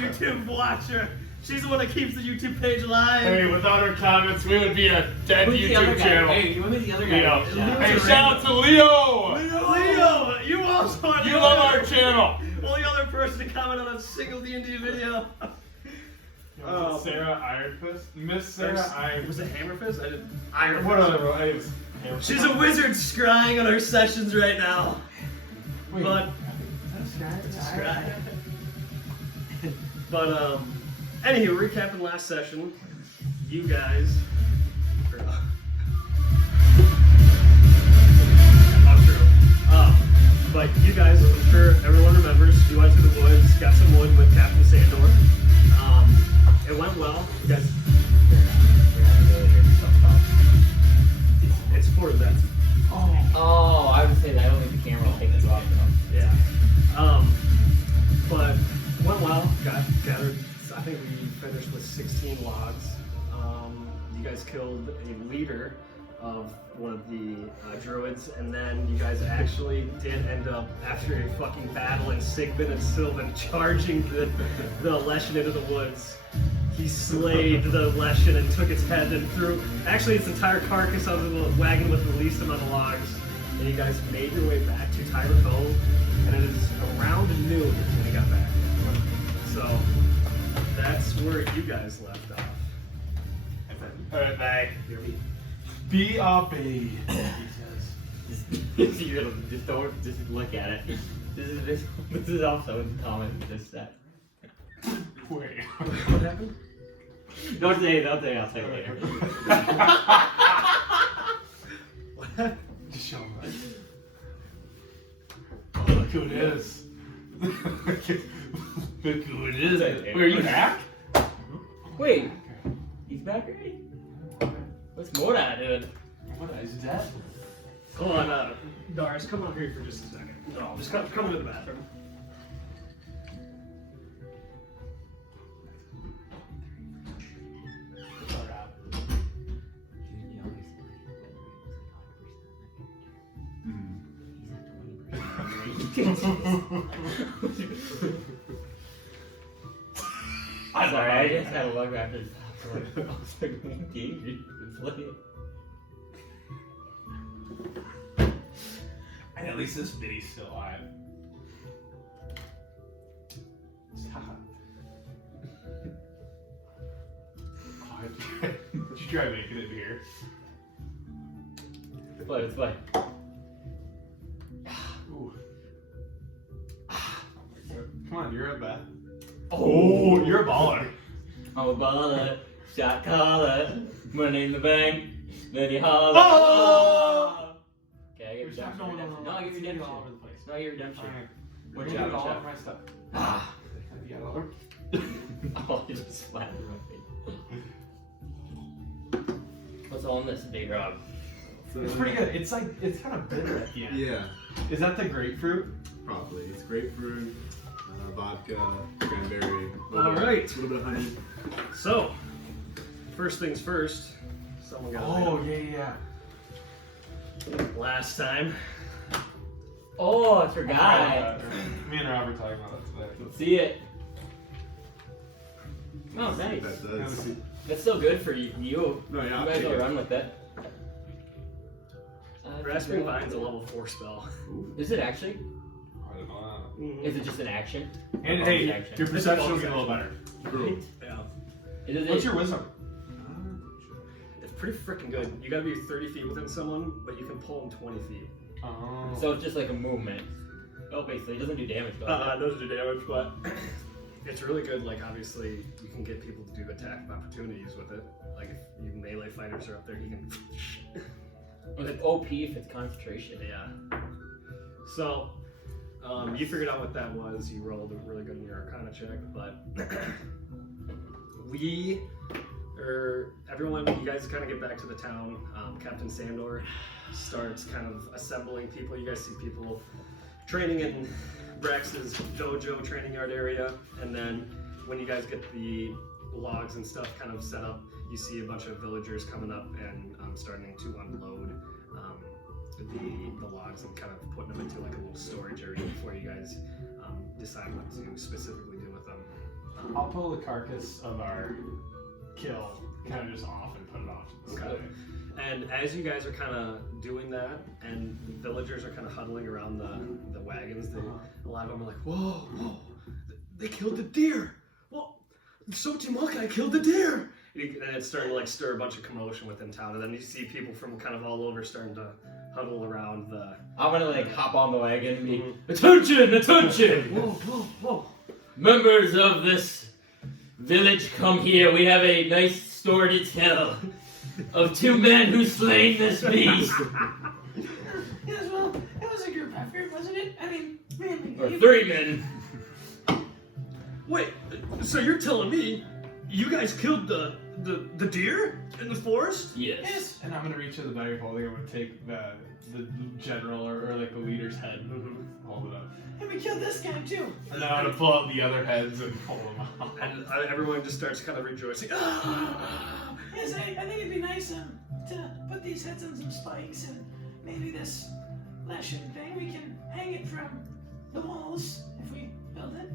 YouTube watcher. She's the one that keeps the YouTube page alive. Hey, without her comments, we would be a dead YouTube channel. Hey, who is the other guy? Leo. Hey, shout out to Leo! Leo, you also You love our channel. Only other person to comment on a single D&D video. Sarah Ironfist? Miss Sarah Iron. Was it Hammerfist? I didn't. What other one? She's a wizard scrying on her sessions right now. Wait, But that's scry. But anywho, recapping last session, you guys. Not true. But you guys, I'm sure everyone remembers, you went to the woods, got some wood with Captain Sandor. It went well. You guys. It's for that. Oh, I would say that I don't think the camera will take this off. Yeah. But went well. Gathered. I think we finished with 16 logs. You guys killed a leader of one of the druids, and then you guys actually did end up, after a fucking battle, in Sigmund and Sylvan charging the Leshen into the woods. He slayed the Leshen and took its head and threw actually its entire carcass onto the wagon with the least amount of logs. And you guys made your way back to Tyler Cove, and it is around noon when you got back. So that's where you guys left off. Alright, bye. B.R.B. You're gonna just don't just look at it. This is also in the comment just that. Wait. What happened? Don't say it, I'll say it later. What happened? Just show him that. Oh, look who it is. Look who it is. Wait, are you back? Wait, he's back already? What's Mora doing? What is that? Hold on, Darius, come over here for just a second. No, just come to the bathroom. I'm sorry, I just had a look after the top. I was like, angry. It's late. And at least this bitty's still alive. Stop. Did you try making it here? It's fine. Ooh. Come on, you're a bat. Oh, you're a baller. I'm a baller, shot caller, money in the bank, then you holler. Oh! Okay, I get redemption. No, No, I get redemption. all over the place. No, I get redemption. We're Good doing job, all Chef. of my stuff. Ah! You got all of Oh, you just flattened my face. What's on this big rock? It's pretty good. It's like, it's kind of bitter at the end. Yeah, Is that the grapefruit? probably. It's grapefruit, vodka, cranberry. All right. A little bit of honey. So, first things first. Someone got Oh, yeah. last time. Oh, I forgot. Me and Rob were talking about that today. Let's see it. Oh, nice. That does. That's so good for you. No, yeah, You I'll guys take will it. run with it. Grasping Vine's a level 4 spell. Is it actually? I don't know. Is it just an action? And A hey, bonus action? your perception will get a little better. True. Yeah. What's your wisdom? It's pretty freaking good. You gotta be 30 feet within someone, but you can pull them 20 feet. Oh. So it's just like a movement. Oh, basically, it doesn't do damage though. Those do damage, but it's really good. Like, obviously, you can get people to do attack opportunities with it. Like, if you melee fighters are up there, you can. It's OP if it's concentration. Yeah. So, you figured out what that was. You rolled really good in your Arcana check, but everyone, you guys kind of get back to the town. Captain Sandor starts kind of assembling people. You guys see people training in Brax's dojo training yard area, and then when you guys get the logs and stuff kind of set up, you see a bunch of villagers coming up and starting to unload the logs and kind of putting them into like a little storage area before you guys decide what to specifically do with them. I'll pull the carcass of our kill kind of just off and put it off to the sky. Okay. And as you guys are kind of doing that, and the villagers are kind of huddling around the wagons, a lot of them are like, whoa, they killed the deer. Well, Sotimalkai killed the deer. And it's starting to like stir a bunch of commotion within town. And then you see people from kind of all over starting to huddle around the... I'm gonna like hop on the wagon and be, attention, attention! Whoa. Members of this village, come here. We have a nice story to tell of two men who slain this beast. Yes, well, it was a group effort, wasn't it? I mean, mainly. Or three men. Wait, so you're telling me you guys killed the deer in the forest? Yes. Yes. And I'm gonna reach to the bag of holding. I'm gonna take the general or like the leader's head, hold it up, And we killed this guy too. and then I'm gonna pull out the other heads and pull them out. And everyone just starts kind of rejoicing. Ah! Yes, I think it'd be nice to put these heads on some spikes and maybe this lesson thing, we can hang it from the walls if we build it.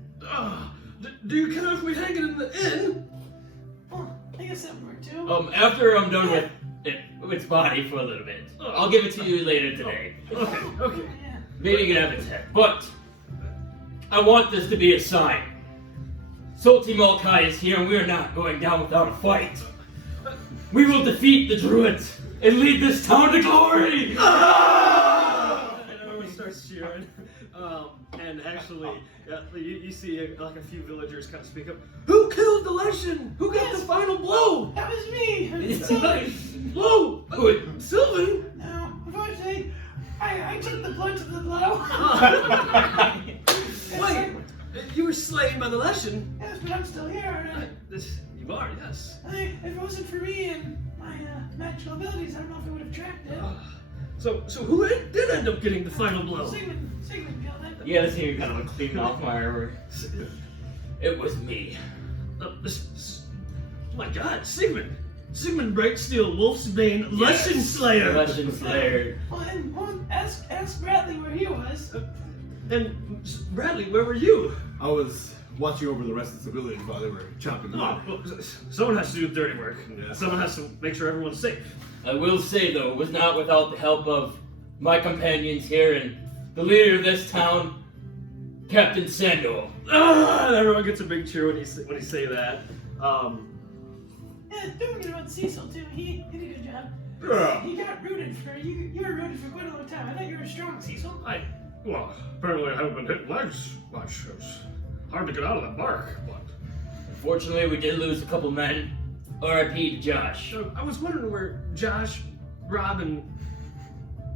Do you care if we hang it in the inn? Well, I guess that would work too. After I'm done with its body for a little bit, I'll give it to you later today. Okay. Yeah. Maybe you can have its head. But I want this to be a sign. Solti Malkai is here and we are not going down without a fight. We will defeat the druids and lead this town to glory! And everyone starts cheering. And actually, you see like a few villagers kind of speak up. Who killed the Leshen? Who got the final blow? That was me! It's Sylvan! Whoa! Sylvan? No, unfortunately, I took the blood to the blow. Wait, you were slain by the Leshen? Yes, but I'm still here, aren't I? You are, yes. If it wasn't for me and my magical abilities, I don't know if it would have tracked it. So who did end up getting the final blow? Sigmund killed it. Yeah, this here kind of like cleaned off my armor. It was me. Oh my God, Sigmund Brightsteel, Wolfsbane, Leshen Slayer. Leshen Slayer. Well, and ask Bradley where he was. And Bradley, where were you? I was watching over the rest of the village while they were chopping wood. Well, someone has to do the dirty work. Yeah. Someone has to make sure everyone's safe. I will say though, it was not without the help of my companions here and the leader of this town, Captain Sandor. Everyone gets a big cheer when you say that. Yeah, don't forget about Cecil too. He did a good job. Yeah. He got rooted for you. You were rooted for quite a long time. I thought you were strong, Cecil. Well, apparently I haven't been hit legs much. It's hard to get out of that bark, but... Unfortunately, we did lose a couple men. R.I.P. to Josh. So I was wondering where Josh, Rob, and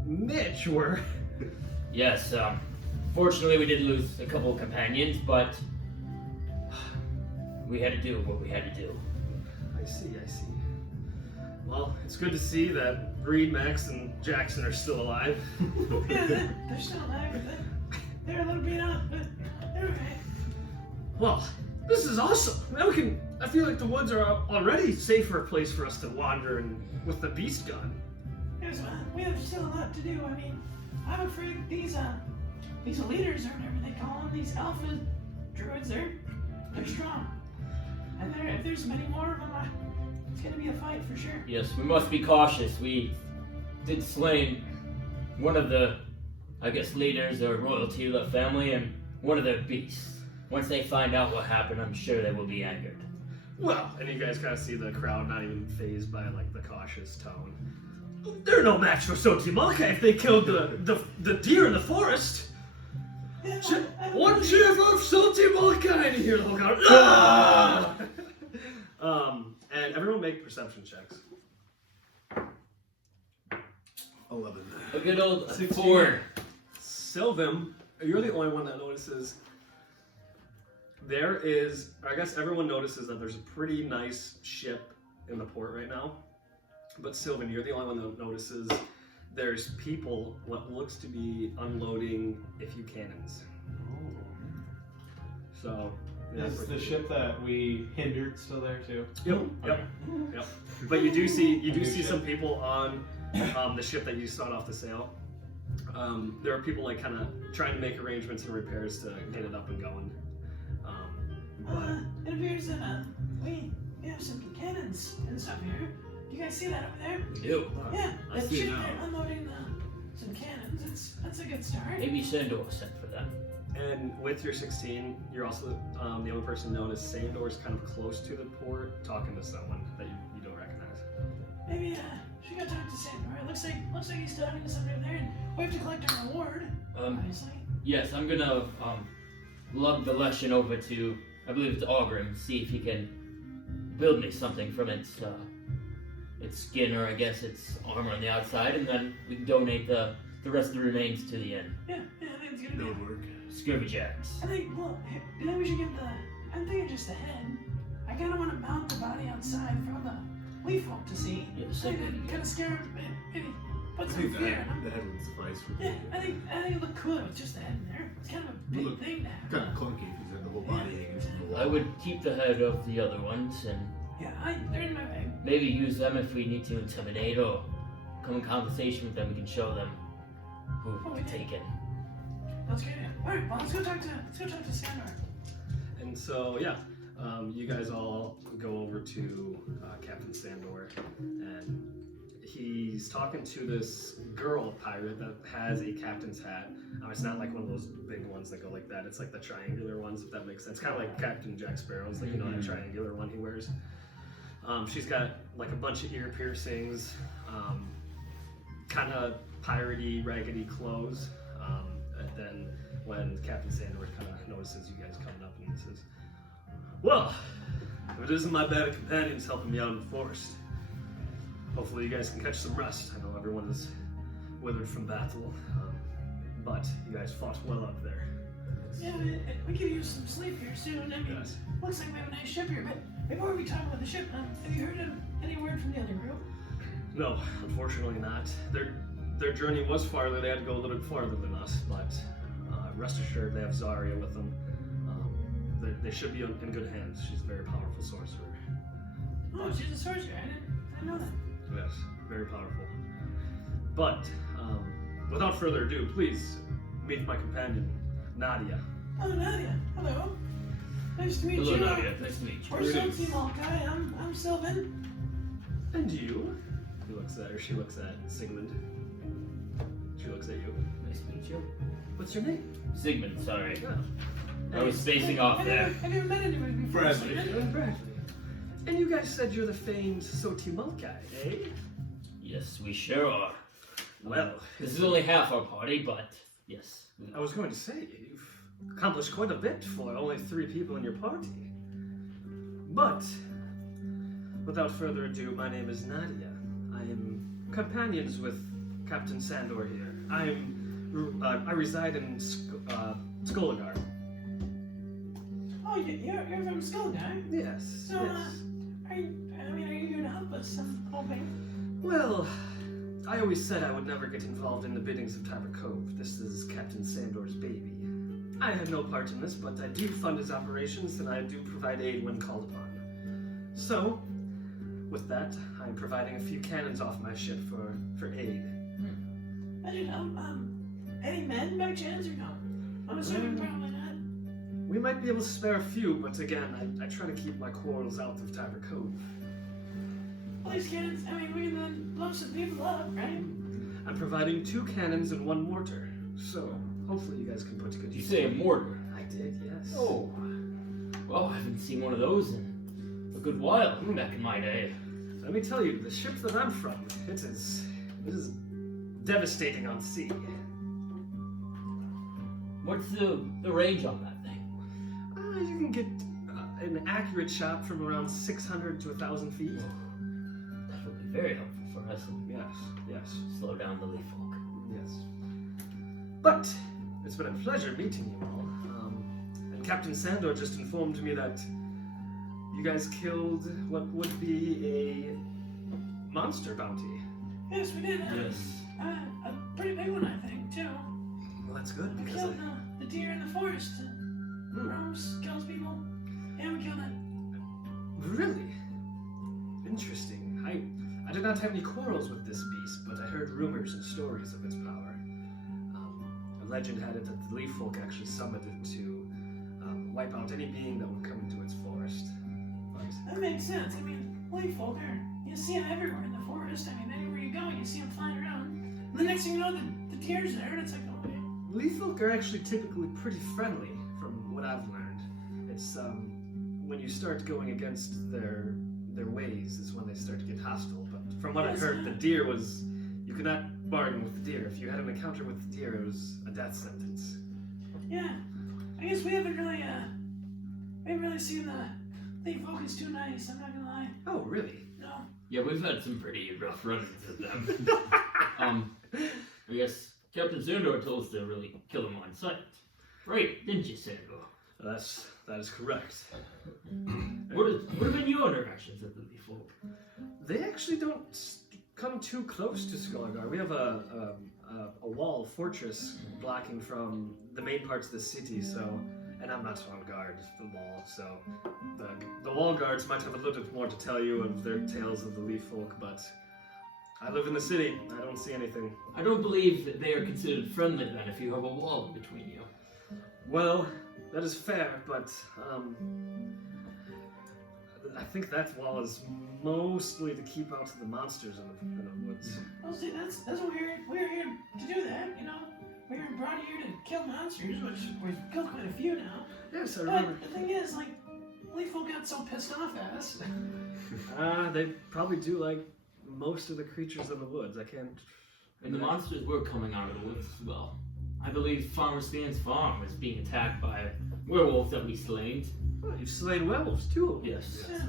Mitch were. Yes, fortunately we did lose a couple of companions, but we had to do what we had to do. I see. Well, it's good to see that Reed, Max, and Jackson are still alive. Yeah, they're still alive. They're a little beat up, but they're okay. Well, this is awesome. Now I feel like the woods are already a safer place for us to wander and with the beast gun. Yes, we have still a lot to do. I mean, I'm afraid these leaders or whatever they call them, these alpha druids, they're strong. And if there's many more of them, it's gonna be a fight for sure. Yes, we must be cautious. We did slay one of the, I guess, leaders or royalty of the family and one of their beasts. Once they find out what happened, I'm sure they will be angered. Well, and you guys kind of see the crowd not even fazed by like the cautious tone. They're no match for Sotimalkai if they killed the deer in the forest. Yeah, One cheer for Sotimalkai, and you hear the whole crowd. Ah! And everyone make perception checks. 11. A good old 16. 4. Sylvan, you're the only one that notices there is, I guess everyone notices that there's a pretty nice ship in the port right now. But Sylvan, you're the only one that notices there's people, what looks to be unloading a few cannons. So, yeah, Is the ship that we hindered still there too? Yep. Okay. But you do see New some ship. people on the ship that you start off to sail. There are people like kind of trying to make arrangements and repairs to get it up and going. But It appears that we have some cannons and stuff here. Do you guys see that over there? We do. Yeah, I that see ship now. there unloading some cannons. That's a good start. Maybe Sandor sent for them. And with your 16, you're also the only person known as Sandor is kind of close to the port, talking to someone that you don't recognize. Maybe she got to talk to Sandor. It looks like he's talking to somebody over there, and we have to collect our reward. Obviously. Yes, I'm gonna lug the Leshen over to, I believe it's Aughrim, see if he can build me something from its skin, or I guess its armor on the outside, and then we can donate the rest of the remains to the inn. Yeah, I think it's gonna That be. would work. Scurvy jacks. I think, well, I think we should get I'm thinking just the head. I kind of want to mount the body outside for all the leaf folk to see. Yeah, I think that'd kind of scare them, maybe I put some think fear in that them. the head would suffice for Yeah, I think it looked cool with just the head in there. It's kind of a big Look, thing to have. kind of clunky if he's had the whole body hanging from the wall. I would keep the head of the other ones and Yeah, they're in my bag. maybe use them if we need to intimidate or come in conversation with them. We can show them who to take in. That's good. All right, well, let's go talk to Sandor. And so, yeah, you guys all go over to Captain Sandor, and he's talking to this girl pirate that has a captain's hat. It's not like one of those big ones that go like that. It's like the triangular ones, if that makes sense. Kind of like Captain Jack Sparrow's, like, you know, that triangular one he wears. She's got like a bunch of ear piercings, kind of piratey, raggedy clothes. And then when Captain Sandor kind of notices you guys coming up, and he says, "Well, if it isn't my bad companions helping me out in the forest, hopefully you guys can catch some rest. I know everyone is withered from battle, but you guys fought well up there." Yeah, we could use some sleep here soon. I mean, Yes. looks like we have a nice ship here, but before we talk about the ship, have you heard of any word from the other group? No, unfortunately not. Their journey was farther. They had to go a little bit farther than us, but rest assured they have Zarya with them. They should be in good hands. She's a very powerful sorcerer. Oh, she's a sorcerer. I didn't know that. Yes, very powerful. But without further ado, please meet my companion, Nadia. Oh, Nadia. Hello. Nice to meet Hello, you. Nadia. Nice to meet you. We're Soul Team Alkai. I'm Sylvan. And you? He looks at her. She looks at Sigmund. She looks at you. Nice to meet you. What's your name? Sigmund, sorry. Oh. I was spacing off there. Have you ever met anybody before? Bradley. Sigmund? Bradley. And you guys said you're the famed Soti Mulkai, eh? Yes, we sure are. Well, This is only half our party, but yes. I was going to say, you've accomplished quite a bit for only 3 people in your party. But, without further ado, my name is Nadia. I am companions with Captain Sandor here. I reside in Skolgar. Oh, you're from Skullguy. Yes, So, yes. are you here to help us? I'm hoping. Well, I always said I would never get involved in the biddings of Tiber Cove. This is Captain Sandor's baby. I have no part in this, but I do fund his operations and I do provide aid when called upon. So, with that, I'm providing a few cannons off my ship for aid. I didn't know. Any men by chance or no? I'm assuming probably not. We might be able to spare a few, but again, I try to keep my quarrels out of Tiber Cove. Well, these cannons, we can then blow some people up, right? I'm providing 2 cannons and 1 mortar, so hopefully you guys can put to good Did you use. say a mortar? I did, yes. Oh. Well, I haven't seen one of those in a good while. Back in my day. Let me tell you, the ship that I'm from, it is devastating on sea. What's the range on that thing? You can get an accurate shot from around 600 to 1,000 feet. That would be very helpful for us and Yes, yes, slow down the leaf folk. yes. But it's been a pleasure meeting you all. And Captain Sandor just informed me that you guys killed what would be a monster bounty. Yes, we did. Yes. A pretty big one, I think, too. Well, that's good We because killed the deer in the forest. Roams, kills people. Yeah, we killed it. Really interesting. I did not have any quarrels with this beast, but I heard rumors and stories of its power. A legend had it that the Leaf Folk actually summoned it to wipe out any being that would come into its forest. makes sense. I mean, leaf folk are, you see them everywhere in the forest. I mean, anywhere you go, you see them flying around. And the next thing you know, the deer's there, and it's like, oh, wait. Leaf folk are actually typically pretty friendly, from what I've learned. It's when you start going against their ways is when they start to get hostile. But from what I've heard, the deer was you could not bargain with the deer. If you had an encounter with the deer, it was a death sentence. Yeah, I guess we haven't really seen the leaf folk is too nice. I'm not gonna lie. Oh, really? No. Yeah, we've had some pretty rough run-ins with them. I guess Captain Sandor told us to really kill them on sight. Right, didn't you, Sandor? That is correct. What have been your interactions with the leaf folk? They actually don't come too close to Skolgar. We have a wall fortress blocking from the main parts of the city, so, and I'm not on guard the wall, so the wall guards might have a little bit more to tell you of their tales of the leaf folk, but I live in the city. I don't see anything. I don't believe that they are considered friendly then if you have a wall in between you. Well, that is fair, but I think that wall is mostly to keep out the monsters in the woods. Well, see, that's we're here to do that. You know, we're brought here to kill monsters, which we've killed quite a few now. Yes, I But remember. the thing is, like, leaf folk got so pissed off at us. They probably do like most of the creatures in the woods. I can't. And the monsters were coming out of the woods as well. I believe Farmer Stan's farm is being attacked by a werewolf that we slayed. Oh, you've slain werewolves too. Yes. Yeah.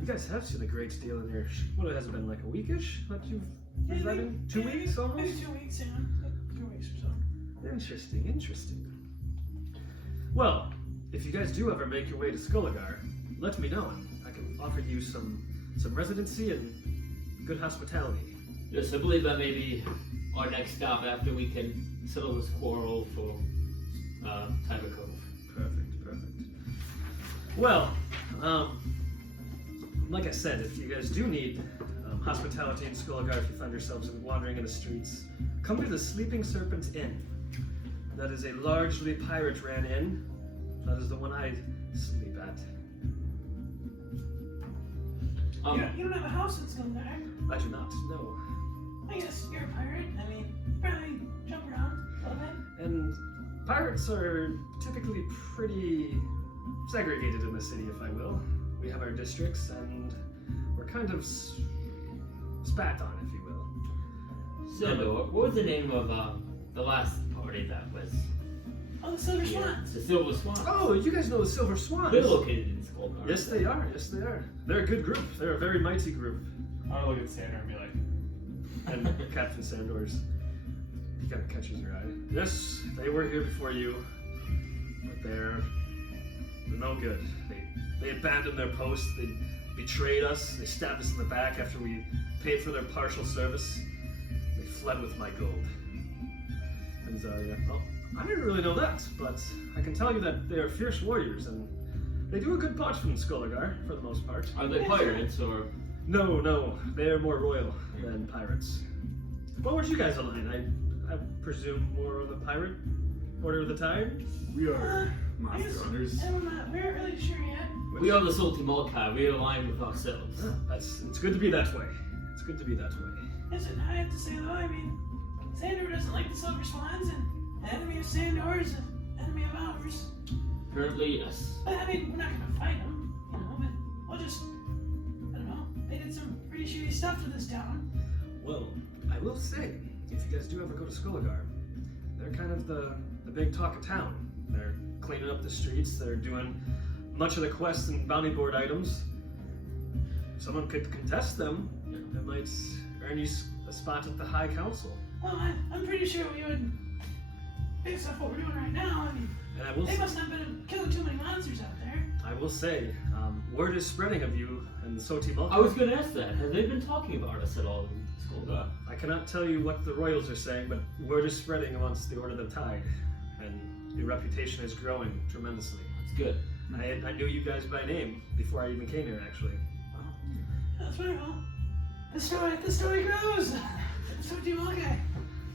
You guys have seen a great deal in here. What has it been, like a weekish that you've Yeah, been living? 2 weeks almost? Maybe 2 weeks, yeah. Like 2 weeks or so. Interesting. Well, if you guys do ever make your way to Skolgar, let me know. I can offer you some residency and good hospitality. Yes, I believe that may be our next stop after we can settle this quarrel for Tiber Cove. Perfect. Well, like I said, if you guys do need hospitality in Skolgar, if you find yourselves wandering in the streets, come to the Sleeping Serpent Inn. That is a largely pirate-ran inn. That is the one I sleep at. You don't have a house in Skolgar. I do not know. I guess you're a pirate. I mean, you probably jump around a little bit. And pirates are typically pretty segregated in the city, if I will. We have our districts, and we're kind of spat on, if you will. Sandor, what was the name of the last party that was? Oh, the Silver Swans. The Silver Swans. Oh, you guys know the Silver Swans. They're located in Skullgar. Yes, they are. They're a good group. They're a very mighty group. I want to look at Sandor and be like, And Captain Sandor's, he kind of catches your eye. Yes, they were here before you, but they're no good. They abandoned their post. They betrayed us. They stabbed us in the back after we paid for their partial service. They fled with my gold. And Zarya, well, I didn't really know that, but I can tell you that they are fierce warriors, and they do a good part from Skolgar, for the most part. Are they pirates or? No, they are more royal than pirates. What would you guys align? I presume more of the pirate order of the Tide? We are I guess, monster hunters. we aren't really sure yet. We are the Salty Molkai. We align with ourselves. It's good to be that way. It's good to be that way. Listen, I have to say though, I mean, Sandor doesn't like the Silver Swans, and an enemy of Sandor is an enemy of ours. Currently, yes. But I mean, we're not gonna fight them, you know, but we'll just, I don't know, they did some pretty shitty stuff to this town. Well, I will say, if you guys do ever go to Skolgar, they're kind of the big talk of town. They're cleaning up the streets. They're doing much of the quests and bounty board items. If someone could contest them, it might earn you a spot at the High Council. Well, I'm pretty sure we would, based off what we're doing right now, I mean, And I will they say, must not have been killing too many monsters out there. I will say, word is spreading of you and the Soti Mulka. I was going to ask that. Have they been talking about us at all in Skullgar? I cannot tell you what the royals are saying, but word is spreading amongst the Order of the Tide, and your reputation is growing tremendously. That's good. I knew you guys by name before I even came here, actually. That's very well. The story grows. So do you okay?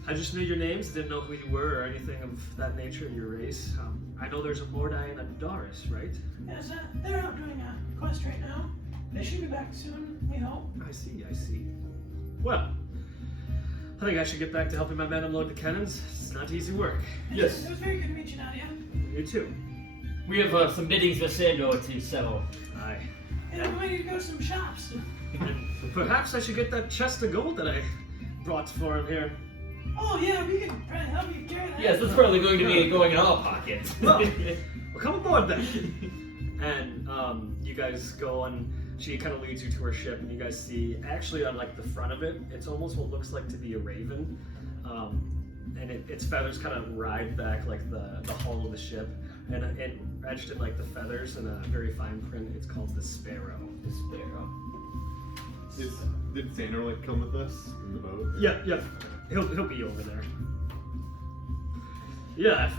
I just knew your names, didn't know who you were or anything of that nature, your race. I know there's a Mordai and a Doris, right? Yes, they're out doing a quest right now. They should be back soon, we hope. I see. Well, I think I should get back to helping my men unload the cannons. It's not easy work. Yes. It was very good to meet you, Nadia. You too. We have some biddings for Sandor to settle. Aye. And I'm ready to go to some shops. And perhaps I should get that chest of gold that I brought for him here. Oh, yeah, we can try to help you carry that. Yes, that's probably going to be going in our pockets. Well, well, come aboard then. And you guys go, and she kind of leads you to her ship, and you guys see actually on like the front of it, it's almost what looks like to be a raven, and its feathers kind of ride back like the hull of the ship, and it etched in like the feathers in a very fine print. It's called the Sparrow. The Sparrow. Did Sandor like come with us in the boat? Yeah. He'll be over there. Yeah, if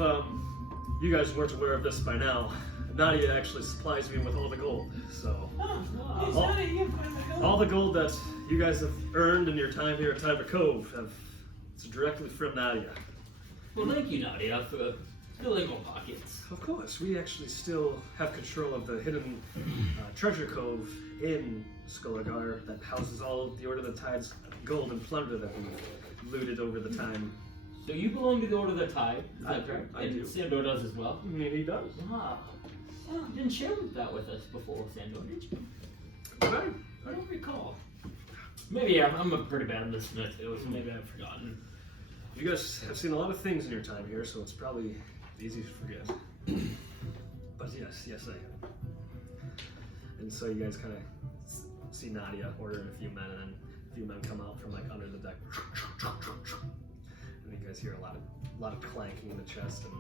you guys weren't aware of this by now, Nadia actually supplies me with all the gold. So Oh, yes, all- Nadia, you have quite a bit of gold. all the gold that you guys have earned in your time here at Tiber Cove it's directly from Nadia. Well, thank you, Nadia, for filling our pockets. Of course, we actually still have control of the hidden treasure cove in Skulagar that houses all of the Order of the Tide's gold and plunder that we've looted over the time. So you belong to the Order of the Tide, is I that do, correct? I And do. Sandor does as well. I mean, he does. Ah. Oh, you didn't share that with us before, Sandor, did you? Right. I don't recall. Maybe I'm a pretty bad listener too, so maybe I've forgotten. You guys have seen a lot of things in your time here, so it's probably easy to forget. But yes, I have. And so you guys kind of see Nadia ordering a few men, and then a few men come out from like under the deck. And you guys hear a lot of clanking in the chest, and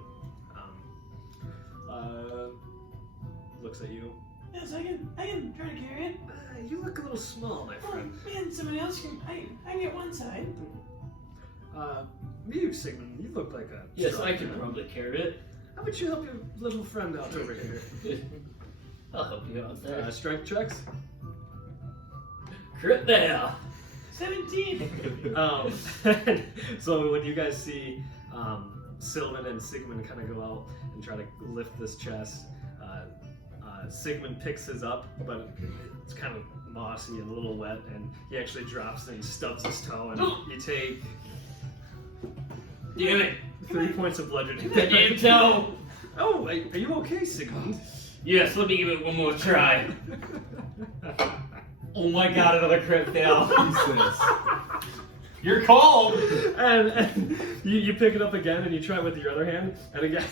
looks at you. Yes, I can try to carry it. You look a little small, my Oh, friend. man, somebody else can. I can get one side. You, Sigmund, you look like a Yes, strong I can man. probably carry it. How about you help your little friend out over here? I'll help you out there. Strength checks. Crit there! 17. So when you guys see Sylvan and Sigmund kind of go out and try to lift this chest, Sigmund picks his up, but it's kind of mossy and a little wet, and he actually drops it and stubs his toe, and you take Damn it! 3 points of bludgeoning. The damn toe! Oh, are you okay, Sigmund? Yes, let me give it one more try. Oh my god, another crit fail. Jesus. You're called! And you pick it up again, and you try it with your other hand, and again,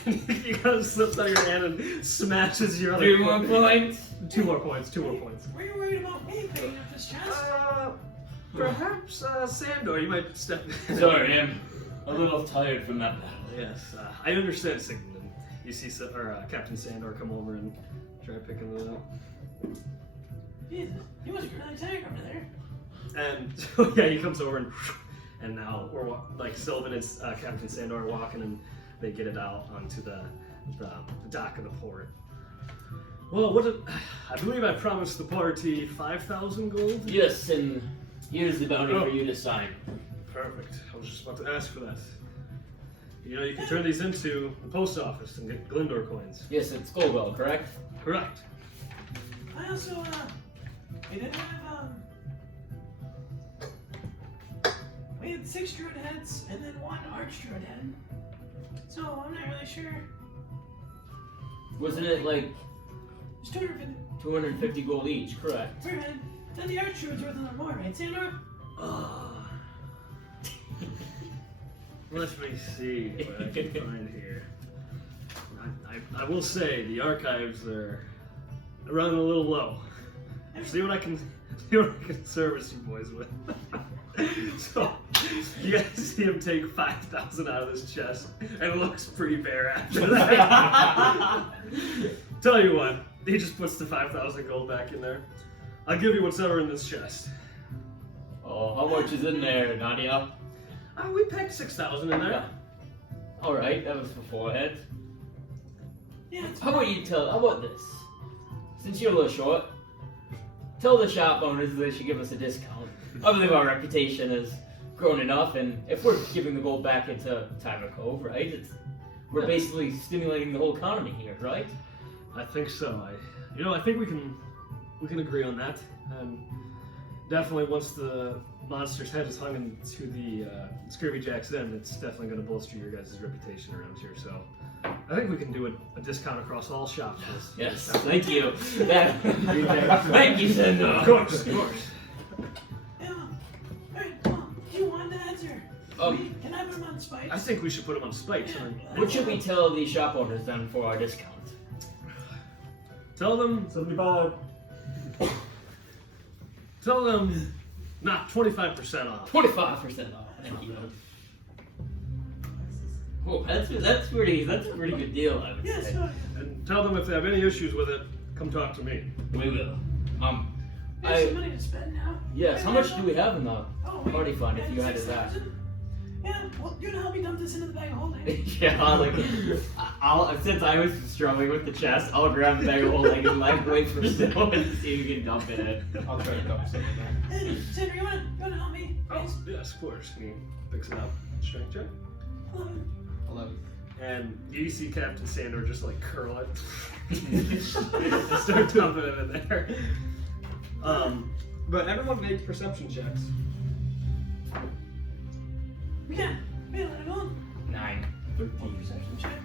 you kind of slips out of your hand and smashes your other 3 more points. 2 more points, 2 more points. Were you worried about me picking up this chest? Perhaps, Sandor, you might step in. Sorry, I'm a little tired from that battle. Yes, I understand, Sigmund. And you see Captain Sandor come over and try picking it up. Jesus, you must be really tired over there. And so, yeah, he comes over, and now we're like Sylvan and Captain Sandor are walking, and they get it out onto the dock of the port. Well, I believe I promised the party 5,000 gold. Yes, and here's the bounty for you to sign. Perfect. I was just about to ask for that. You know, you can turn these into the post office and get Glendor coins. Yes, it's Goldwell, correct? Correct. I also, we didn't have, we had 6 druid heads and then 1 arch druid head. So I'm not really sure. Wasn't it like It's 250 250 gold each, correct? per head. Then the arch druid's worth a little more, right, Sandor? Let me see what I can find here. I will say the archives are running a little low. See what I can service you boys with. So you guys see him take 5,000 out of this chest, and it looks pretty bare after that. Tell you what, he just puts the 5,000 gold back in there. I'll give you whatever in this chest. Oh, how much is in there, Nadia? We packed 6,000 in there. Alright, that was beforehand. Yeah, it's How about this? Since you're a little short, tell the shop owners they should give us a discount. I believe our reputation has grown enough, and if we're giving the gold back into Tiber Cove, right? We're basically stimulating the whole economy here, right? I think so. I think we we can agree on that. And definitely, once the monster's head is hung into the Scurvy Jack's den, it's definitely going to bolster your guys' reputation around here. So I think we can do a discount across all shops. for this. Yes, thank you. Thank you, Sendo. Of course, of course. Yeah. Alright, well, do you want that or can I put them on spikes? I think we should put them on spikes. And What should we tell the shop owners then for our discount? tell them 75. not 25% off. 25% off. Thank you. Oh, that's a pretty good deal, I would Yes, say. And tell them if they have any issues with it, come talk to me. We will. we have some money to spend now. Yes. How much do we have in the Oh, wait, party fund if yeah, you added that? 6,000? Yeah, well, you're gonna help me dump this into the bag of holding. Yeah, I'll since I was struggling with the chest, I'll grab the bag of holding and like wait for Snow and see if you can dump it in. I'll try to dump some in there. Hey, Sandra, you wanna help me? Oh, Please? yes, of course. He picks it up. Strength check. 11. 11. And you see Captain Sandor just like curl it. Just start dumping it in there. But everyone make perception checks. Yeah, let it go. 9. 13. Perception check.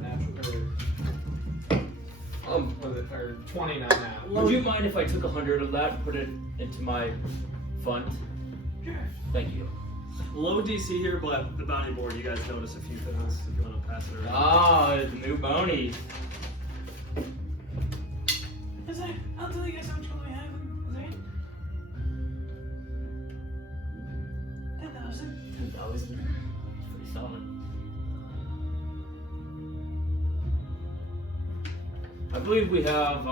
Natural. Or 29 now. Would you mind if I took 100 of that and put it into my fund? Sure. Thank you. Low DC here, but the bounty board, you guys notice a few things if you want to pass it around. Ah, the new bounties. I'll tell you guys how much gold we have. Is that 10,000? 2,000. Pretty solid. I believe we have,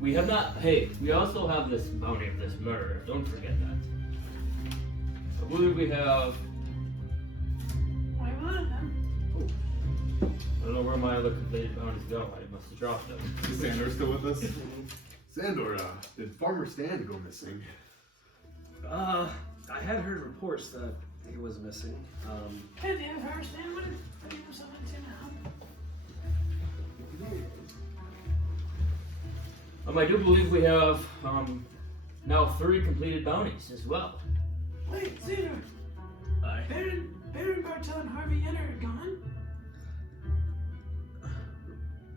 we have not, hey, we also have this bounty of this murder. Don't forget that. I believe we have, Why one of them? I don't know where my other completed bounties go. I must have dropped them. Is Sandor still with us? Sandor, did Farmer Stan go missing? I had heard reports that he was missing. Hey, do you have a first name? What do you have someone to now? I do believe we have, now 3 completed bounties as well. Wait, Theodore. Aye. Baron Bartel and Harvey Yenner are gone?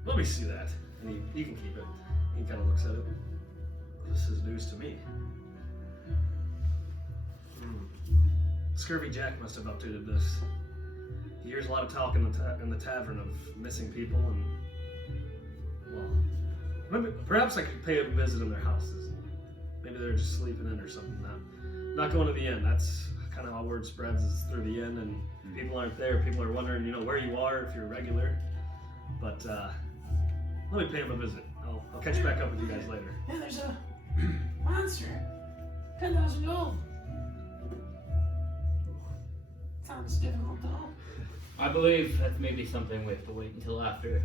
Let me see that. And you can keep it. He kind of looks at it. This is news to me. Scurvy Jack must have updated this. He hears a lot of talk in the tavern of missing people, and well, maybe, perhaps I could pay a visit in their houses. Maybe they're just sleeping in or something. Not going to the inn. That's kind of how word spreads is through the inn, and people aren't there. People are wondering, where you are if you're a regular. But let me pay him a visit. I'll catch back up with you guys later. Yeah, there's a monster. 10,000 gold. Sounds difficult though. I believe that's maybe something we have to wait until after,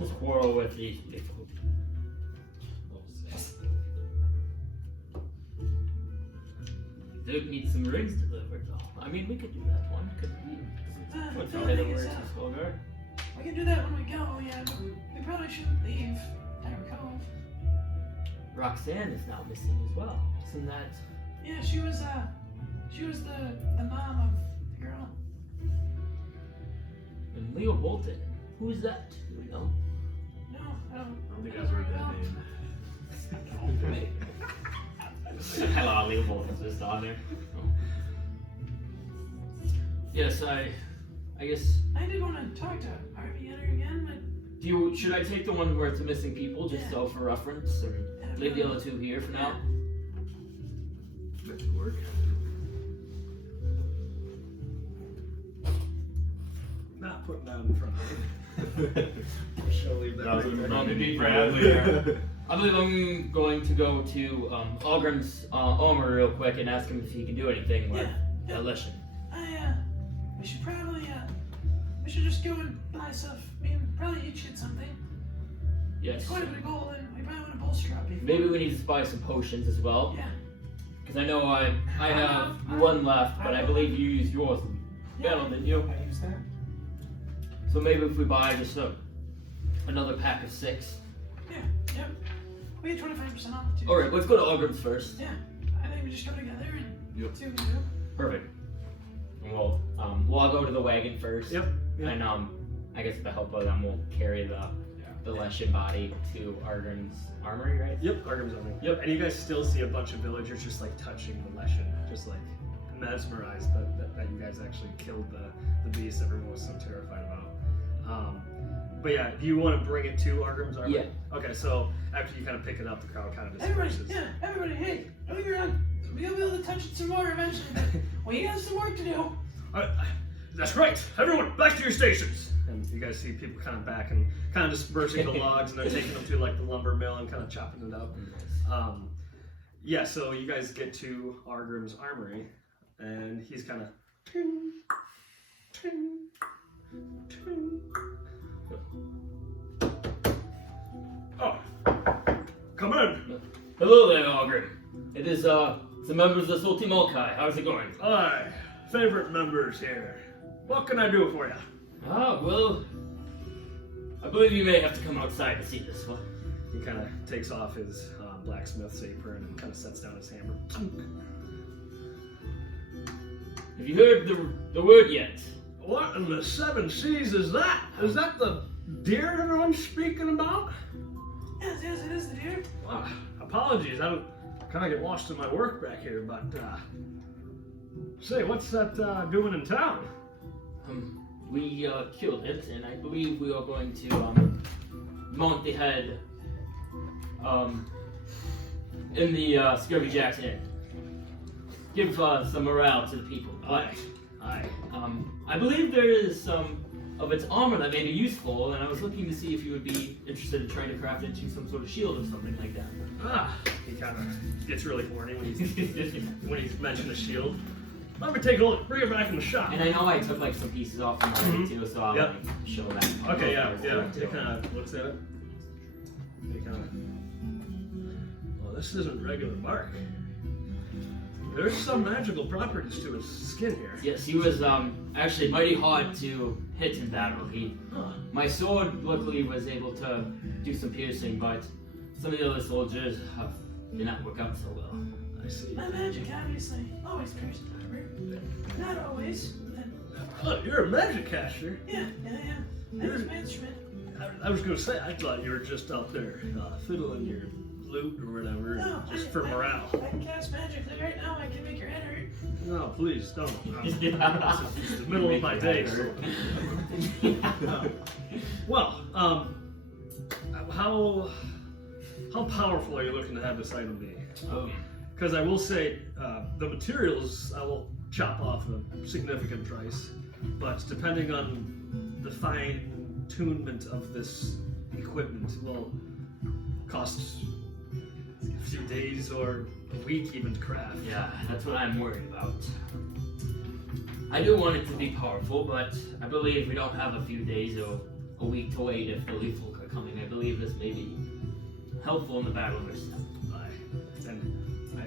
this quarrel with these people. Duke needs some rings delivered though. I mean, we could do that one, couldn't we? What's The our thing head over is, to Skullguard? we can do that when we go, yeah, but we probably shouldn't leave Tower Cove. Roxanne is now missing as well. Isn't that? Yeah, she was the mom of the girl. And Leo Bolton. Who is that? Do we know? No, I don't think I've heard that name. Hello, Leo Bolton's just on there. Yes, I guess. I did want to talk to Harvey Yenner again, but Should I take the one where it's missing people just Yeah. so for reference and leave the other 2 here for now? That should work. Not putting that in front of me. Shall leave that That was right there. Not to be Bradley. I believe I'm going to go to Algrim's armor real quick and ask him if he can do anything with Yeah. Leshen. we should probably we should just go and buy stuff. I mean, probably each get something. Yes. It's quite a bit of gold, and we probably want to bolster up before. Maybe we need to buy some potions as well. Yeah. Because I know I have one left, but I believe you used yours in battle, didn't you? I use that. So maybe if we buy just another pack of 6. Yeah, yep. We get 25% off too. Alright, let's go to Ogrim's first. Yeah, I think we just go together and Yep. see what we do. Perfect. And we'll all go to the wagon first. Yep. Yep. And I guess with the help of them, we'll carry the Leshen body to Argrim's armory, right? Yep, Argrim's Army. Yep, and you guys still see a bunch of villagers just like touching the Leshen, just like mesmerized that you guys actually killed the beast everyone was so terrified about. But yeah, do you want to bring it to Argrim's Army? Yeah. Okay, so after you kind of pick it up, the crowd kind of Everybody, disperses. everybody, hey, don't get me wrong. We'll be able to touch it some more eventually, but we got some work to do. That's right. Everyone, back to your stations. And you guys see people kind of back and kind of dispersing the logs, and they're taking them to like the lumber mill and kind of chopping it up. Yeah, so you guys get to Argrim's armory, and he's kind of ting, ting, ting. Oh, come in. Hello there, Ogrim. It is the members of Salty Molkai. How's it going? Hi, favorite members here. What can I do for you? Ah, well, I believe you may have to come outside to see this one. He kind of takes off his blacksmith's apron and kind of sets down his hammer. Have you heard the word yet? What in the 7 seas is that? Is that the deer everyone's speaking about? Yes, it is the deer. Apologies, I kind of get lost in my work back here, but say, what's that doing in town? We killed it, and I believe we are going to mount the head in the Scurvy Jack's Inn. Give some morale to the people. But Aye. I believe there is some of its armor that may be useful, and I was looking to see if you would be interested in trying to craft it into some sort of shield or something like that. He kind of gets really horny when he's mentioned the shield. Let me take a look. Bring it back in the shop. And I know I took like some pieces off from my too, so I'll Yep. like, show that. Okay, yeah. He kind of looks at it. He kind of. Well, this isn't regular bark. There's some magical properties to his skin here. Yes, he was actually mighty hard to hit in battle. My sword luckily was able to do some piercing, but some of the other soldiers did not work out so well. I see. My magic obviously always pierces armor. Not always. Oh, you're a magic caster. Yeah. That is my instrument. I was gonna say, I thought you were just out there fiddling your lute or whatever, No, just for morale. I can cast magic. Like right now, I can make your head hurt. No, please don't. It's the middle of my day. So. Well, how powerful are you looking to have this item be? Because I will say, the materials I will chop off a significant price, but depending on the fine-tunement of this equipment, will cost a few days or a week even to craft. Yeah, that's what I'm worried about. I do want it to be powerful, but I believe we don't have a few days or a week to wait if the lethal are coming. I believe this may be helpful in the battle of this.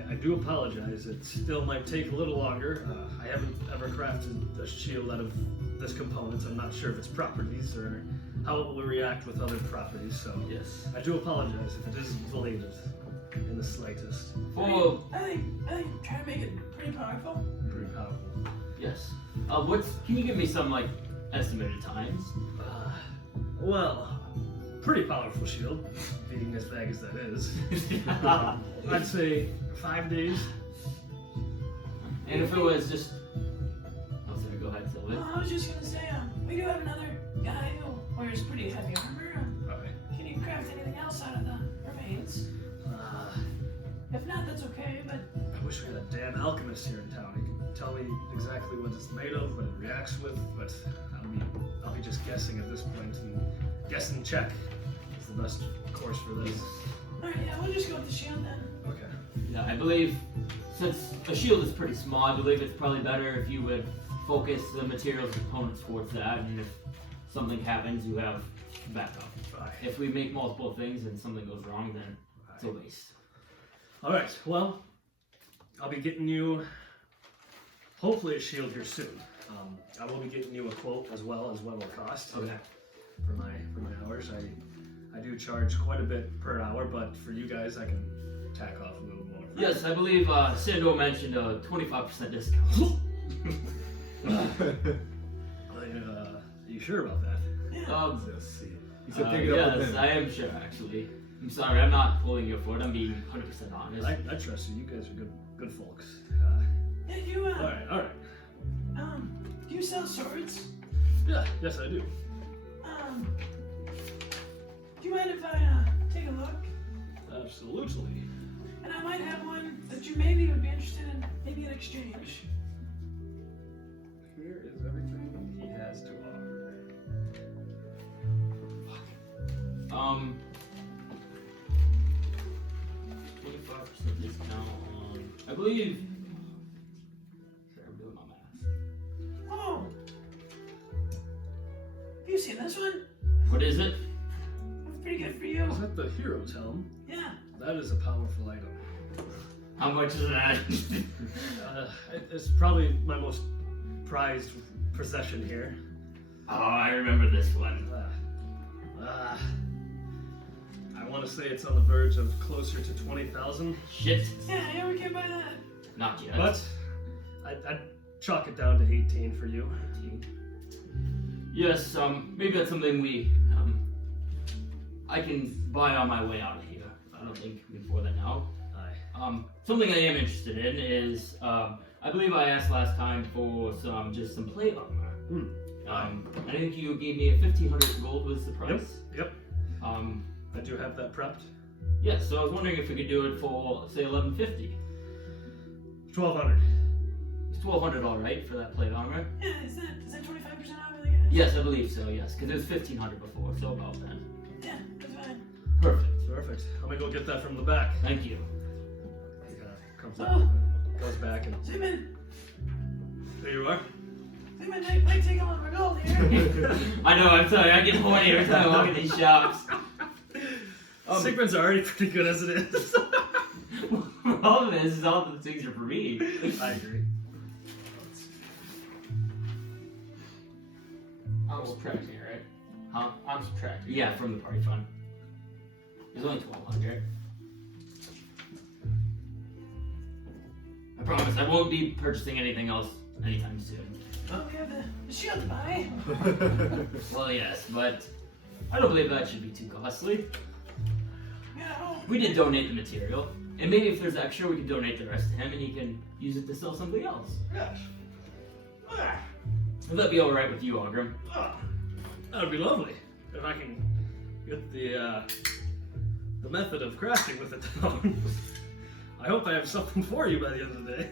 I do apologize. It still might take a little longer. I haven't ever crafted a shield out of this component. I'm not sure of its properties or how it will react with other properties. So Yes. I do apologize if it isn't belated in the slightest. Oh, I think try to make it pretty powerful. Pretty powerful. yes. Can you give me some like estimated times? Well, pretty powerful shield, being as vague as that is. I'd say 5 days. And if it was just, oh sorry, go ahead, Sylvia. Well, I was just gonna say, we do have another guy who wears pretty heavy armor. Alright. Can you craft anything else out of the remains? If not, that's okay. But I wish we had a damn alchemist here in town. He could tell me exactly what it's made of, what it reacts with, but I'll be just guessing at this point, and guess and check is the best course for this. all right, yeah, we'll just go with the shield then. Okay. Yeah, I believe since the shield is pretty small, I believe it's probably better if you would focus the materials and components towards that, and if something happens, you have backup. Bye. If we make multiple things and something goes wrong, then it's a waste. Alright, well, I'll be getting you hopefully a shield here soon. I will be getting you a quote as well as what it'll cost Okay. for my hours. I do charge quite a bit per hour, but for you guys, I can tack off a little more. Yes, I believe Sandor mentioned a 25% discount. You sure about that? Let's see. He said, take it up with yes, him. I am sure, actually. I'm sorry, I'm not pulling you for it. I'm being 100% honest. I trust you. You guys are good folks. Yeah, you, All right. do you sell swords? Yeah, yes, I do. Do you mind if I, take a look? Absolutely. And I might have one that you maybe would be interested in, maybe in exchange. Here is everything he has to offer. 25% discount on. I believe. Sure, I'm doing my math. Oh! Have you seen this one? What is it? That's pretty good for you. Is that the hero's helm? Yeah. That is a powerful item. How much is that? It's probably my most prized possession here. Oh, I remember this one. I want to say it's on the verge of closer to 20,000, Shit. Yeah, we can buy that. Not yet. but I'd chalk it down to 18 for you. Yes, maybe that's something I can buy on my way out of here. I don't think we can afford that now. Aye. Something I am interested in is, I believe I asked last time for just some plate armor. I think you gave me a 1,500 gold was the price. Yep. I do have that prepped. Yes, so I was wondering if we could do it for, say, 1,150. 1,200. Is 1,200 all right for that plate armor? Yeah, is that 25% off of the guys? Yes, I believe so, yes, because it was 1,500 before, so about then. Yeah, that's fine. Perfect. Perfect. I'm gonna go get that from the back. Thank you. He comes Oh. up, goes back, and Zayman, there you are. might take a lot of my gold here. I know, I'm sorry, I get horny every time I walk in these shops. Sigmund's already pretty good as it is. All of this is all the things are for me. I agree. I'm subtracting it, right? Huh? I'm subtracting. Yeah, from the party fund. It's only 1,200. I promise I won't be purchasing anything else anytime soon. Oh, we have the shield to buy. Well, yes, but I don't believe that should be too costly. Yeah, oh, We did donate the material, and maybe if there's extra, we can donate the rest to him, and he can use it to sell something else. Yes. Would that be all right with you, Ogrim? That would be lovely if I can get the method of crafting with it down. I hope I have something for you by the end of the day.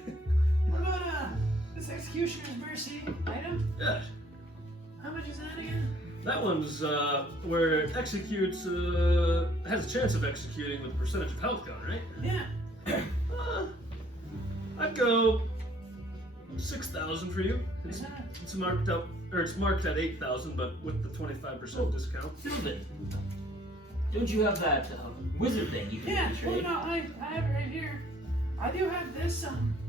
what about this Executioner's Mercy item? Yes. How much is that again? That one's where it executes, has a chance of executing with a percentage of health gun, right? Yeah. I'd go 6,000 for you. Is that It's marked up, or it's marked at 8,000, but with the 25% discount. Sylvan, don't you have that wizard thing you can Yeah, well, trade? no, I have it right here. I do have this,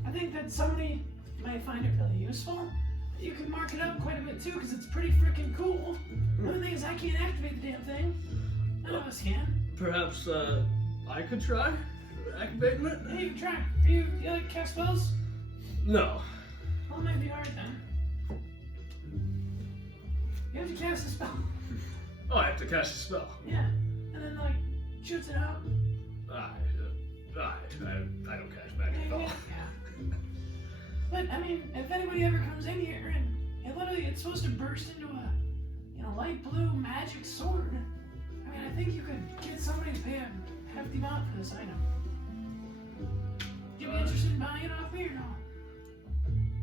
I think that somebody might find it really useful. You can mark it up quite a bit too, because it's pretty freaking cool. The only thing is I can't activate the damn thing. None of us can. Perhaps I could try activating it? Hey, you can try. You like cast spells? No. Well, it might be hard then. You have to cast a spell. Oh, I have to cast a spell. Yeah. And then, shoots it out. I don't catch magic at all. Yeah. But, I mean, if anybody ever comes in here and it's supposed to burst into a, light blue magic sword. I mean, I think you could get somebody to pay a hefty amount for this item. You be interested in buying it off me or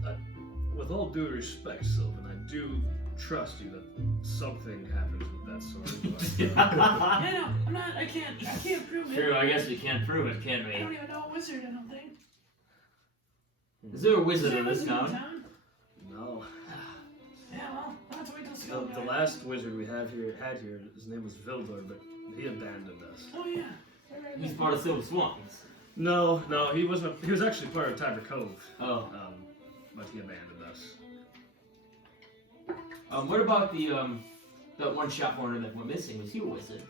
no? With all due respect, Sylvan, I do trust you that something happens with that sword. But, Yeah, no, I'm not, I can't prove it. True, I guess we can't prove it, can I we? don't even know a wizard, I don't think. Is there a Is wizard there in a this wizard in town? town? no. Yeah, well, I'll have to wait till school. The last wizard we had here, his name was Vildor, but he abandoned us. Oh, yeah. He's part of Silver Swans. No, he wasn't. He was actually part of Tiber Cove, Oh. but he abandoned us. What about the that one shop owner that went missing? Was he a wizard?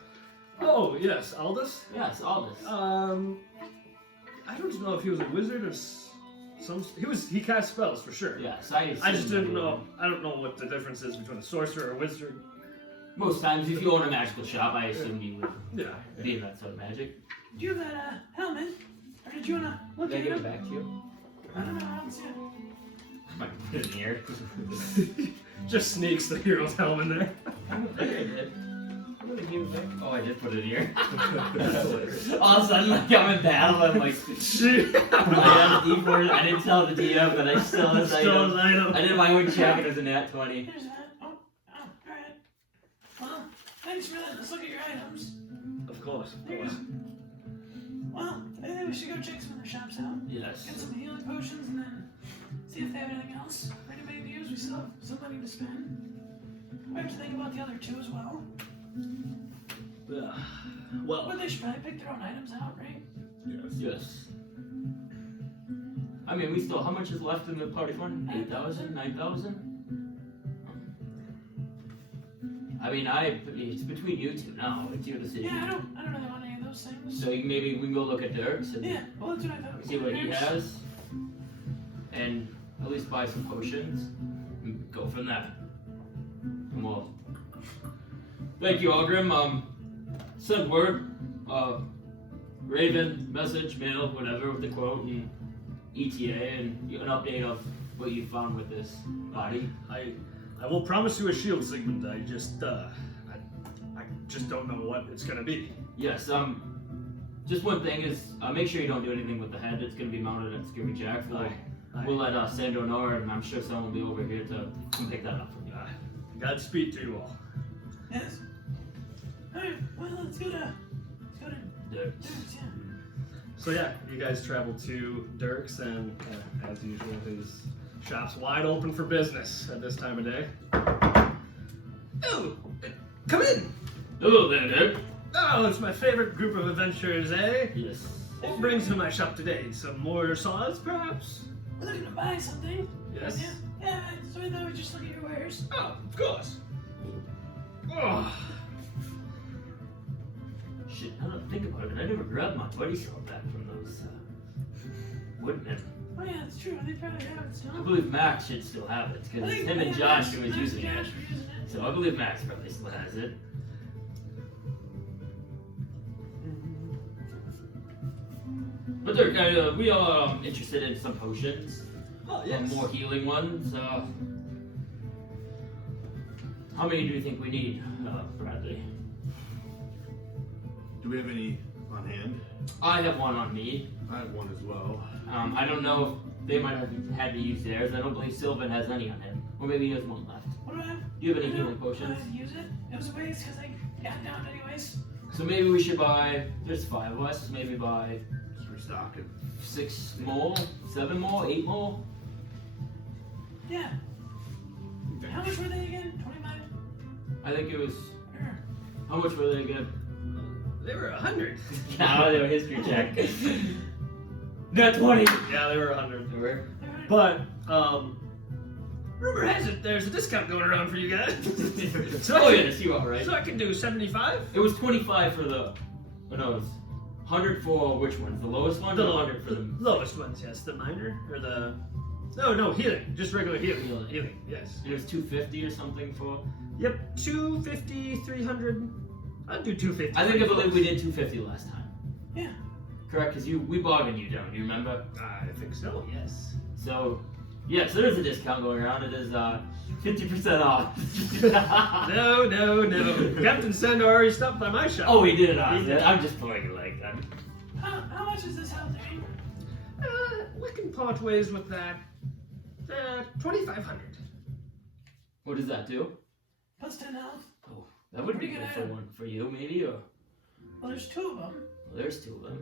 Oh yes, Aldous. Yes, Aldous. I don't know if he was a wizard or some. He cast spells for sure. Yes, I just didn't know. I don't know what the difference is between a sorcerer or a wizard. Most times, if you own a magical shop, I assumed you would Yeah. be in that sort of magic. Do you have that helmet? Or did you wanna look Did I at give it? it back to you? I don't know. I don't see it. I might put it in here. Just sneaks the hero's helm in there. I think I did. I'm gonna give it back. Oh, I did put it in here. That's hilarious. All of a sudden, like I'm in battle, I'm like, Shit. I had a D4. I didn't tell the DM, but I still had Still items. an item. I did my own check, and it was a nat 20. There's that. Oh, alright. Well, thanks for that. Let's look at your items. Of course. There you go. Well, I think we should go check some of the shops out. Yes. Get some healing potions and then see if they have anything else for anybody to use. We still have some money to spend. We have to think about the other two as well. Well, But they should probably pick their own items out, right? Yes. I mean, we still. How much is left in the party fund? 8,000, 9,000. I mean, it's between you two now. It's your decision. Yeah, I don't really want any of those things. So maybe we can go look at Dirk's and Yeah, well, that's what I thought. see what he has, and at least buy some potions, and go from there. And we'll. Thank you, Ogrim. Send word, Raven, message, mail, whatever, with the quote and ETA and an update of what you found with this body. I will promise you a shield, Sigmund. I just don't know what it's gonna be. Yes. Just one thing is, make sure you don't do anything with the head. It's gonna be mounted at Scooby Jack. We'll let Sando know, and I'm sure someone will be over here to come pick that up from you. Godspeed to you all. Yes. Alright, well, let's go to Dirk's. Dirk's, yeah. So yeah, you guys travel to Dirk's, and as usual, his shop's wide open for business at this time of day. Oh, come in. Hello there, Dirk. Oh, it's my favorite group of adventurers, eh? Yes. What brings you to my shop today? Some more saws, perhaps? We're looking to buy something. Yes. Yeah, so we thought we'd just look at your wares. Oh, of course. Oh. Shit, now that I think about it, I never grabbed my buddy sword back from those woodmen. Oh yeah, that's true. They probably have it still. I believe Max should still have it, because it's him and Josh who was using it. So I believe Max probably still has it. But Dirk, we are interested in some potions. Oh, Some more healing ones. How many do you think we need, Bradley? Do we have any on hand? I have one on me. I have one as well. I don't know if they might have had to use theirs. I don't believe Sylvan has any on him. Or maybe he has one left. What do I have? Do you have any I healing don't potions? use it. It was a waste because I got down anyways. So maybe we should buy, there's 5 of us, maybe buy Just restocking. 6 more, 7 more, 8 more? Yeah. How much were they again? 25? I think it was, Sure. how much were they again? They were 100. No, they were history check. Not 20! Yeah, they were 100. They were? But, rumor has it there's a discount going around for you guys. so, Oh I yeah, you are right. so I can do 75? It was 25 for the, oh no, it was 100 for which ones? The lowest one? The or 100 for the lowest ones, yes. The minor, or the... No, healing. Just regular healing. Healing. Healing, yes. It was 250 or something for. Yep, 250, 300. I'll do 250. I believe we did 250 last time. Yeah. Correct, because we bargained you down. You remember? I think so, yes. So, yes, there is a discount going around. It is 50% off. No. Captain Sandor already stopped by my shop. Oh, he did it. He did. I'm just playing it like that. How much is this out there? We can part ways with that. 2,500. What does that do? Plus 10 health. Oh, that would be Pretty good good for item. one for you, maybe. Or Well, there's 2 of them. well, there's 2 of them.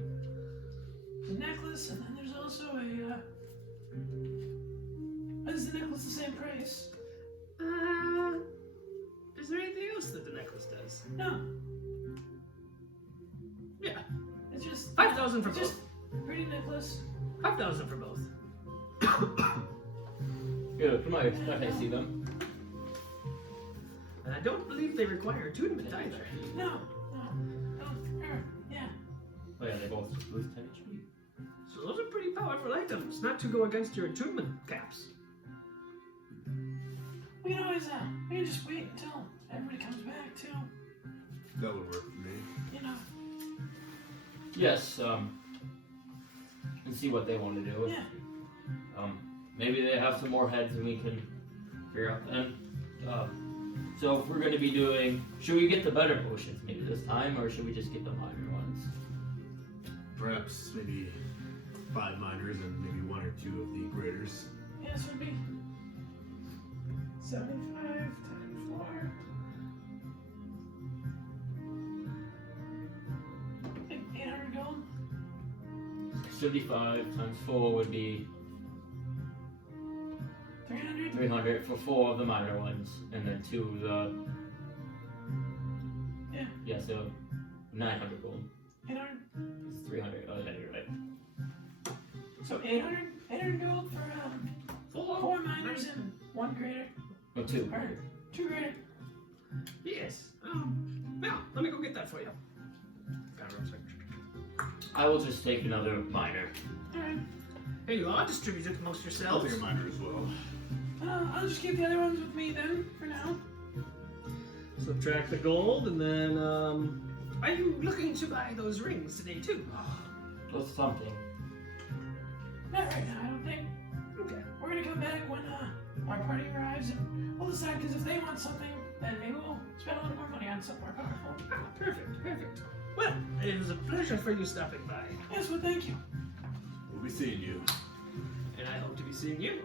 The necklace, and then there's also a. Is the necklace the same price? Is there anything else that the necklace does? No. Yeah. It's just 5,000 for it's both. just a pretty necklace. 5,000 for both. Good. Come on, let me see them. And I don't believe they require attunement either. No. I don't also lose 10 HP. So those are pretty powerful items. Not to go against your attunement caps. We can always, we can just wait until everybody comes back too. That would work for me. You know. Yes, and see what they want to do. Yeah. Maybe they have some more heads and we can figure out then. So if we're going to be doing, should we get the better potions maybe this time, or should we just get the minor ones? Perhaps maybe 5 minors and maybe 1 or 2 of the graders. Yeah, this would be 75 times 4. I think 800 gold. 75 times 4 would be 300. 300 for 4 of the minor ones, and then 2 of the. Yeah. Yeah, so 900 gold. 800. It's 300. Oh, yeah, you're right. So 800 gold for 4 miners and 1 grader. Oh, 2. Or 2 grader. Yes. Now, let me go get that for you. I will just take another minor. Alright. Here you are. Distribute it amongst I'll yourselves. take a minor as well. I'll just keep the other ones with me then, for now. Subtract the gold, and then, are you looking to buy those rings today, too? Or something. Not right now, I don't think. Okay. We're gonna come back when our party arrives and we'll decide, because if they want something, then maybe we'll spend a little more money on something more powerful. Ah, perfect, perfect. Well, it was a pleasure for you stopping by, Yes, well, thank you. We'll be seeing you. and I hope to be seeing you.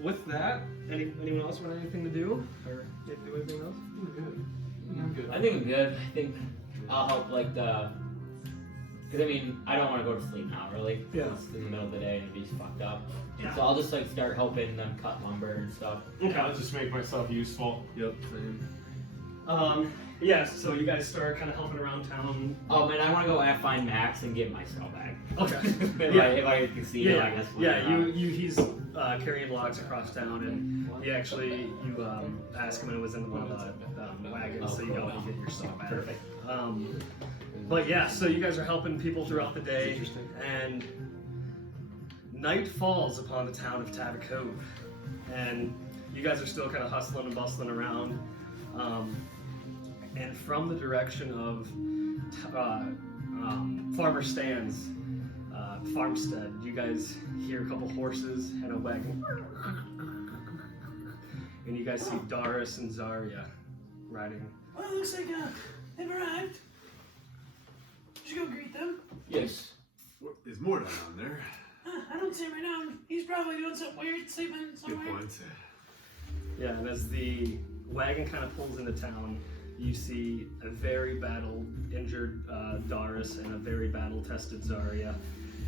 With that, anyone else want anything to do, or do anything else? I'm good. I think I'm good. I think I'll help, like, the. Because, I mean, I don't want to go to sleep now, really. Yeah. It's in the middle of the day and it'd be fucked up. Yeah. So I'll just, like, start helping them cut lumber and stuff. Yeah, I'll just make myself useful. Yep, same. Yeah, so you guys start kind of helping around town. Oh, man, I want to go find Max and get my cell back. Okay. if I can see it, I guess. He's carrying logs across town, and you ask him, and it was in one of the wagons, so you know you get your stuff back. Perfect. But yeah, so you guys are helping people throughout the day, and night falls upon the town of Tabacove, and you guys are still kind of hustling and bustling around. And from the direction of Farmer Stan's farmstead, you guys hear a couple horses and a wagon. And you guys see Doris and Zarya riding. Well, it looks like they've arrived. Should go greet them. Yes. Is Mordai on there? I don't see him right now. He's probably doing something weird, sleeping Good somewhere. point. Yeah, and as the wagon kind of pulls into town, you see a very battle-injured Doris and a very battle-tested Zarya.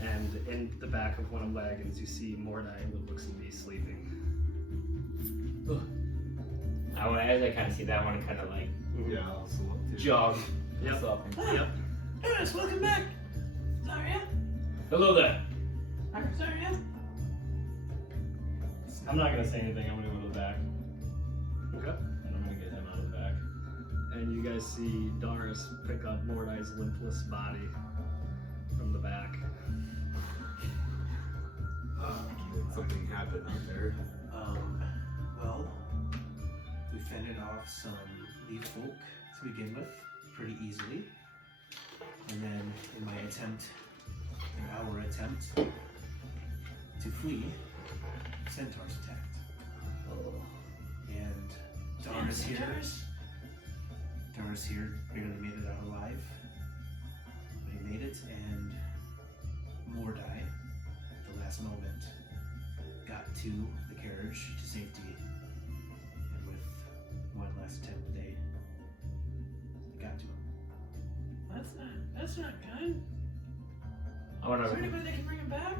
And in the back of one of the wagons, you see Mordai, who looks to be sleeping. As I kind of see that one, kind of like Yeah, I'll select too. jog. Yep. Up. Yep. Doris, welcome back. Zarya? Hello there. Zarya? I'm not gonna say anything. I'm gonna go to the back, Okay. and I'm gonna get him out of the back. And you guys see Doris pick up Mordai's limpless body from the back. Something happened out there. Well, we fended off some leaf folk to begin with, pretty easily. And then in our attempt to flee, centaurs attacked. And Doris here barely made it out alive. But he made it, and Mordai, at the last moment, got to the carriage to safety, and with one last attempt, they got to him. That's not good. I want Is there to. anybody that can bring him back?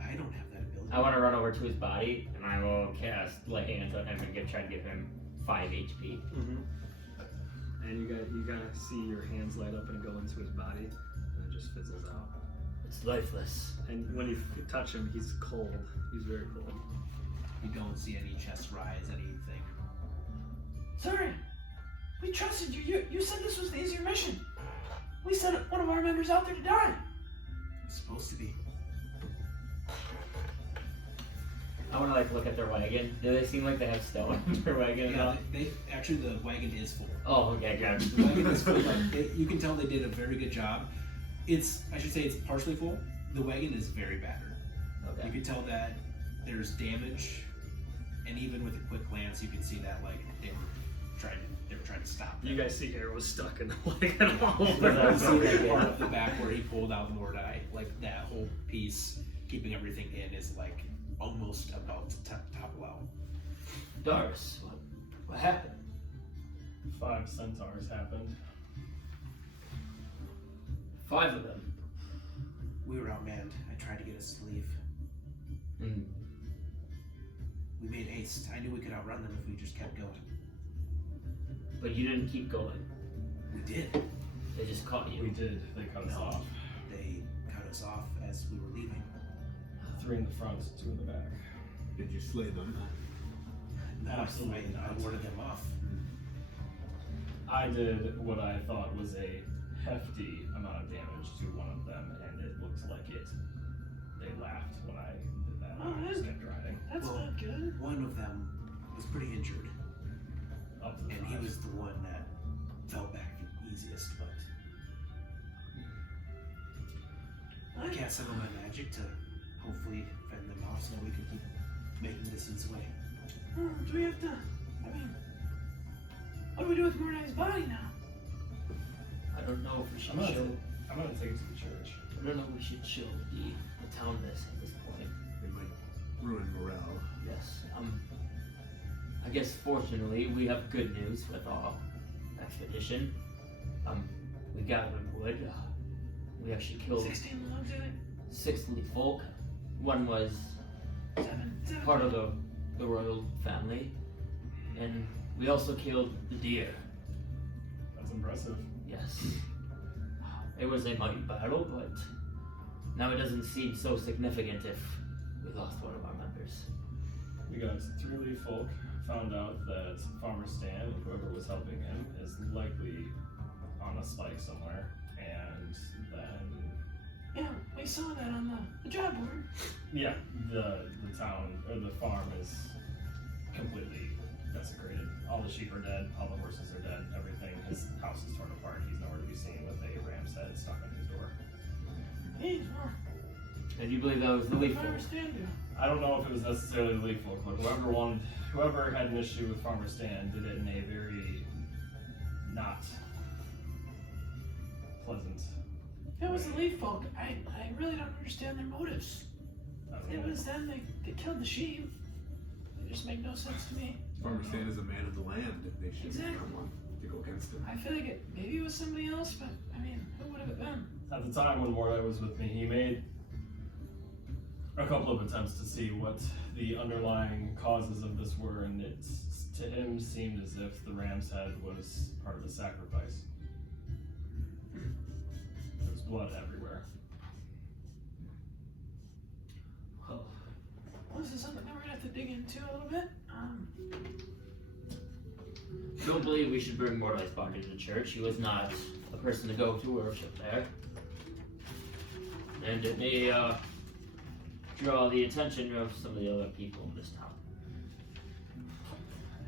I don't have that ability. I want to run over to his body, and I will cast lay hands on him and try to give him 5 HP. Mm-hmm. And you kind of see your hands light up and go into his body, and it just fizzles out. It's lifeless. And when you touch him, he's cold. He's very cold. You don't see any chest rise, anything. Sorry. We trusted you. You said this was the easier mission. We sent one of our members out there to die. It's supposed to be. I want to like look at their wagon. Do they seem like they have stone in their wagon? at Yeah, all? they actually the wagon is full. Oh, okay, good. The wagon is full. You can tell they did a very good job. I should say it's partially full. The wagon is very battered. You Okay. can tell that there's damage, and even with a quick glance, you can see that like they were trying to stop. You them. guys see arrows stuck in the wagon all You over. can see that part of the back where he pulled out Mordai, like that whole piece, keeping everything in, is like almost about to topple out. Doris, what happened? 5 centaurs happened. 5 of them. We were outmanned. I tried to get us to leave. Mm. We made haste. I knew we could outrun them if we just kept going. But you didn't keep going. We did. They just caught We you. did. They cut us No. off. They cut us off as we were leaving. 3 in the front, 2 in the back. Did you slay them? No, Absolutely I not. warded them off. I did what I thought was a hefty amount of damage to one of them, and it looked like it. They laughed when I did that. Oh, I just kept driving That's Well, not good. One of them was pretty injured, up to the and he 5. was the one that fell back the easiest, but I cast some of my magic to hopefully fend them off so that we can keep making distance away. Do we have to? I mean, what do we do with Mordai's body now? I don't know if we should I'm gonna, show. I'm gonna take it to the church. I don't know if we should show the town this at this point. They might ruin morale. Yes. I guess fortunately we have good news with our expedition. We gathered wood. We actually killed 16 logs, I think. 6 leaf folk. One was Seven. part of the royal family, and we also killed the deer. That's impressive. Yes. It was a mighty battle, but now it doesn't seem so significant if we lost one of our members. We got 3 leaf folk, found out that Farmer Stan and whoever was helping him is likely on a spike somewhere, and then Yeah, we saw that on the job board. yeah, the town or the farm is completely desecrated. All the sheep are dead, all the horses are dead, everything. His house is torn apart. He's nowhere to be seen with a ram's head stuck on his door. Jeez, well, And you believe that was the what leaf did Farmer folk? Stan do? I don't know if it was necessarily the leaf folk, but whoever had an issue with Farmer Stan did it in a very not pleasant. It was the leaf folk. I really don't understand their motives. It way. was them, they killed the sheep. It just made no sense to me. Farmer Stan is a man of the land. They should Exactly. not want to go against him. I feel like maybe it was somebody else, but I mean, who would have it been? At the time when Mordai was with me, he made a couple of attempts to see what the underlying causes of this were, and it to him seemed as if the ram's head was part of the sacrifice. There was blood everywhere. Well, Well, this is something that we're gonna have to dig into a little bit. don't believe we should bring Mordai's body to the church. He was not a person to go to worship there. And it may draw the attention of some of the other people in this town.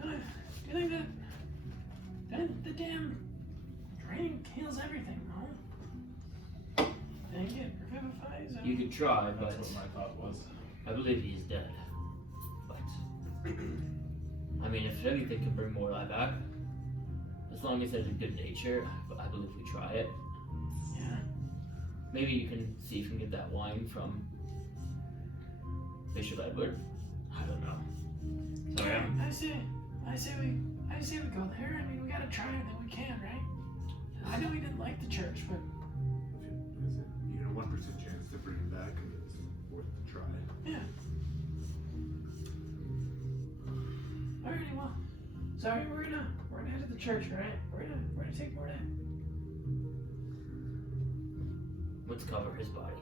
Do you think that the damn drink heals everything, no? Think it revivifies? You could try, That's but what my thought was. I believe he's dead. But I mean, if anything can bring Mordai back, as long as there's a good nature, I believe we try it. Yeah. Maybe you can see if you can get that wine from Bishop Edward. I don't know. Sorry, I say we go there. I mean, we gotta try everything we can, right? I know we didn't like the church, but You know, 1% chance to bring him back, and it's worth the try. yeah. Alrighty, well, sorry, we're gonna head to the church, right? We're gonna take more day. let's cover his body.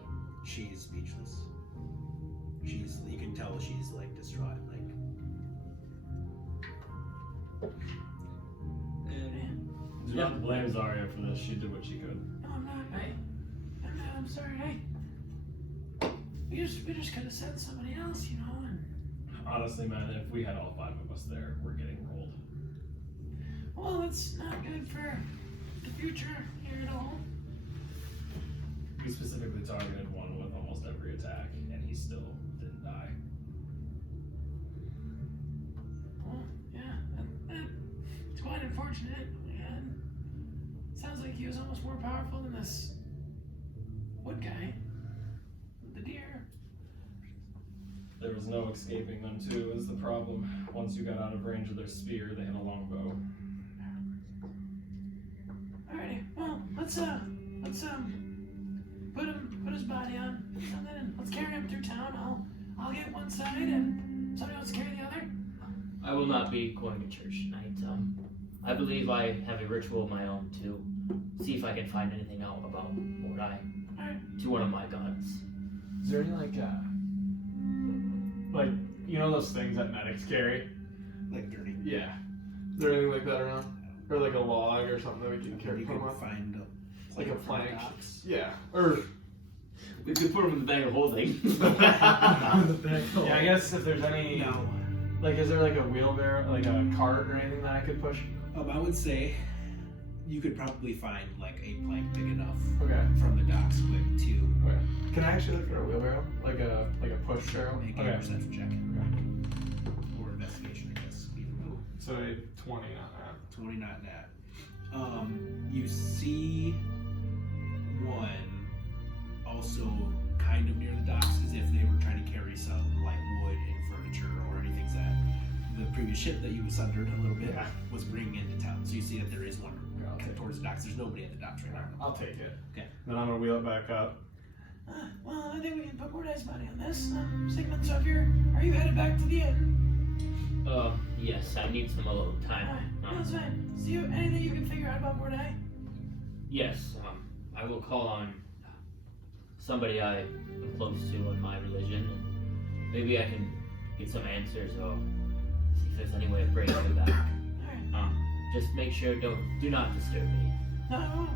She is speechless. You can tell she's like distraught, like. Man. Do not blame Zarya for this. She did what she could. No, I'm not. I'm sorry. We just could have sent somebody else, you know. And Honestly, man, if we had all 5 of us there, we're getting rolled. well, it's not good for the future here at all. We specifically targeted one with almost every attack, and he still didn't die. Well, yeah, it's quite unfortunate. And sounds like he was almost more powerful than this wood guy, the deer. There was no escaping them too, is the problem. Once you got out of range of their spear, they had a longbow. Alrighty, well, let's put his body on something and let's carry him through town. I'll get one side and somebody else carry the other. I will not be going to church tonight. I believe I have a ritual of my own to see if I can find anything out about Mordai to one of my gods. Is there any like you know those things that medics carry? Like dirty. Yeah. Is there anything like that around? Or like a log or something that we can carry? You Put can 'em on? find Like a from plank. docks. Yeah. Or We could put him in the bag of holding. yeah, I guess if there's any No. like, is there like a wheelbarrow, like a cart or anything that I could push? I would say you could probably find like a plank big enough Okay. from the docks quick to Okay. Can I actually look for a wheelbarrow? Like a push barrel? make a Okay. perception check. Or investigation, I guess. Either way. So a 20 on that. 20, not that. You see one also kind of near the docks as if they were trying to carry some like wood and furniture or anything that the previous ship that you sundered a little bit Yeah. was bringing into town. So you see that there is one Okay, I'll take it. towards the docks. There's nobody at the docks right now. I'll take it. Okay. Then I'm gonna wheel it back up. Well, I think we can put Mordai's body on this. Sigmund, so if are you headed back to the inn? Yes, I need some alone time. Alright, that's fine. See anything you can figure out about Mordai? Yes, I will call on somebody I am close to in my religion, and maybe I can get some answers or see if there's any way of bringing you back. Alright. Just make sure do not disturb me. No, I won't.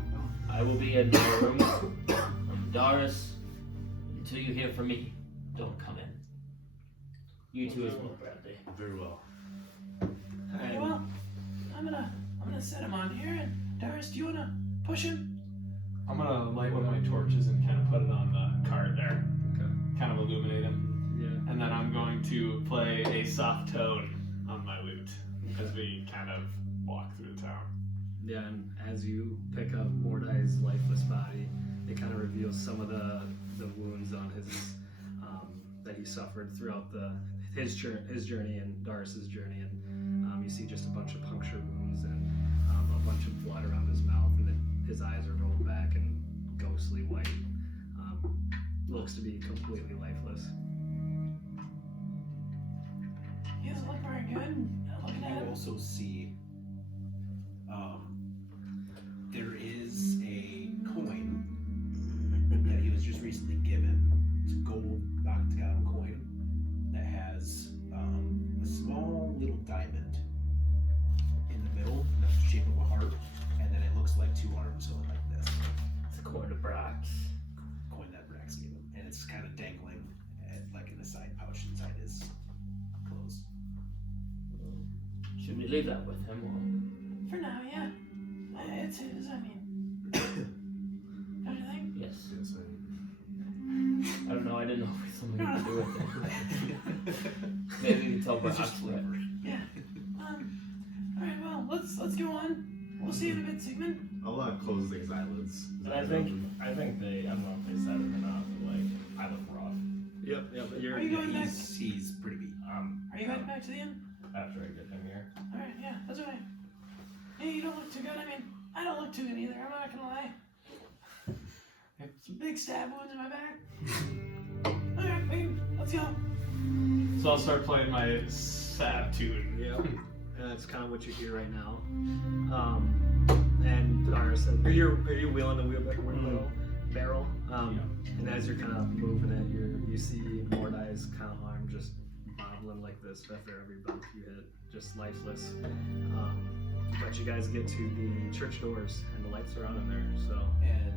I will be in my room. Darius, until you hear from me, don't come in. You too as well, Bradley. Very well. Okay, well, I'm gonna set him on here, and Darius, do you wanna push him? I'm gonna light one of my torches and kind of put it on the cart there. Okay. Kind of illuminate him. Yeah. And then I'm going to play a soft tone on my lute as we kind of walk through the town. Yeah, and as you pick up Mordai's lifeless body, it kind of reveals some of the wounds on his that he suffered throughout his journey and Darius's journey, and you see just a bunch of puncture wounds and a bunch of blood around his mouth, and then his eyes are rolled back and ghostly white. Looks to be completely lifeless. He doesn't look very good. Looking at You him. also see there is a coin that he was just recently given. It's a gold octagon coin that has a small little diamond in the middle, in the shape of a heart, and then it looks like 2 arms going like this. It's a coin of Brax. Coin that Brax gave him, and it's kind of dangling like in the side pouch inside his clothes. Should we leave that with him? Or... For now, yeah. It's his, I mean. Don't you think? Yes. Yes, I don't know, I didn't know if something we could do with it. Maybe we can tell It's Brax just what. flavor. Yeah. Alright, well, let's go on. We'll see you in a bit, Sigmund. I'll close these eyelids. And I think they, I don't know if they said it or not, but like, I look rough. Yep. You're. Are you going back? He's pretty beat. Are you heading back to the inn? After I get him here. Alright, yeah, that's alright. Hey, you don't look too good. I mean, I don't look too good either. I'm not gonna lie. Some big stab wounds in my back. Alright, wait, let's go. So I'll start playing my sad tune. Yep. And that's kind of what you hear right now. And Darius said, "Are you wheeling the wheel barrel?" And as you're kind of moving it, you see Mordai's kind of arm just bobbling like this after every bump you hit, just lifeless. But you guys get to the church doors, and the lights are on in there. So And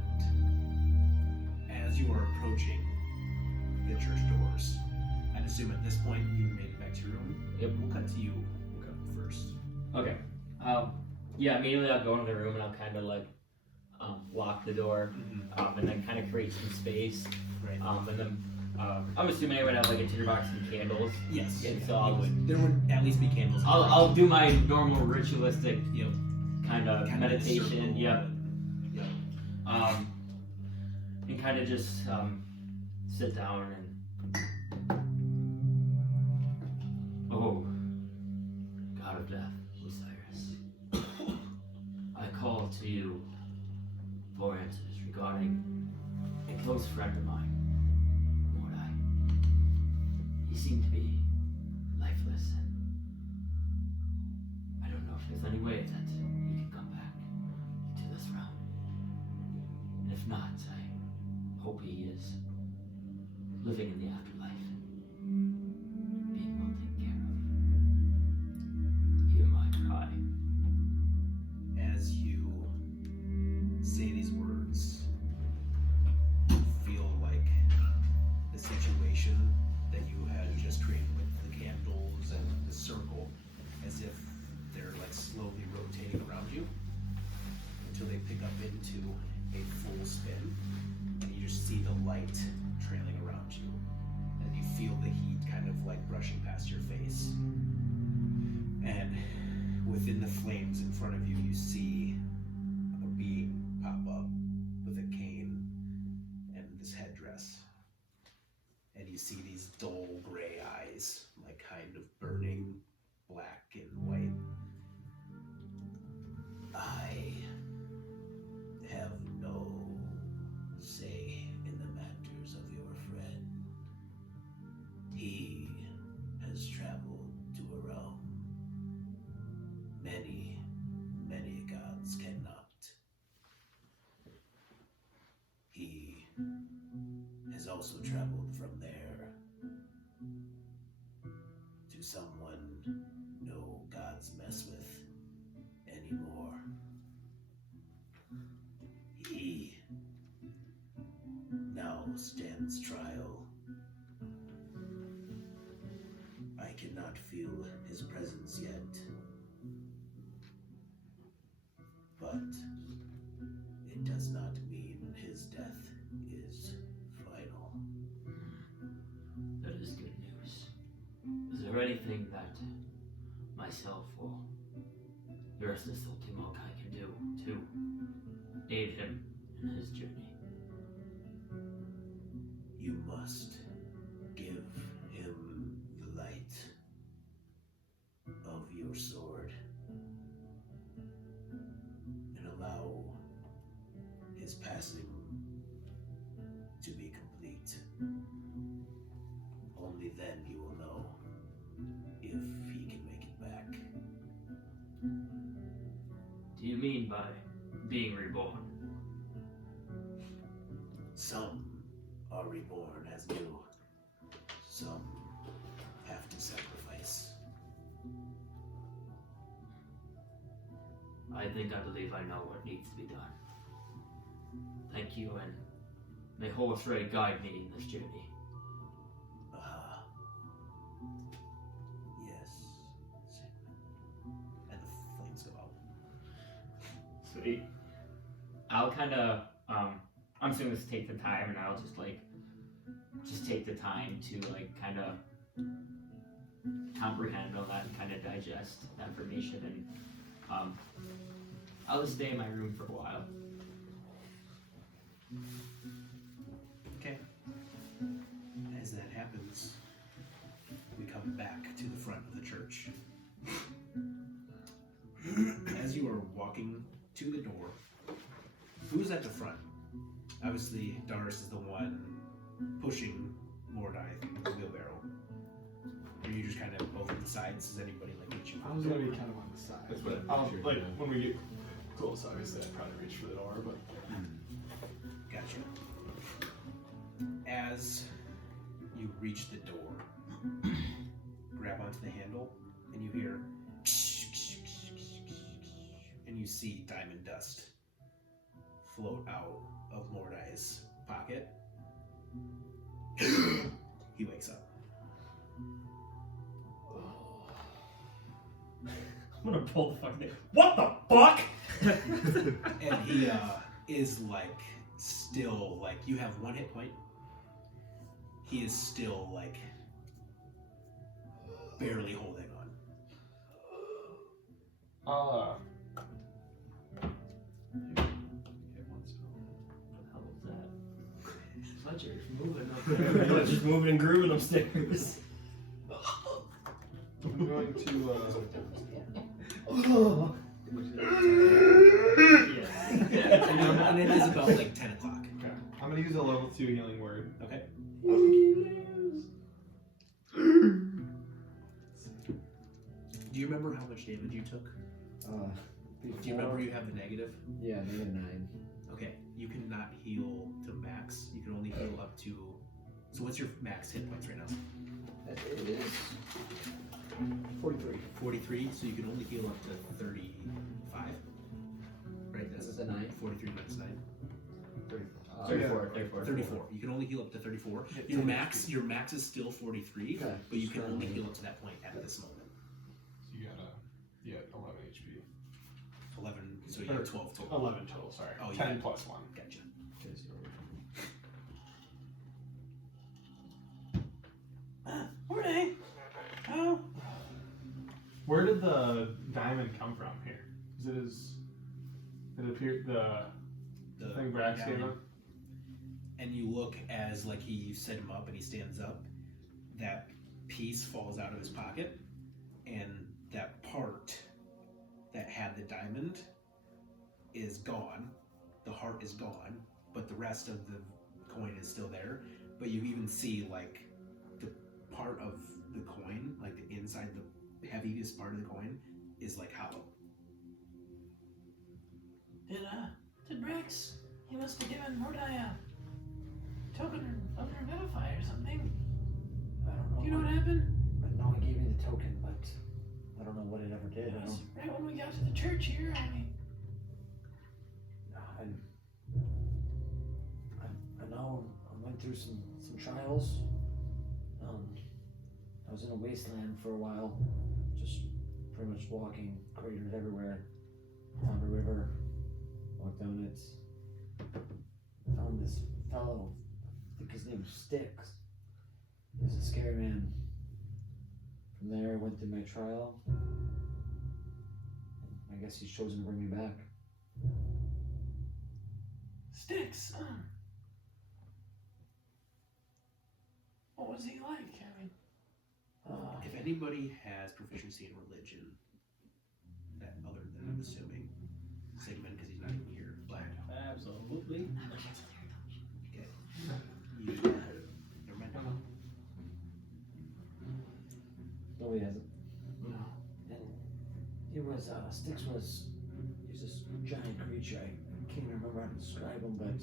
as you are approaching the church doors, I'd assume at this point you made it back to your room. Yep. We'll cut to you first. Okay. Yeah, immediately I'll go into the room and I'll kind of like lock the door, and then kind of create some space. Right. And then I'm assuming I would have like a tinderbox and candles. Yes. And yeah, so I'll, there would at least be candles. I'll do my normal ritualistic Yep. kind of Kind of meditation. circle. Yep. Yep. And kind of just sit down and oh, God of Death, Osiris, I call to you for answers regarding a close friend of mine, Mordai. He seemed to be lifeless, and I don't know if there's any way that he can come back to this realm. And if not, I hope he is living in the afterlife, being well taken care of. Hear my cry. As you say these words, you feel like the situation that you had just created with the candles and the circle, as if they're like slowly rotating around you until they pick up into a full spin, and you just see the light trailing around you, and you feel the heat kind of like brushing past your face. And within the flames in front of you, you see a being pop up with a cane and this headdress. And you see these dull gray eyes, like kind of burning black and white. I have no say in the matters of your friend. He has traveled to a realm many, many gods cannot. He has also traveled from there to someone no gods mess with anymore. He now stands trial. I cannot feel his presence yet, but it does not mean his death is final. That is good news. Is there anything that myself or the rest of Sultan Mokai can do to aid him in his journey? You must give him the light of your sword and allow his passing to be complete. Only then you will know if he can make it back. Do you mean by being reborn? Some are reborn as new. Some have to sacrifice. I believe I know what needs to be done. Thank you, and may Horus Ray guide me in this journey. Yes. And the flames go out. Sweet. I'll kind of, I'm just gonna take the time, and I'll just take the time to kind of comprehend all that and kind of digest that information, and I'll just stay in my room for a while. Okay. As that happens, we come back to the front of the church. As you are walking to the door, who's at the front? Obviously, Doris is the one pushing Mordai through the wheelbarrow. Are you just kind of both at the sides? Does anybody get you? I was gonna be kind of on the side. That's But what I'm sure, like yeah. when we get close, obviously I'd probably reach for the door, but Gotcha. As you reach the door, grab onto the handle, and you hear you see diamond dust float out of Mordai's pocket. He wakes up. I'm gonna pull the fucking thing. What the fuck? And he is like still like, you have 1 hit point. He is still like barely holding on. Fletcher's moving up there. Just moving and grooving upstairs. I'm going to. And it is about like 10 o'clock. Okay. I'm gonna use a level 2 healing word. Okay. Do you remember how much damage you took? Do you remember you have the negative? Yeah, -9. Okay, you cannot heal to max. You can only heal up to. So what's your max hit points right now? It is 43. 43. So you can only heal up to 35. Right. This is a 9. 43 minus 9. 34. 34. You can only heal up to 34. Your max is still 43, Okay. but you can only heal up to that point at this moment. So you got 11 HP. 11. So you have 12 total. 11 total. Sorry. Oh, 10 yeah. plus 1. Gotcha. Mordai. Oh, Where did the diamond come from here? Is it appeared the thing Brax gave him? And you look as like you set him up and he stands up, that piece falls out of his pocket, and that part that had the diamond is gone. The heart is gone, but the rest of the coin is still there. But you even see like the part of the coin, like the inside, the heaviest part of the coin, is like hollow. did Brax? He must have given Mordai a token of Revivify or something. I don't know. Do you know what happened? I know he gave me the token, but I don't know what it ever did. It I was don't. right when we got to the church here. I mean, I know I went through some trials. I was in a wasteland for a while, just pretty much walking, cratered everywhere. Found a river, walked down it. Found this fellow, I think his name was Styx. He was a scary man. From there, I went through my trial. I guess he's chosen to bring me back. Styx. What was he like? I mean, If anybody has proficiency in religion, that other than I'm assuming Sigmund, because he's not even here, but Absolutely. okay, you never mind. No, he hasn't. No. And it was, Styx was, he was this giant creature. I can't remember how to describe him, but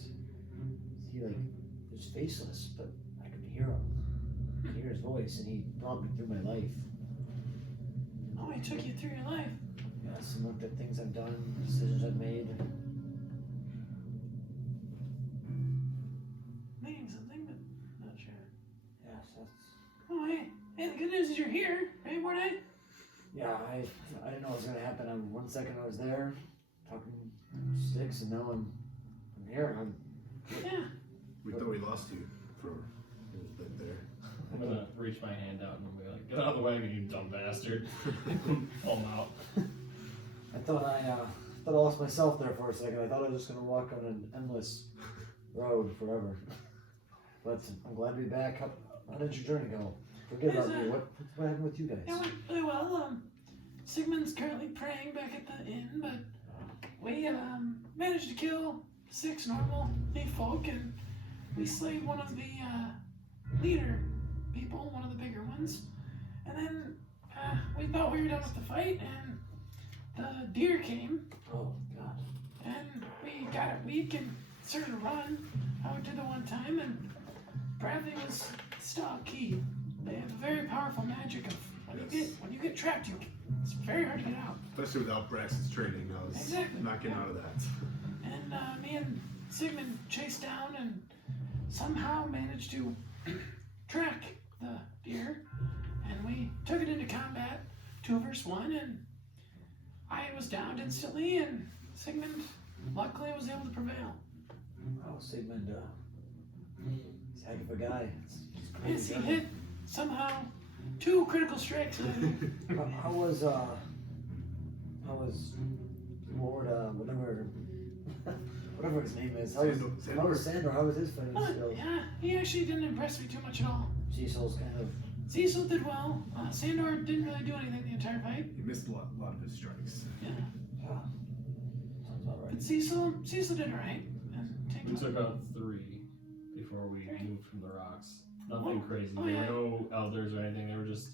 he was faceless, but I could hear him. I could hear his voice, and he brought me through my life. oh, he took you through your life. Yes, and looked at things I've done, decisions I've made. Meaning something, but not sure. Yes, that's. Oh, hey, the good news is you're here, right, Mordai? Yeah, I didn't know what was gonna happen. 1 second I was there, talking to Styx, and now I'm here. Yeah. We thought we lost you for a little bit there. I'm gonna reach my hand out and I'm gonna be like, get out of the wagon, you dumb bastard. Pull him out. I thought I lost myself there for a second. I thought I was just gonna walk on an endless road forever. But I'm glad to be back. How did your journey go? Forget about me. What happened with you guys? It went really well. Sigmund's currently praying back at the inn, but we managed to kill 6 normal thief folk, and we slayed one of the leader people, one of the bigger ones. And then we thought we were done with the fight, and the deer came, Oh God. and we got it weak and started to run. I went to the one time, and Bradley was stuck. They have a very powerful magic of when you get trapped, it's very hard to get out. Especially without Brax's training, I was Exactly, not getting yeah. out of that. And me and Sigmund chased down and somehow managed to track the deer, and we took it into combat, 2 versus 1, and I was downed instantly, and Sigmund luckily was able to prevail. Oh, Sigmund, he's a heck of a guy. It's Yes, crazy. he hit somehow 2 critical strikes. How was Lord, whatever his name is. How was Sandor? How was his fighting Oh, skills? yeah, he actually didn't impress me too much at all. Cecil's kind of. Cecil did well. Sandor didn't really do anything the entire fight. He missed a lot of his strikes. Yeah. Sounds about right. But Cecil did alright. We took out 3 before we moved from the rocks. Nothing crazy. Oh, There yeah. were no elders or anything. They were just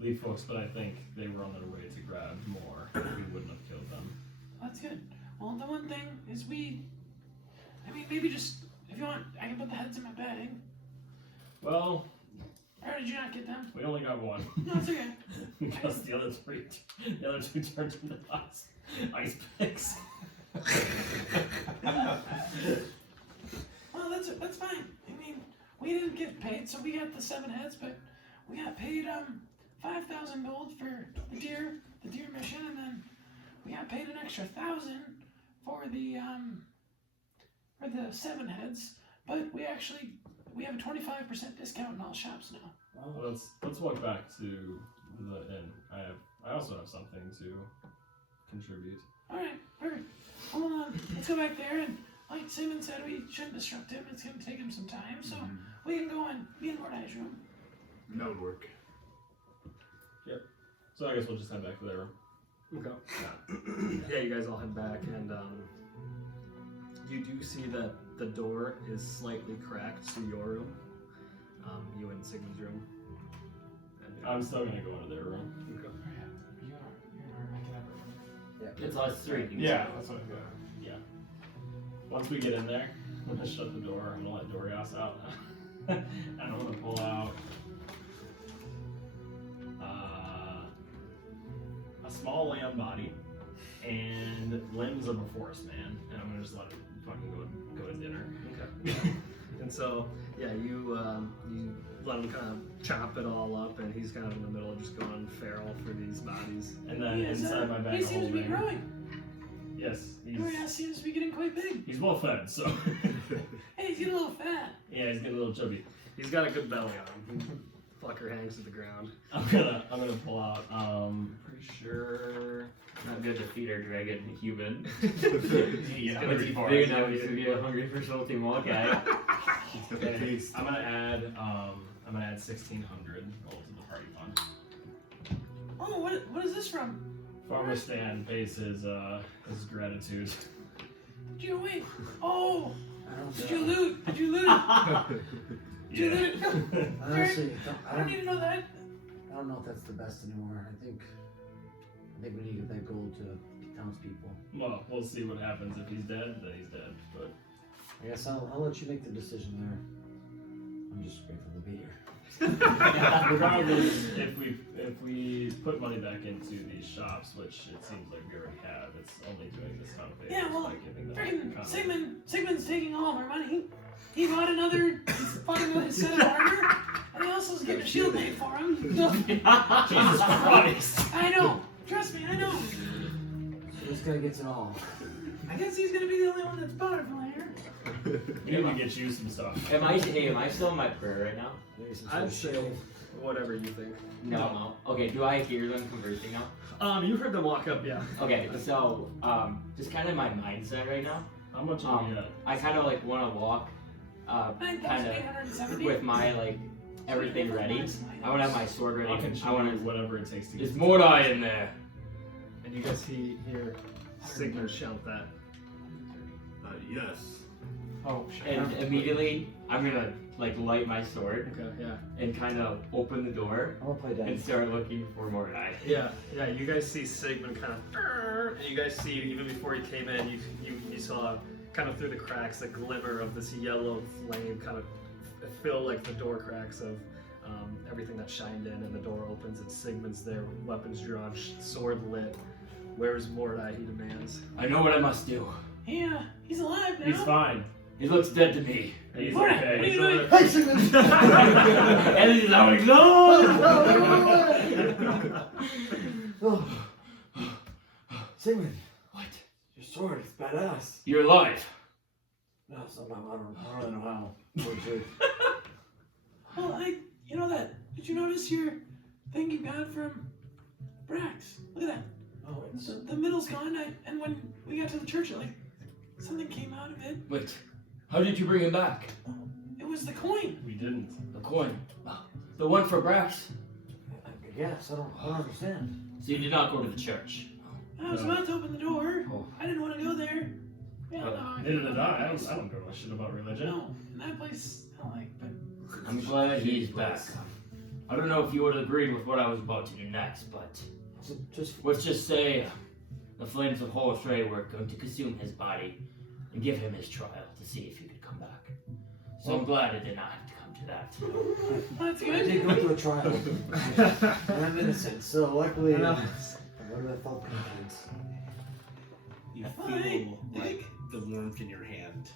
lead folks, but I think they were on their way to grab more. We wouldn't have killed them. That's good. Well, the one thing is maybe just, if you want, I can put the heads in my bag. Well, Or did you not get them? we only got 1. No, it's okay. Because the other 2 turned into ice picks. Well, that's fine. I mean, we didn't get paid, so we got the 7 heads, but we got paid 5,000 gold for the deer mission, and then we got paid an extra 1,000 for the 7 heads. But we have a 25% discount in all shops now. Well, let's walk back to the inn. I also have something to contribute. All right, perfect. Well, let's go back there, and like Simon said, we shouldn't disrupt him. It's gonna take him some time, so we can go and be in Mordai's room. That would work. So I guess we'll just head back to their room. Okay. Yeah, you guys all head back, and you do see that the door is slightly cracked to your room. You and Sigmund's room. And, I'm still gonna go into their room. okay. It's us 3. Yeah, that's what I got. Once we get in there, I'm gonna shut the door. I'm gonna let Dorias out, and I'm gonna pull out a small lamb body and limbs of a forest man, and I'm gonna just let it fucking go to dinner. Okay. And so, yeah, you let him kind of chop it all up, and he's kind of in the middle of just going feral for these bodies. And then He is, inside my bag he of seems to be holding, growing. yes, Dorian seems to be getting quite big. he's well fed, so Hey, he's getting a little fat. yeah, he's getting a little chubby. He's got a good belly on him. Fucker hangs to the ground. I'm gonna pull out Pretty sure not good to feed our dragon human. yeah, When he's big enough, he's gonna get hungry for salty milk. Okay, I'm gonna add 1,600 gold to the party fund. Oh, what is this from? Farmer Stan pays his gratitude. Did you wait? Oh, I don't did you know. loot? Did you loot? Did you loot? Honestly, I don't need to know that. I don't know if that's the best anymore. I think we need to give that gold to townspeople. Well, we'll see what happens. If he's dead, then he's dead. But I guess I'll let you make the decision there. I'm just grateful to be here. regardless, if we put money back into these shops, which it seems like we already have, it's only doing this town favors Yeah, well, by giving them Freaking economy. Sigmund's taking all of our money. He bought another fucking set of armor, and he also is getting a shield made for him. Jesus Christ! I know. Trust me, I know. So this guy gets it all. I guess he's gonna be the only one that's bountiful here. We need to get you some stuff. Am I still in my prayer right now? Maybe some sort I'd of say shield. whatever you think. No. Okay, do I hear them conversing now? You heard them walk up, yeah. Okay, so just kind of my mindset right now. How much are we at? I kind of like want to walk, kind of 9,870. with my like everything ready. I want to have my sword ready. I can I want do to. whatever it takes to There's get Mordai in there. And you guys hear Sigmund shout that. Yes. Oh shit. And immediately I'm gonna like light my sword Okay, yeah. and kind of open the door I'm gonna play and dead. start looking for Mordai. Yeah, you guys see Sigmund kind of, and you guys see even before he came in, you saw kind of through the cracks a glimmer of this yellow flame kind of fill like the door cracks of everything that shined in, and the door opens and Sigmund's there, weapons drawn, sword lit, Where's Mordai? He demands. I know what I must do. He's alive now. He's fine. He looks dead to me. He's Mordai, okay. what are you doing? Hey, Sigmund! And he's like, no! Oh. Sigmund, What? your sword is badass. You're alive. No, somehow, I don't really know how. Legit. Well, you know that. Did you notice your thing you got from Brax? Look at that. Oh, it's... The middle's gone, and when we got to the church, something came out of it. Wait, how did you bring him back? It was the coin. We didn't. The coin. The one for Brax. I guess, I don't understand. So you did not go to the church. I was No. about to open the door. Oh. I didn't want to go there. Yeah, no, Neither did I. I don't give a shit about religion. No, in that place, I don't like, but I'm glad he's back. I don't know if you would have agreed with what I was about to do next, but So just... let's just say the flames of Holstray were going to consume his body and give him his trial to see if he could come back. So I'm glad it did not have to come to that. that's I did good. go through a trial. And I'm innocent, so luckily... I would have felt complaints. You Oh, feel hey, like the warmth in your hand,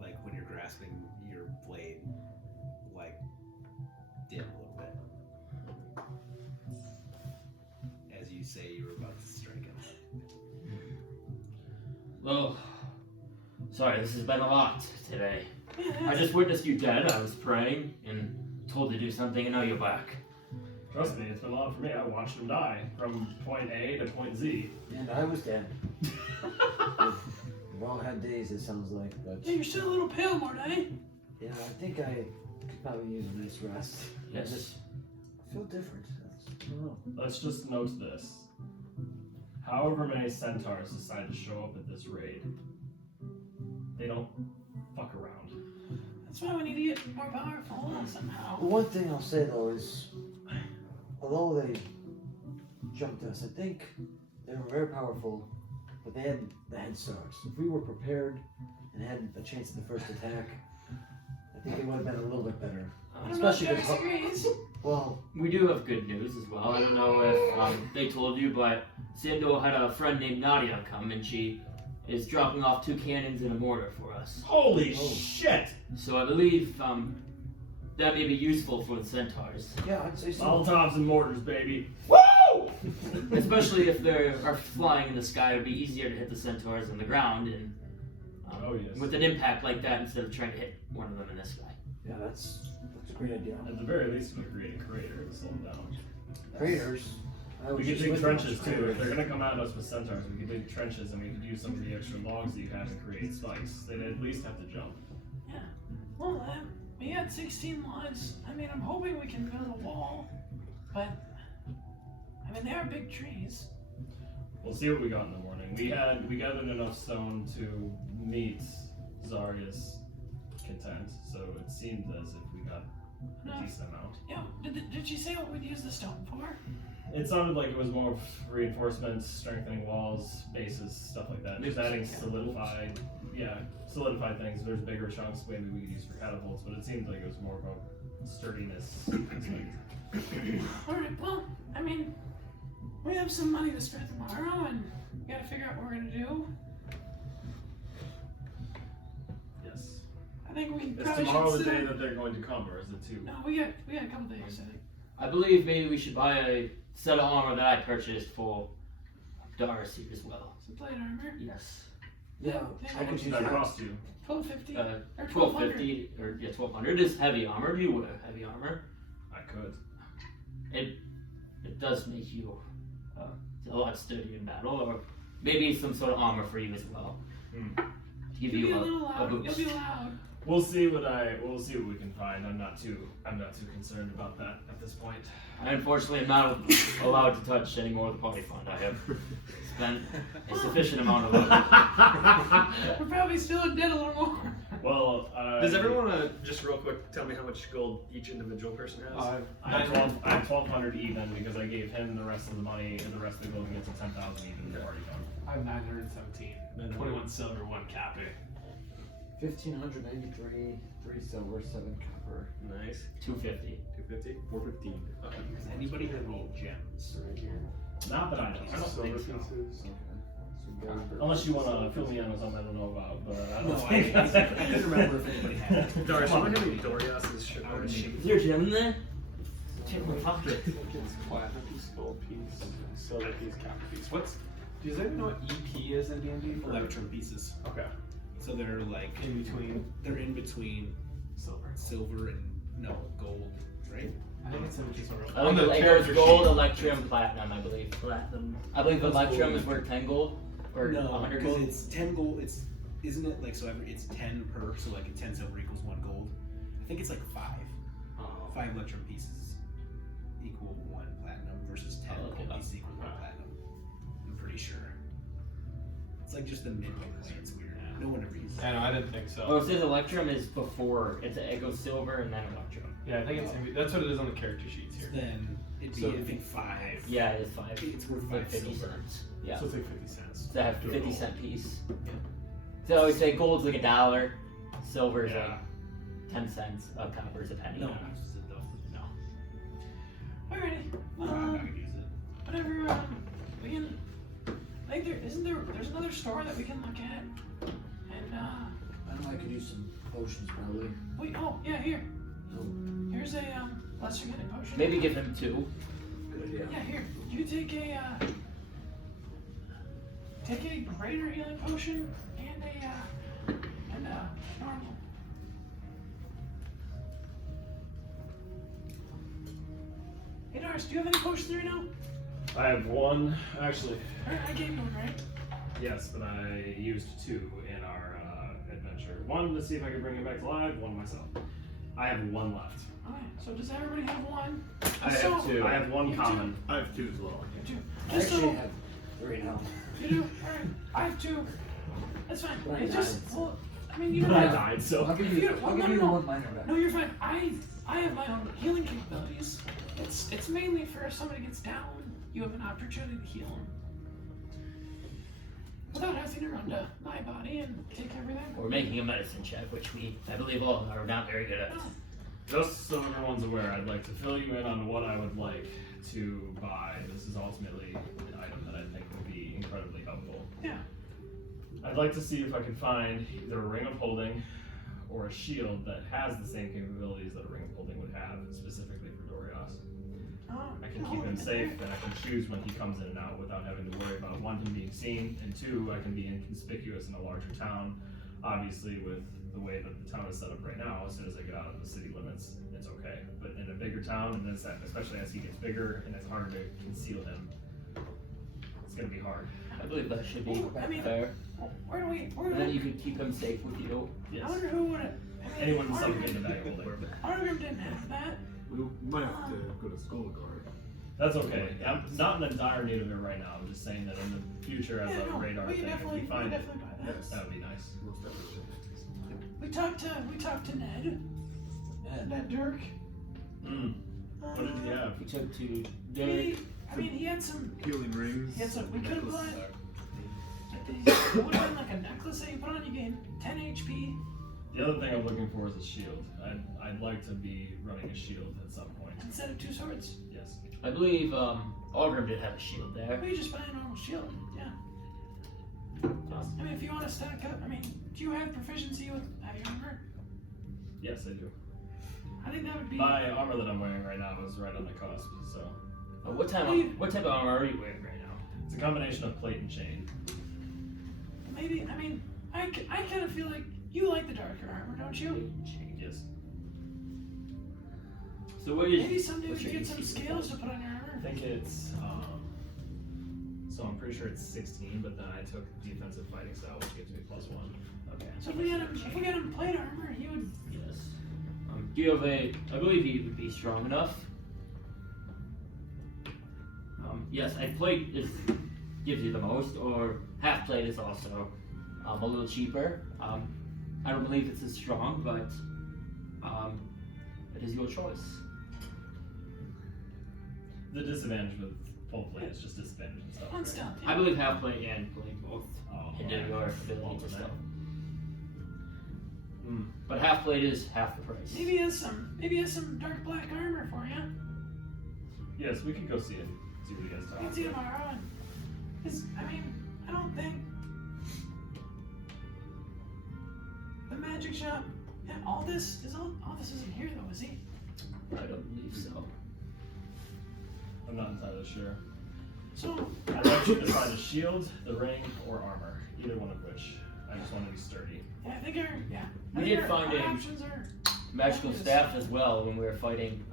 like when you're grasping your blade, like dim a little bit. As you say you were about to strike him. Well, sorry, this has been a lot today. Yeah, I just witnessed you dead. I was praying and told to do something, and now you're back. Trust me, it's been a lot for me. I watched him die from point A to point Z. And I was dead. We've all had days, it sounds like, but... yeah, you're still a little pale, Mordai. Yeah, I think I could probably use a nice rest. Yes. I just feel different. I don't know. Let's just note this. However many centaurs decide to show up at this raid, they don't fuck around. That's why we need to get more powerful somehow. The one thing I'll say though is, although they jumped us, I think they were very powerful, but they had the head starts. If we were prepared and had a chance at the first attack, I think it would have been a little bit better. I don't know if Especially Dex because, agrees. well, We do have good news as well. I don't know if they told you, but Sando had a friend named Nadia come, and she is dropping off 2 cannons and a mortar for us. Holy Oh. shit! So I believe that may be useful for the centaurs, yeah, I'd say so. Molotovs and mortars, baby. especially if they are flying in the sky. It would be easier to hit the centaurs on the ground, and Oh, yes. with an impact like that instead of trying to hit one of them in the sky. Yeah, that's a great idea. At the very least, we create a crater to slow them down. Craters. I was We could just dig with trenches those too. If craters. they're gonna come at us with centaurs, we could dig trenches and we could use some of the extra logs that you have to create spikes. They'd at least have to jump. Well, we got 16 logs. I mean, I'm hoping we can build a wall, but I mean, they are big trees. We'll see what we got in the morning. We gathered enough stone to meet Zarya's content, so it seemed as if we got a No. decent amount. Yeah, did she say what we'd use the stone for? It sounded like it was more of reinforcement, strengthening walls, bases, stuff like that. Just adding solidified things. There's bigger chunks maybe we could use for catapults, but it seemed like it was more about sturdiness aspect. Alright, well, I mean, we have some money to spend tomorrow, and we gotta figure out what we're gonna do. Yes. I think we Is probably tomorrow should the sit day on- that they're going to come, or is it two? No, we got a couple days, I think. I believe maybe we should buy a set of armor that I purchased for Darcy as well. Some plate armor. Yes. Yeah, Yeah, I How could much use did that that. cost you? 1250 Uh, or 1200. 1250 or 1200 is heavy armor. Do you wear heavy armor? I could. It does make you a lot sturdier in battle, or maybe some sort of armor for you as well. Hmm. To give You'll be you a little a loud. boost. You'll be loud. We'll see what we can find. I'm not too concerned about that at this point. I unfortunately am not allowed to touch any more of the party fund. I have spent a sufficient amount of it. We're probably still in debt a little more. Well, Does everyone want to just real quick tell me how much gold each individual person has? I have 1200 even because I gave him the rest of the money, and the rest of the gold gets a 10,000 even in the party fund. I have 917. 21 silver, 1 copper. 1,593, 3 silver, 7 copper. Nice. 250. 250? 415. Does anybody have any gems? Right here. Not that I know. I don't Silver think so. pieces. Okay. So gold versus Unless you want to silver fill me pieces. in on something I don't know about, but I don't No, think I couldn't remember if anybody had it. Darius, Come you on. look at Dorias's sheet. Is there a gem in there? Check my pocket. It's platinum piece, gold piece, silver piece, copper piece. Does anyone know what EP is in D&D? Electrum pieces. Okay. So they're like In between they're in between silver. silver and gold, right? I think it's in between silver. I On think the it goes character gold, sheet. electrum, platinum, I believe. Platinum. I believe What's electrum gold? is worth 10 gold or No, 100 because gold. it's 10 gold. Isn't it like so? It's 10 per. So like 10 silver equals 1 gold. I think it's like 5. Oh. 5 electrum pieces equal 1 platinum versus 10 I'll look it gold up. pieces equal 1 platinum. I'm pretty sure. It's like just the midway point. It's weird. No one ever uses it. I know, I didn't think so. Oh, it says electrum is before. It goes silver and then electrum. Yeah, I think it's that's what it is on the character sheets here. Then it'd be So- I think 5. Yeah, it is 5. It's worth like 5 50 silver. cents. Yeah. So it's like 50 cents. So I have 50-cent piece. So I would say gold's like $1, silver's Yeah. like 10 cents, copper's a penny. No one uses it though. No. Alrighty. I'm not gonna use it. Whatever. We can. Like there's another store that we can look at. And I know I could use some potions probably. wait. Oh yeah, here. So, Here's a lesser healing potion. Maybe give him 2. good idea. Yeah, here. You take a greater healing potion and a normal. Hey Doris, do you have any potions right now? I have one, actually. I gave you one, right? Yes, but I used 2 in our adventure. One to see if I could bring him back to life. One myself. I have 1 left. Okay. So does everybody have one? I So- have 2. I have 1 You too. common. I have 2 as well. You do. I Just actually so have 3 now. you do. All right. I have 2. That's fine. But I It's just died, well. I mean, you don't But I have. died, so. I'll give You- you, I'll give you no. one minor back. No, you're fine. I have my own healing capabilities. It's mainly for if somebody gets down, you have an opportunity to heal them. Without having to run to my body and take everything. We're making a medicine check, which I believe all are not very good at. Oh, Just so everyone's aware, I'd like to fill you in on what I would like to buy. This is ultimately an item that I think would be incredibly helpful. Yeah. I'd like to see if I can find either a ring of holding or a shield that has the same capabilities that a ring of holding would have, specifically for Dorias. oh, I can no, keep him it's safe there. and I can choose when he comes in and out without having to worry about 1, him being seen, and 2, I can be inconspicuous in a larger town. Obviously, with the way that the town is set up right now, as soon as I get out of the city limits, it's okay. But in a bigger town, and then especially as he gets bigger and it's harder to conceal him, it's gonna be hard. I believe that should be I mean- fair. Where do we? Where And do then we? you could keep him safe with you. Yes. I wonder who would have. Anyone with something in the bag of holding. Argrim didn't have that. We might have to go to Skullguard. That's okay. I'm not in dire need of it right now. I'm just saying that in the future, as Yeah, a no, radar we thing, if definitely, we find it, definitely buy that. Yes. that would be nice. Most definitely. We talked to Ned. Yeah. Ned Dirk. Mm. What did he have? We took to Derek. He had some. Healing rings. He had some. We could have necklaces. put. It would have been like a necklace that you put on. You gain 10 HP. The other thing I'm looking for is a shield. I'd like to be running a shield at some point. Instead of 2 swords. Yes. I believe Algrim did have a shield there. We just buy a normal shield. Yeah. I mean, if you want to stack up. I mean, do you have proficiency with heavy armor? Yes, I do. I think that would be. My armor that I'm wearing right now is right on the cusp, so What type of armor are you wearing right now? it's a combination of plate and chain. Maybe. I mean, I kind of feel like you like the darker armor, don't you? Yes. So what is? Maybe someday we what's could your get some AC? scales to put on your I armor. think it's so I'm pretty sure it's 16, but then I took defensive fighting style, which gives me +1. Okay. So if we get him plate armor, he would. Yes. Do you have a? I believe he would be strong enough. Yes, a plate gives you the most, or half plate is also a little cheaper. I don't believe it's as strong, but it is your choice. The disadvantage with full plate is just disadvantage and stuff. On right? stealth. I believe half plate and plate both Oh, hinder okay. your Well, ability to then. stealth. Hmm. But half plate is half the price. Maybe he has some dark black armor for you. Yes, we could go see it. See what you guys talk We can see about. tomorrow. And I don't think the magic shop. Yeah, all this isn't here though, is he? I don't believe so. I'm not entirely sure. So I'd like you to find a shield, the ring, or armor. Either one of which. I just want to be sturdy. yeah, I think We did find our a options are magical staff as well when we were fighting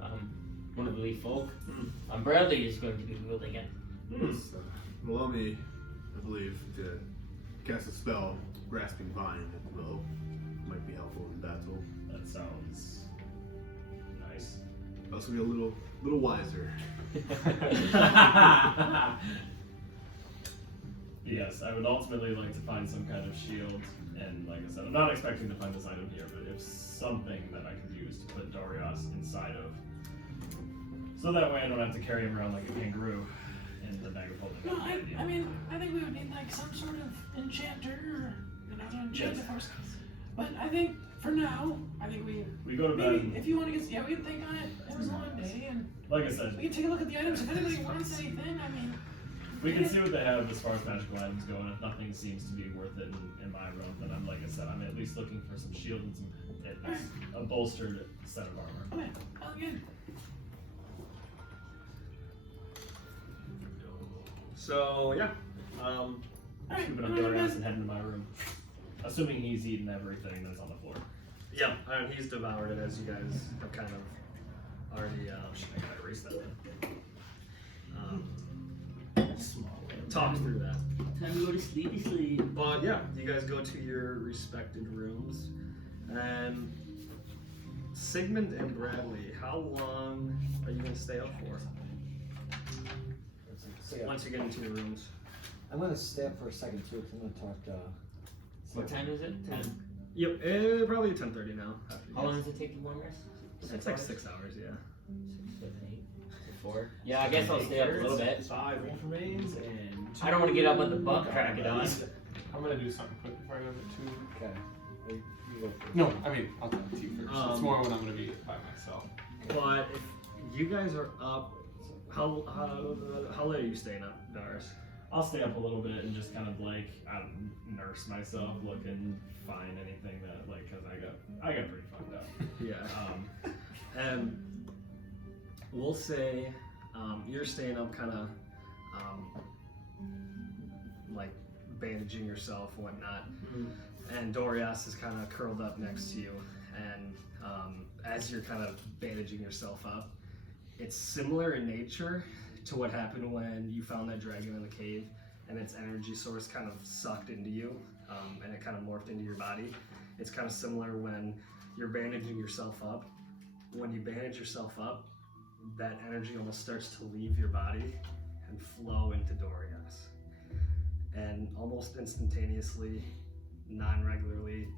one of the elite folk. Bradley is going to be wielding it. Allow me, I believe, to cast a spell, Grasping Vine, at the bow. Might be helpful in battle. That sounds nice. Also be a little wiser. Yes, I would ultimately like to find some kind of shield, and like I said, I'm not expecting to find this item here, but if something that I could use to put Dorias inside of, so that way I don't have to carry him around like a kangaroo in the bag of holding. No, That'd be I ideal. mean, I think we would need like some sort of enchanter or to enchant Yes. the horse. But I think for now, We go to maybe bed. if you want to get, we can think on it. It was a long day, and Like I said, we can take a look at the items. If anybody wants anything, we can see what they have as far as magical items go, and if nothing seems to be worth it in my realm, then I'm like I said, I'm at least looking for some shield and some at least a bolstered set of armor. okay, all good. So yeah, All right, Scooping up I'm gonna Dorias bed. and heading to my room. Assuming he's eaten everything that's on the floor. yeah, and he's devoured it as you guys have kind of already. I gotta erase that then. Talk through that. Time to go to sleepy sleep. But yeah, you guys go to your respected rooms, and Sigmund and Bradley, how long are you gonna stay up for? So, yeah, Once you get into your rooms. I'm gonna stay up for a second too, because I'm gonna talk to. What time is it? 10. Yep, probably 10:30 now. after you How guys- long does it take to warm rest? It's like 6 hours, yeah. 6, 7, 8, 4. Yeah, I guess I'll stay up a little bit. 5 wolf remains and I don't want to get up at the butt crack it on. I'm gonna do something quick before I go to 2. Okay. You go first. No, I mean, I'll talk to you first. It's Um, more when I'm gonna be by myself. But if you guys are up, how late are you staying up, Dars? I'll stay up a little bit and just kind of like nurse myself, look and find anything that like because I got pretty fucked up. Yeah. And we'll say you're staying up kind of like bandaging yourself, whatnot. And Dorias is kind of curled up next to you. And as you're kind of bandaging yourself up, it's similar in nature to what happened when you found that dragon in the cave and its energy source kind of sucked into you and it kind of morphed into your body. It's kind of similar when you're bandaging yourself up. When you bandage yourself up, that energy almost starts to leave your body and flow into Dorias. And almost instantaneously, non-regularly,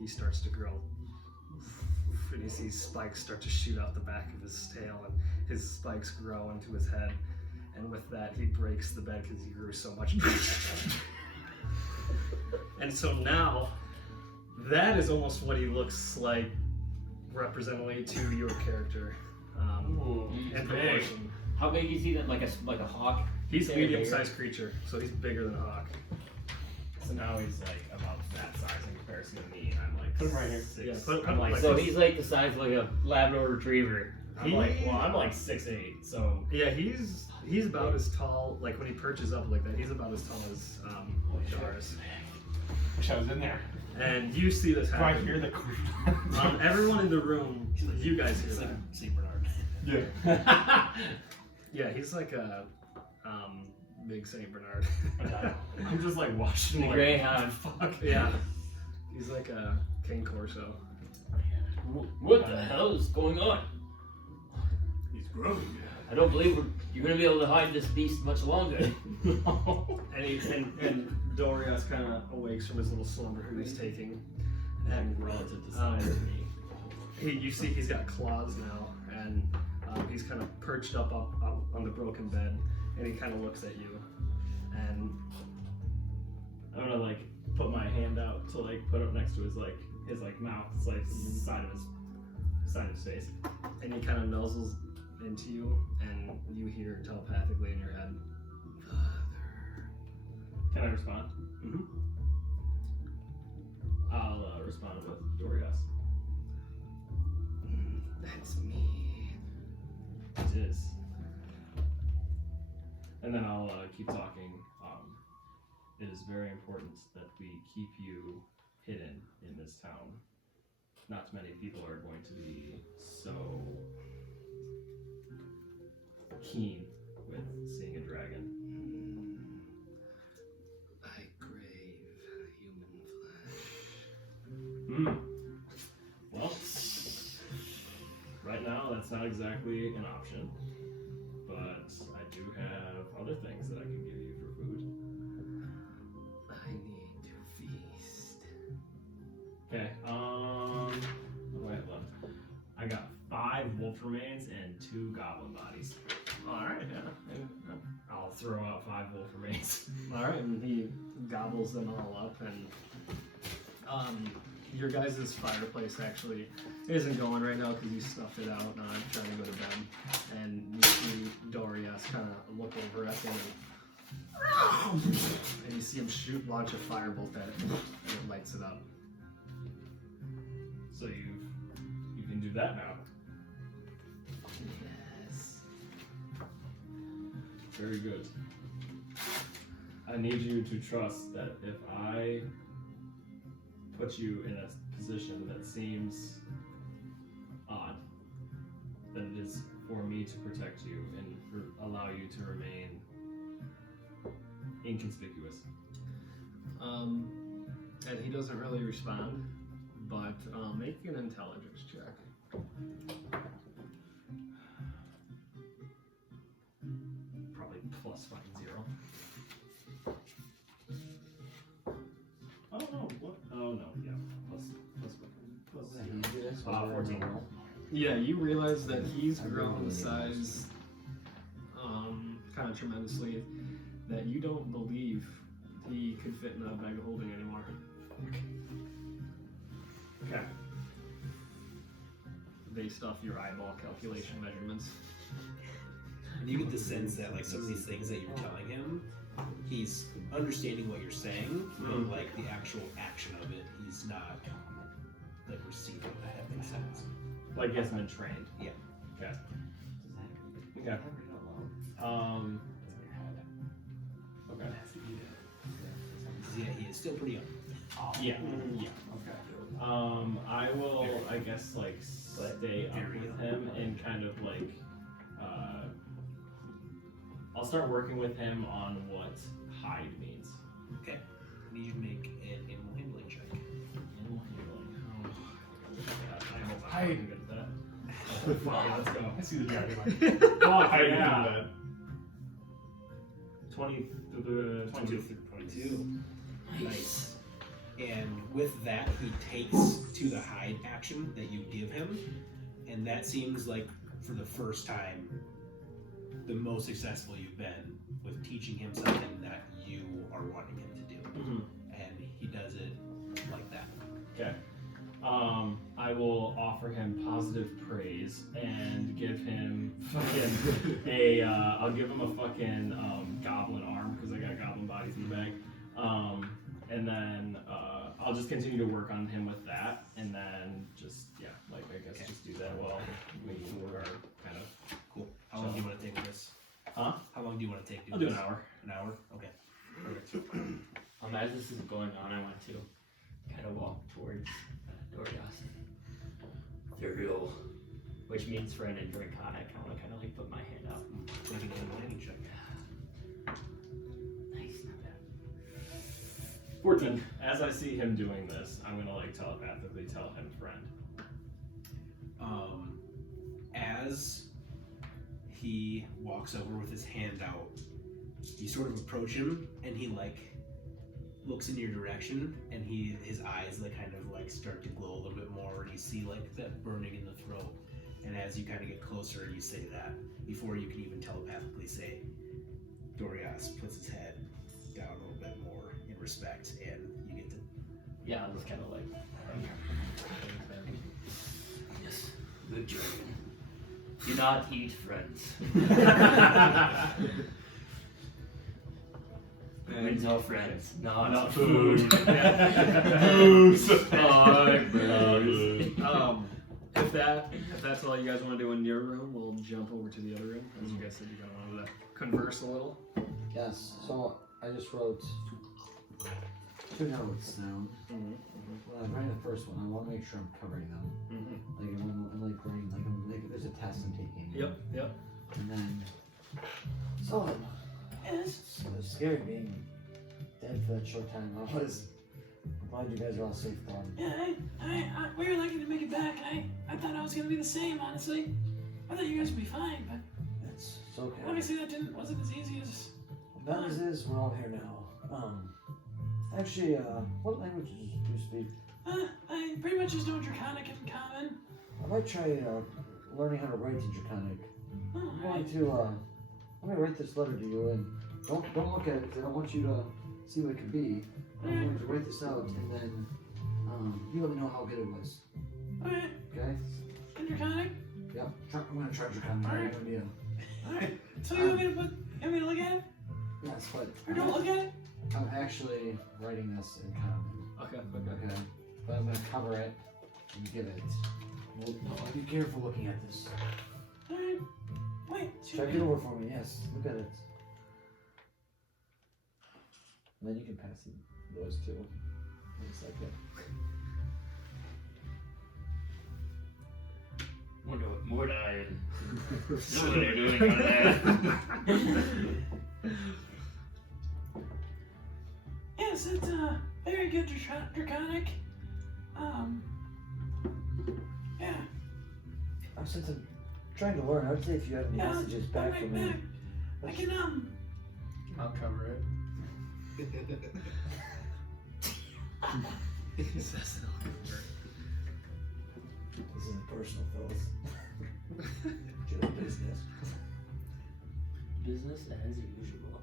he starts to grow. And you see spikes start to shoot out the back of his tail, and his spikes grow into his head. And with that, he breaks the bed because he grew so much. And so now, that is almost what he looks like, representatively to your character. Ooh, In big. proportion. How big is he? Then? Like a hawk? He's a Bigger. medium-sized creature, so he's bigger than a hawk. So now he's like about that size in comparison to me, and I'm like Put him right here. 6. Yeah, put I'm him like like So this. he's like the size of like a Labrador Retriever. I'm like 6'8", so Yeah, he's about as tall. Like when he perches up like that, he's about as tall as Dars. Wish I was in there. And you see this Do I happen. hear the Everyone in the room, you guys hear that. St. Bernard. Yeah. Yeah, he's like a big Saint Bernard. I'm just like watching The like, Greyhound. Fuck. Yeah, he's like a King Corso. What the hell is going on? He's growing. I don't believe you're gonna be able to hide this beast much longer. And Dorias kind of awakes from his little slumber who he's taking, and Relative to size to me. you see he's got claws now, and he's kind of perched up on the broken bed, and he kind of looks at you, and I'm gonna like put my hand out to like put it next to his mouth, it's like side of his face. and he kind of nuzzles into you, and you hear telepathically in your head, "Father." Can I respond? Mhm. I'll respond with Dorias. That's me. It is. And then I'll keep talking. It is very important that we keep you hidden in this town. Not many people are going to be so keen with seeing a dragon. I crave human flesh. Well, right now that's not exactly an option, but I do have other things that I can give you for food. I need to feast. Okay, what do I have left? I got 5 wolf remains and 2 goblin bodies. Alright, yeah. I'll throw out 5 wolf remains. Alright, and he gobbles them all up, and your guys' fireplace actually isn't going right now because you snuffed it out trying to go to bed. And you see Dorias kind of look over at him, and you see him launch a firebolt at it, and it lights it up. So you can do that now. Yes. Very good. I need you to trust that if I put you in a position that seems odd, then it is for me to protect you and allow you to remain inconspicuous. And he doesn't really respond, but make an intelligence check. Probably plus fucking 0. Oh no, what? Oh no, yeah. Plus 14. Yeah, you realize that he's grown in size kind of tremendously, that you don't believe he could fit in a bag of holding anymore. Okay. Based off your eyeball calculation measurements. And you get the sense that like some of these things that you're telling him, he's understanding what you're saying, but like the actual action of it, he's not like receiving. If that makes sense. Like he hasn't been trained. Yeah. Okay. Okay. Okay. Yeah, he is still pretty young. Yeah. Yeah. Okay. I will, I guess, like stay up with him and kind of like, I'll start working with him on what hide means. Okay. I need you to make an animal handling check. Animal handling. Oh, God, I hope Hide. I'm good at that. Fine, let's go. I see the dragon line. Fuck, I yeah. do that. 22. 22. Nice. And with that, he takes to the hide action that you give him, and that seems like, for the first time, the most successful you've been with teaching him something that you are wanting him to do. Mhm. And he does it like that. Okay. I will offer him positive praise and give him fucking I'll give him a fucking goblin arm because I got goblin bodies in the bag. And then I'll just continue to work on him with that, and then just I guess just do that while we are kind of Cool. How long do you want to take with this? Huh? How long do you want to take? I'll do an hour. An hour? Okay. Perfect. As this is going on, I want to kind of walk towards Dorias. Thuriel, which means friend and drink hot. I kind of like put my hand out. Make an animal handling check. Nice, not bad. 14. As I see him doing this, I'm gonna telepathically tell him friend. As he walks over with his hand out, you sort of approach him, and he looks in your direction, and his eyes kind of start to glow a little bit more, and you see that burning in the throat. And as you kind of get closer, you say that before you can even telepathically say, Dorias puts his head down a little bit more in respect, and you get to. Yeah, I was kind of like. Yes, good dragon. Do not eat friends. Friends are friends, not food. If that's all you guys want to do in your room, we'll jump over to the other room. As you guys said, you kind of wanted to converse a little. Yes. So I just wrote 2 notes down. Mm-hmm. When I'm writing the first one, I want to make sure I'm covering them. Mm-hmm. Like I'm like writing, like there's a test I'm taking. Yep. And then, so Yes. it's scary being dead for that short time. I'm glad you guys are all safe though. Yeah, we were lucky to make it back. I thought I was gonna be the same, honestly. I thought you guys would be fine, but It's okay. obviously that wasn't as easy as. That is, we're all here now. Actually, what languages do you speak? I pretty much just know Draconic and Common. I might try learning how to write in Draconic. Oh, I'm alright. going to write this letter to you, and don't look at it because I don't want you to see what it could be. I'm going to write this out, and then you let me know how good it was. Okay, Okay? in Draconic? Yep. I'm going to try Draconic. I have no idea. Alright. So you want me to look at it? Yes, but Or don't look at it? I'm actually writing this in common. Okay. Okay? But I'm going to cover it and give it. Well, no, be careful looking at this. Alright. Wait, Check it over for me, yes. Look at it. And then you can pass those two. In a second. Wonder what Mordai and Dylan are doing on that. Yes, it's very good Draconic. Yeah. Since I'm trying to learn, I would say if you have any Yeah, messages I'll back write for me. back. I can I'll cover it. He says it all over. This isn't personal, fellas. Just business. Business as usual.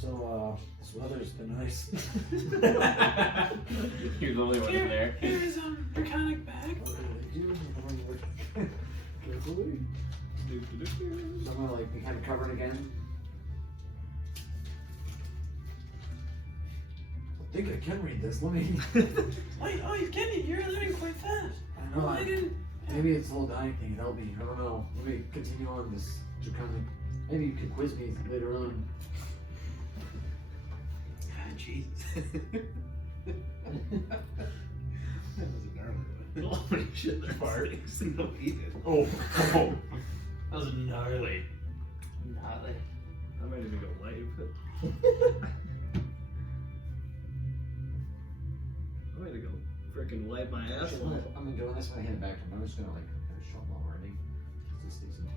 So, this weather's been nice. You're the only one in there. Here is Draconic bag. Carefully. So I'm gonna like be kind of covered again. I think I can read this. Let me. Wait, oh, you can. You're learning quite fast. I know. I didn't. Maybe it's a little dying thing. Help me. I don't know. Let me continue on this Draconic. Maybe you could quiz me later on. Ah, Jesus. That was a gnarly one. Holy shit, they're Fart. No, he did. Oh. That was gnarly. Gnarly. I might even go live. I might go freaking light my ass Actually, off. I'm doing this when I hand it back to him. I'm just gonna like finish up while we're writing. This takes some time.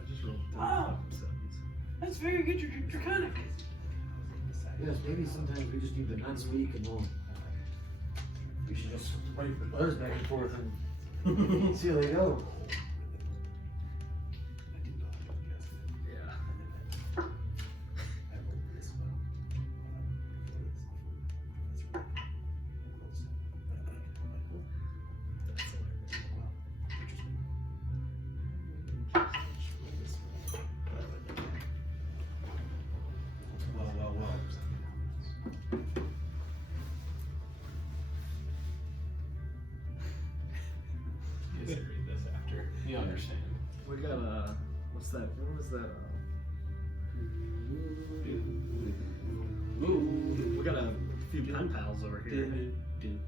I just rolled 3 Wow. fucking sevens. That's very good Draconic. Yes, maybe sometimes we just need to not speak and we should just write letters back and forth and see how they go. I do know how to adjust it. Yeah. I wrote this well. That's right. That's hilarious. Well. You can read this after. You understand. We got what's that? What was that? We got a few pen pals over here.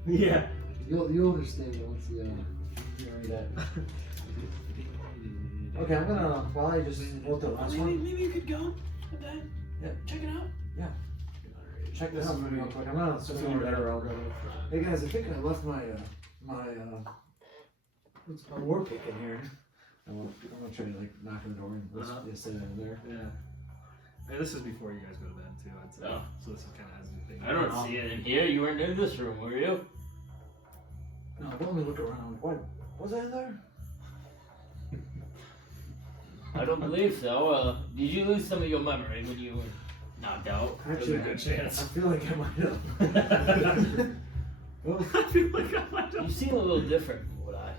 Yeah. You'll understand once you read that. Okay, I'm gonna, while I just wrote the last one, Maybe you could go with that. Yeah. Check it out. check this out for me real quick. I'm gonna switch over to Arrow. Hey guys, I think I left my what's my war pick in here. I'm gonna try to like knock on the door and let's Uh-huh. just sit over there. Yeah. And this is before you guys go to bed too. I'd say. Oh. So this is kind of as you think. I don't see it in here. You weren't in this room, were you? No, let me look around. What? Was I there? I don't believe so. Did you lose some of your memory when you were knocked out? Actually, a good chance. I feel like I might have. Well, I feel like I might You have. seem a little different from what I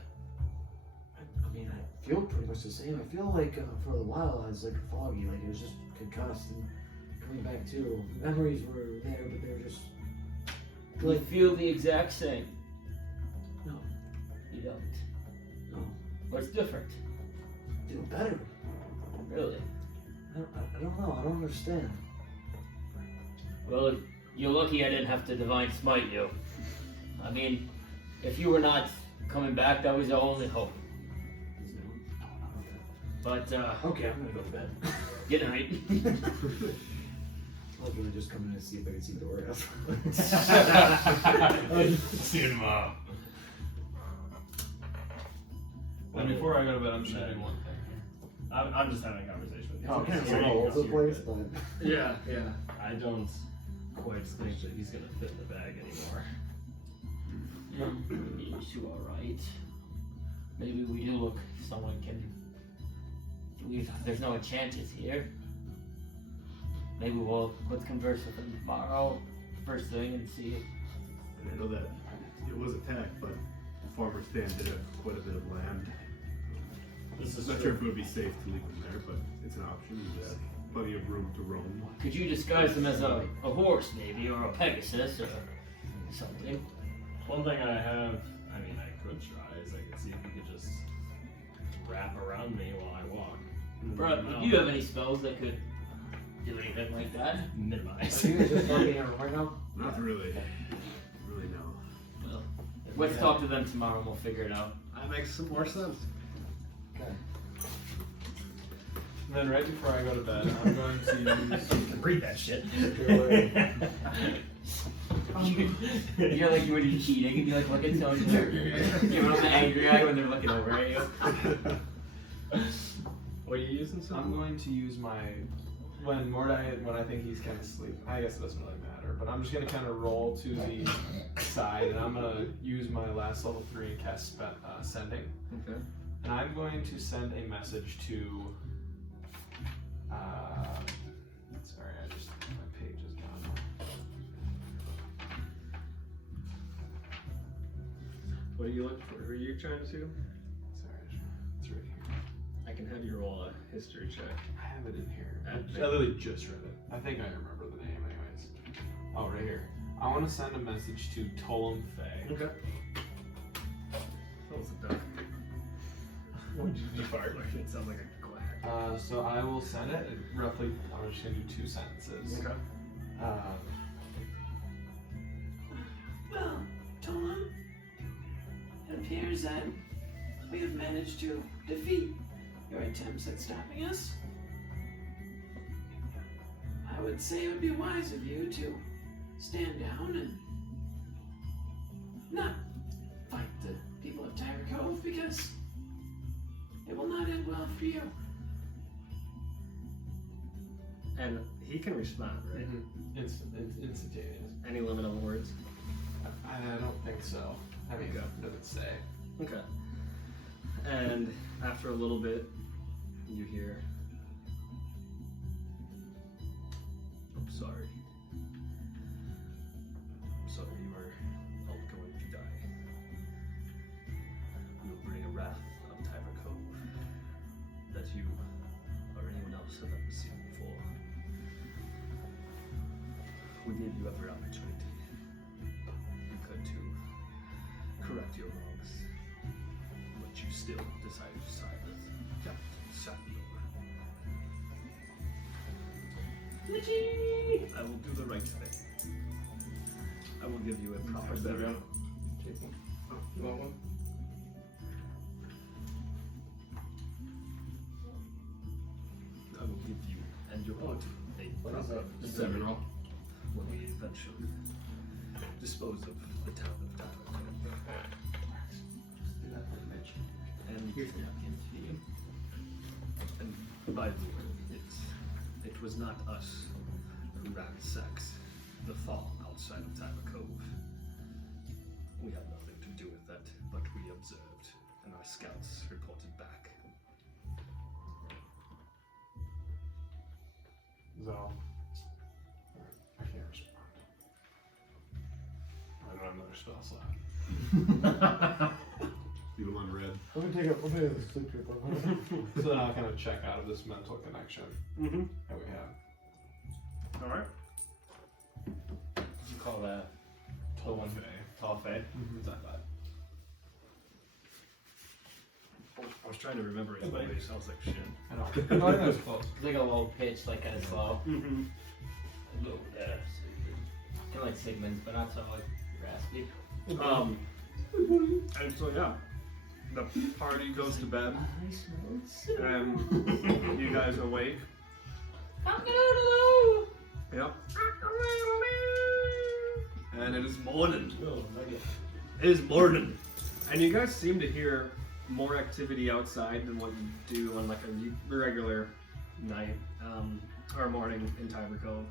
mean, I feel pretty much the same. I feel like for a while I was like foggy, like it was just concussed and coming back too. Memories were there, but they were just You feel the exact same. no, You don't. no, What's different? feel better. Really? I don't know. I don't understand. Well, you're lucky I didn't have to divine smite you. I mean, if you were not coming back, that was our only hope. But, Okay, I'm gonna go to bed. good night. I was gonna just come in and see if I could see the word. See you tomorrow. And before I go to bed, I'm just gonna do one thing. I'm just having a conversation with you. Oh, kind of You're- all over the you're place, good. but Yeah, yeah. I don't quite think that he's gonna fit in the bag anymore. You alright? Maybe we do look, someone can. There's no enchanters here. Maybe let's converse with them tomorrow, first thing, and see. And I know that it was attacked, but Farmer Stan did have quite a bit of land. This is I'm not true. sure if it would be safe to leave him there, but it's an option. There's plenty of room to roam. Could you disguise them as a horse, maybe, or a Pegasus, or something? One thing I have, I mean, I could try is I could see if he could just wrap around me while I walk. Bro, do you have any spells that could do anything like that? Minimize. are you guys just talking right now? Not really. Really, no. Well, let's talk to them tomorrow and we'll figure it out. That makes some more sense. Okay. And then right before I go to bed, I'm going to use. Read that shit. You're like you when you're cheating and you like look at someone and you're the angry eye when they're looking over at you. What are you using? I'm going to use my when I think he's kind of asleep. I guess it doesn't really matter, but I'm just gonna kind of roll to the side, and I'm gonna use my last level 3 and cast sending. Okay. And I'm going to send a message to. Sorry, my page is gone. What are you looking for? Who are you trying to? Sorry, it's right here. I can have you roll a history check. I have it in here. I Okay. literally just read it. I think I remember the name, anyways. Oh, right here. I want to send a message to Tollum Faye. Okay. That was a duck. What did you fart? It sounds like a quack. So I will send it. Roughly, I'm just gonna do 2 sentences. Okay. Well, Tolan, it appears that we have managed to defeat your attempts at stopping us. I would say it would be wise of you to stand down and not fight the people of Tiger Cove because it will not end well for you. And he can respond, right? Instantaneous. Any limit on words? I don't think so. I mean, it doesn't say. Okay. And after a little bit, you hear, I'm sorry. I'm sorry you are all going to die. You will bring a wrath of Tiber Cove that you or anyone else have ever seen before. We gave you every opportunity. You could to correct your wrongs. But you still decided to side with Captain Samuel. I will do the right thing. I will give you a proper burial. You want one? I will give you and your daughter a proper burial when we eventually dispose of the town of Tyler. And here's the napkin for you. And by the way, it's It was not us who ransacked the farm outside of Tiber Cove. We had nothing to do with that, but we observed, and our scouts reported back. So, I can't respond. I don't have another spell slot. Leave him on red. We'll take a sleep trip. So then I'll kind of check out of this mental connection Mm-hmm. that we have. All right. Did you call that Tall one? Fae. Tall Fae? Mhm. Talk about I was trying to remember it, but it sounds like shit. I know. No, I think that was close. It's like a low pitch, like kind of slow. Mm-hmm. A little, kind of like Sigmund's, but not so like raspy. And so yeah, the party goes to bed, and you guys awake. Yep. And it is morning. It is morning. And you guys seem to hear more activity outside than what you do on like a regular night or morning in Tiber Cove.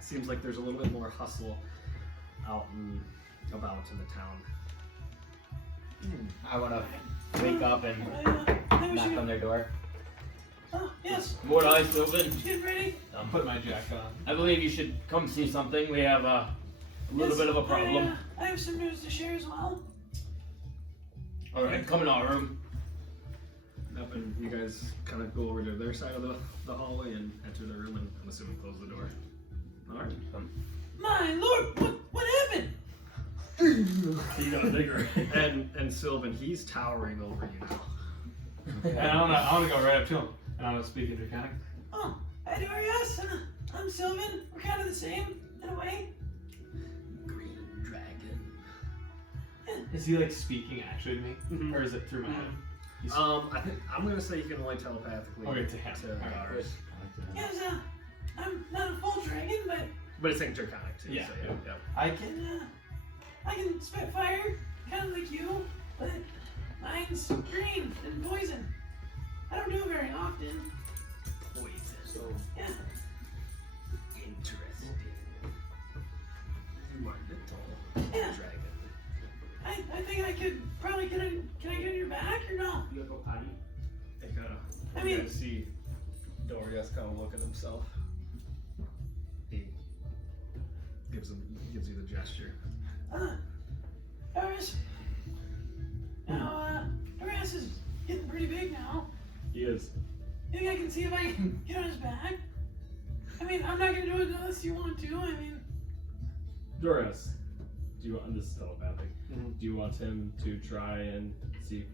Seems like there's a little bit more hustle out and about in the town. I want to wake up and knock on their door. Oh, yes. Mordai, Sylvan, Get ready. Put my jacket on. I believe you should come see something. We have a little bit of a problem. I have some news to share as well. All right, come in our room. Up and you guys kind of go over to their side of the hallway and enter the room, and I'm assuming close the door. All right. My lord, what happened? You got bigger. and Sylvan, he's towering over you now. And I wanna go right up to him. And I wanna speak in Draconic. Oh, hi Dorias. I'm Sylvan. We're kind of the same in a way. Green dragon. Is he like speaking actually to me? Mhm. Or is it through my head? He's- I think I'm gonna say you can only telepathically. Okay, to him. To Alright, ours. Yes, I'm not a full dragon, But it's in Draconic too. Yeah. So yeah. I can. and I can spit fire, kind of like you, but mine's green and poison. I don't do it very often. Poison. Yeah. Interesting. You are little Yeah. dragon. I think I could probably can I get on your back or no? You go potty. I You mean- guys see Dorias kind of look at himself. He gives you the gesture. Dorias. Now, Dorias is getting pretty big now. He is. Maybe I can see if I can get on his back. I mean, I'm not gonna do it unless you want to. I mean, Doris, do you want this is telepathic? Mhm. Do you want him to try and see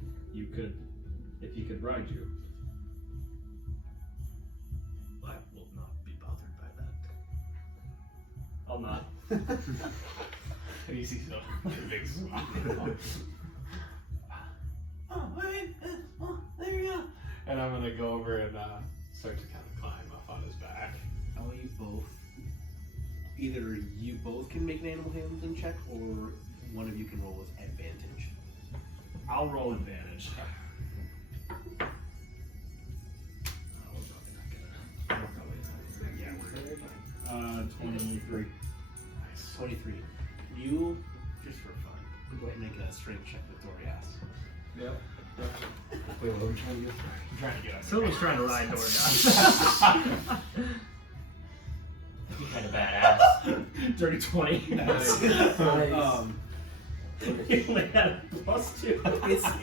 if he could ride you? I will not be bothered by that. I'll not. You see so big smile. oh wait, oh there you go. And I'm gonna go over and start to kind of climb up on his back. How about you both? Either you both can make an animal handling check, or one of you can roll with advantage. I'll roll advantage. Yeah, we're 23. Nice. 23. You, just for fun, go ahead and make a strength check with Dorias. Yep. Wait, what are we trying to do? I'm trying to get up. Someone's trying to ride Dorias. That'd be kind of badass. Dirty 20. Nice. Nice. He only had a +2.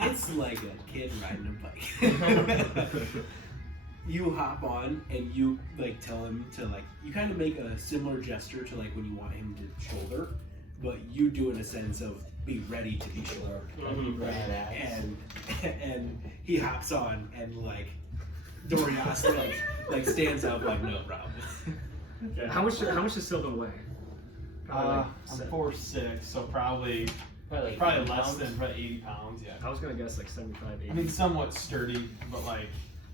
It's like a kid riding a bike. You hop on and you like tell him to like you kind of make a similar gesture to like when you want him to shoulder, but you do it in a sense of be ready to be shouldered. Badass. And he hops on and like Dorias like stands up like no problem. Okay. How much does Sylvan weigh? I'm 4'6", so probably Probably less pounds. than probably 80 pounds. Yeah. I was gonna guess like 75, 80. I mean, somewhat sturdy, but like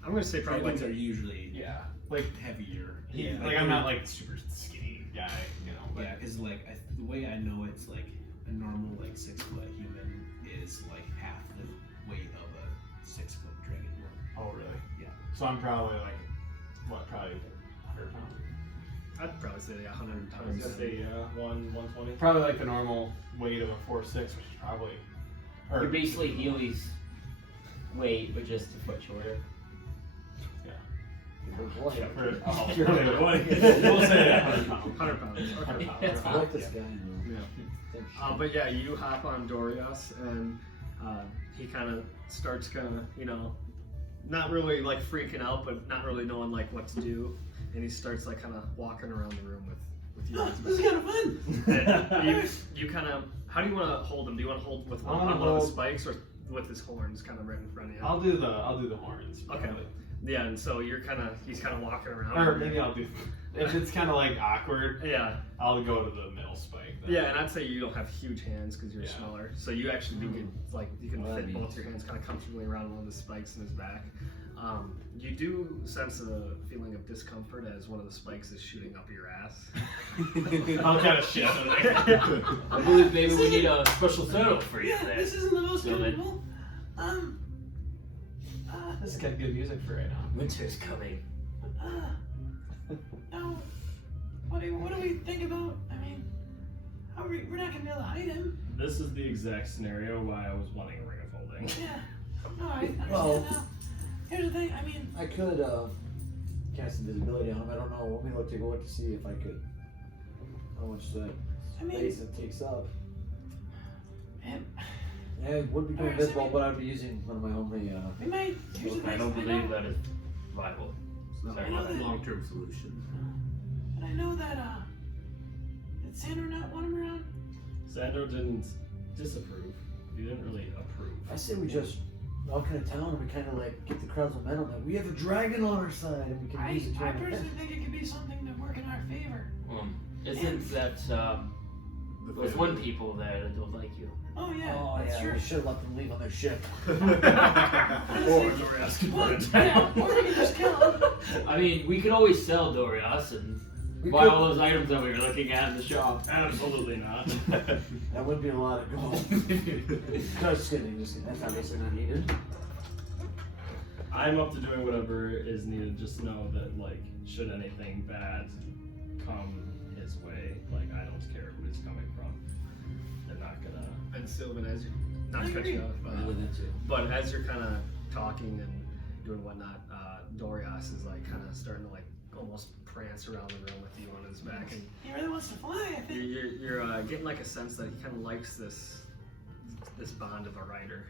I'm gonna say probably Dragons like are usually yeah, like heavier. he, like I'm not like super skinny guy, you know. But Yeah, because like the way I know it's like a normal like 6 foot human is like half the weight of a 6 foot dragon. Oh really? Yeah. So I'm probably like what? Probably 100 pounds. I'd probably say 100 I was gonna say 120. Probably like the normal weight of a 4'6", which is probably. Or, You're basically Healy's weight, but just a foot shorter. Good boy. yeah, for, Oh, we'll say 100 pounds. 100 pounds. Okay. 100 pounds. That's I like this guy. Though. Yeah. But yeah, you hop on Dorias, and he kind of starts not really like freaking out, but not really knowing like what to do, and he starts like kind of walking around the room with you. Oh, this is kind of fun. And you kind of, how do you want to hold him? Do you want to hold with I one, wanna on one of the hold- spikes or with his horns kind of right in front of you? I'll do the horns. Okay. Probably. Yeah, and so he's kind of walking around. Or maybe I'll do. If it's kind of like awkward, Yeah. I'll go to the middle spike. Then. Yeah, and I'd say you don't have huge hands because you're Yeah. smaller, so you actually do get you can Well, fit that'd both be- your hands kind of comfortably around one of the spikes in his back. You do sense a feeling of discomfort as one of the spikes is shooting up your ass. I'll kind of shift. I believe maybe we need a special setup for you Yeah, there. this isn't the most So then- comfortable. This has got good music for right now. Winter's coming. Now, what do we think about? I mean, we're not gonna be able to hide him. This is the exact scenario why I was wanting a ring of holding. Yeah. No, I understand Well- now. Here's the thing. I mean, I could cast invisibility on him. I don't know. Let me look to see if I could. How much that I mean, space it takes up. man, Yeah, it would become Alright, invisible, so but I'd be using one of my only. we might. Here's the thing. I don't know- believe that is viable. It's not I know a that- long-term solution. And I know that. Did Sandro not want him around? Sandro didn't disapprove. He didn't really approve. I say we just walk into town and we kind of like get the crowd's momentum that we have a dragon on our side and we can I use it to our personally advantage. think it could be something to work in our favor. Isn't that there's one people there that don't like you? Oh yeah, Oh that's yeah, true. we should have let them leave on their ship. Honestly, well, yeah, or we could just kill him. I mean, we could always sell Dorias and We buy could- all those items that we were looking at in the shop. Absolutely not. That would be a lot of gold. Just kidding. That's obviously not needed. I'm up to doing whatever is needed. Just know that, like, should anything bad come his way, like, I don't care who it's coming from. They're not gonna. And Sylvan, as you not I to cut agree. you off, Yeah, that too. but as you're kind of talking and doing whatnot, Dorias is like kind of starting to like almost prance around the room with you on his back, and He really wants to fly, I think. you're getting like a sense that he kind of likes this bond of a rider.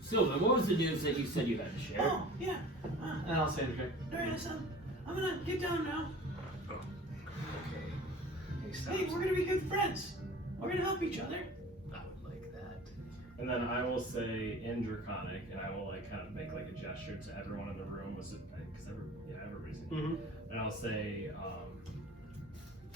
Sylvan, what was the news that you said you had to share? Oh, yeah. And I'll say okay. Darius, I'm gonna get down now. Okay. He stops. Hey, we're gonna be good friends. We're gonna help each other. I would like that. And then I will say in Draconic, and I will like kind of make like a gesture to everyone in the room, because everybody's. Mm-hmm. And I'll say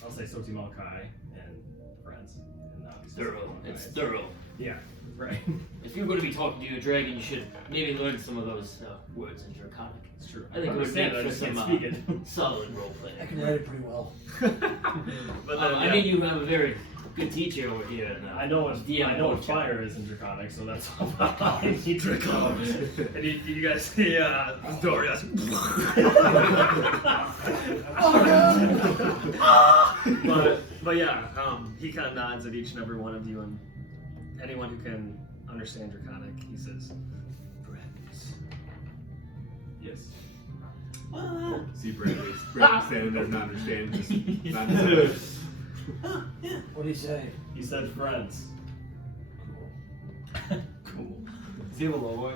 Soti Malkai and friends, and obviously Thorough. Soti Malkai. It's thorough. Yeah, right. If you're going to be talking to a dragon, you should maybe learn some of those words in Draconic. It's true. I think it would understand make I for just can't some speak it. solid role I playing. can write it pretty well. But then, I mean, you have a very good teacher over here. And, I know what DM I know what Bocha. fire is in Draconic, so that's all I need to know. and you guys see Dorias. but yeah, he kind of nods at each and every one of you, and anyone who can understand Draconic, he says, "Friends." Yes. Well, See Brandon standing there not understanding this. Not yeah. What do you say? He said friends. Cool. Does he have a low voice?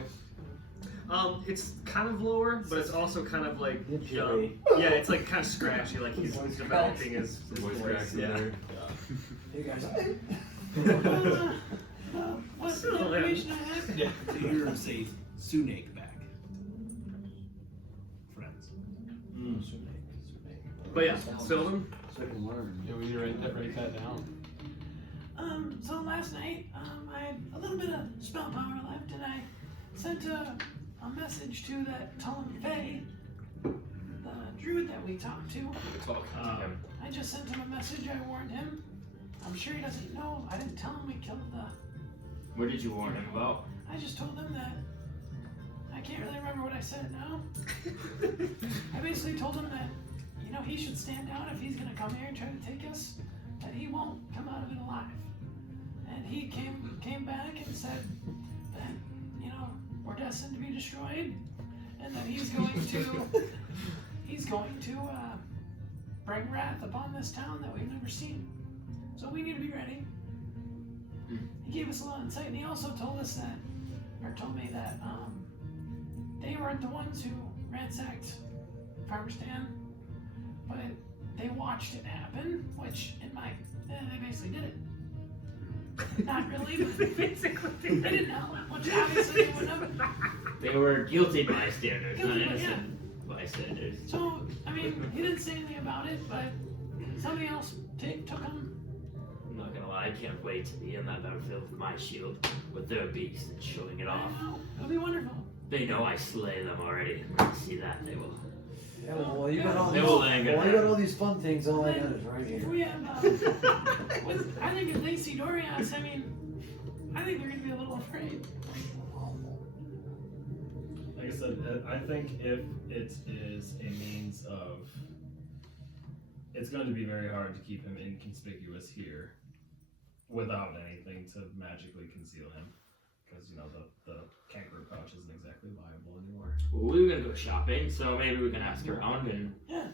It's kind of lower, but it's also kind of like Itchy. yeah, it's like kind of scratchy, like he's Voice developing his voice voice. cracks in Yeah. there. Hey guys. What So, yeah. information I have? Yeah. So you're say Sunake back. Friends. But yeah, Sylvan. So I can learn. Yeah, we need to write that down. So last night, I had a little bit of spell power left, and I sent a message to that Tom Fay, the druid that we talked to. I just sent him a message. I warned him. I'm sure he doesn't know. I didn't tell him we killed the. What did you warn him about? I just told him that I I can't really remember what I said now. I basically told him that, you know, he should stand down if he's gonna come here and try to take us, that he won't come out of it alive. And he came back and said that, you know, we're destined to be destroyed, and that he's going to bring wrath upon this town that we've never seen. So we need to be ready. He gave us a little insight, and he also told us that, or told me that, they weren't the ones who ransacked Farmer's Stand, but they watched it happen, which they basically did it. Not really, but they didn't know, which obviously they wouldn't have. They were guilty bystanders, not Guilty, innocent bystanders. So, I mean, he didn't say anything about it, but somebody else took him. I'm not gonna lie, I can't wait to be in that battlefield with my shield, with their beaks and showing it off. I know, it'll be wonderful. They know I slay them already. When they see that, they will. Yeah, well, you got all They these, will anger well, you got them. all these fun things. All I got is right If here. we have, I think if they see Dorias, I mean, I think they're gonna be a little afraid. Like I said, I think if it is a means of, it's going to be very hard to keep him inconspicuous here without anything to magically conceal him. Because, you know, the kangaroo pouch isn't exactly viable anymore. Well, we were gonna go shopping, so maybe we can ask around and Yeah.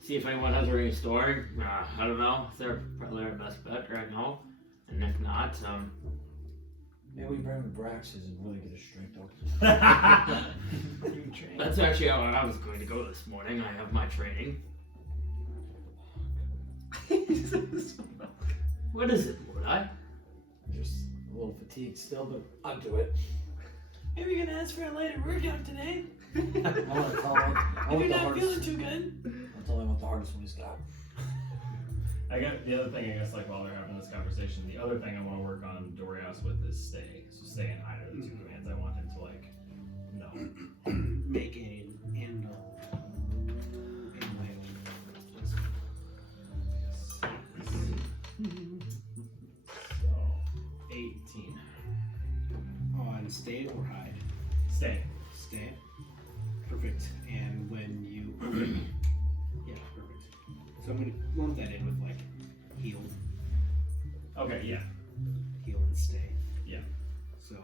see if anyone has a ring store. I don't know. They're probably our best bet right now. And if not, Maybe we bring the Braxes and really get a straight up. that's actually how I was going to go this morning. I have my training. What is it, Mordai? Just a little fatigued still, but I'll do it. Maybe you can ask for a later workout today. I want to tell him. I If want you're the not hardest. feeling too good. I'll tell him what the hardest one he's got. I got the other thing, I guess, like while they're having this conversation, the other thing I want to work on Dorias with is stay. So stay and hide are the two commands I want him to, like, know. Make a handle. So, 18. On stay or hide. Stay. Stay. Perfect. And when you yeah, perfect. So I'm gonna lump that in with like heal, Okay, yeah. heal and stay. Yeah. So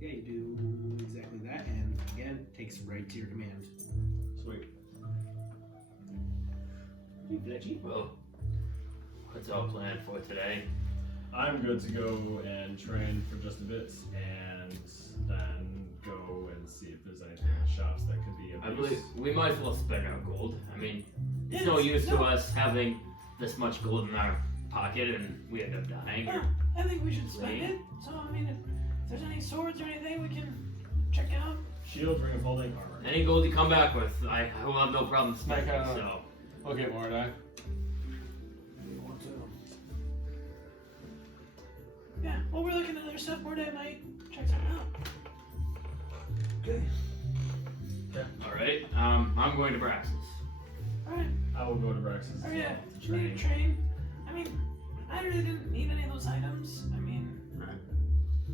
yeah, you do exactly that, and again takes right to your command. Sweet. You veggie? Well, what's our plan for today? I'm good to go and train for just a bit, and then go and see if there's anything in the shops that could be of I use. believe we might as well spend our gold. I mean, it's no Yes, use to no. us having this much gold in our pocket and we end up dying. Yeah, I think we should spend it. So, I mean, if there's any swords or anything we can check out. Shield, ring of holding, armor. Any gold you come back with, I will have no problem spending. Like, So, Okay, Mordai. You want to? Yeah, well, we're looking at other stuff. Mordai might check something out. Okay. all right. I'm going to Brax's. Alright, I will go to Brax's oh as yeah, well to you need train. to train. I mean, I really didn't need any of those items. I mean,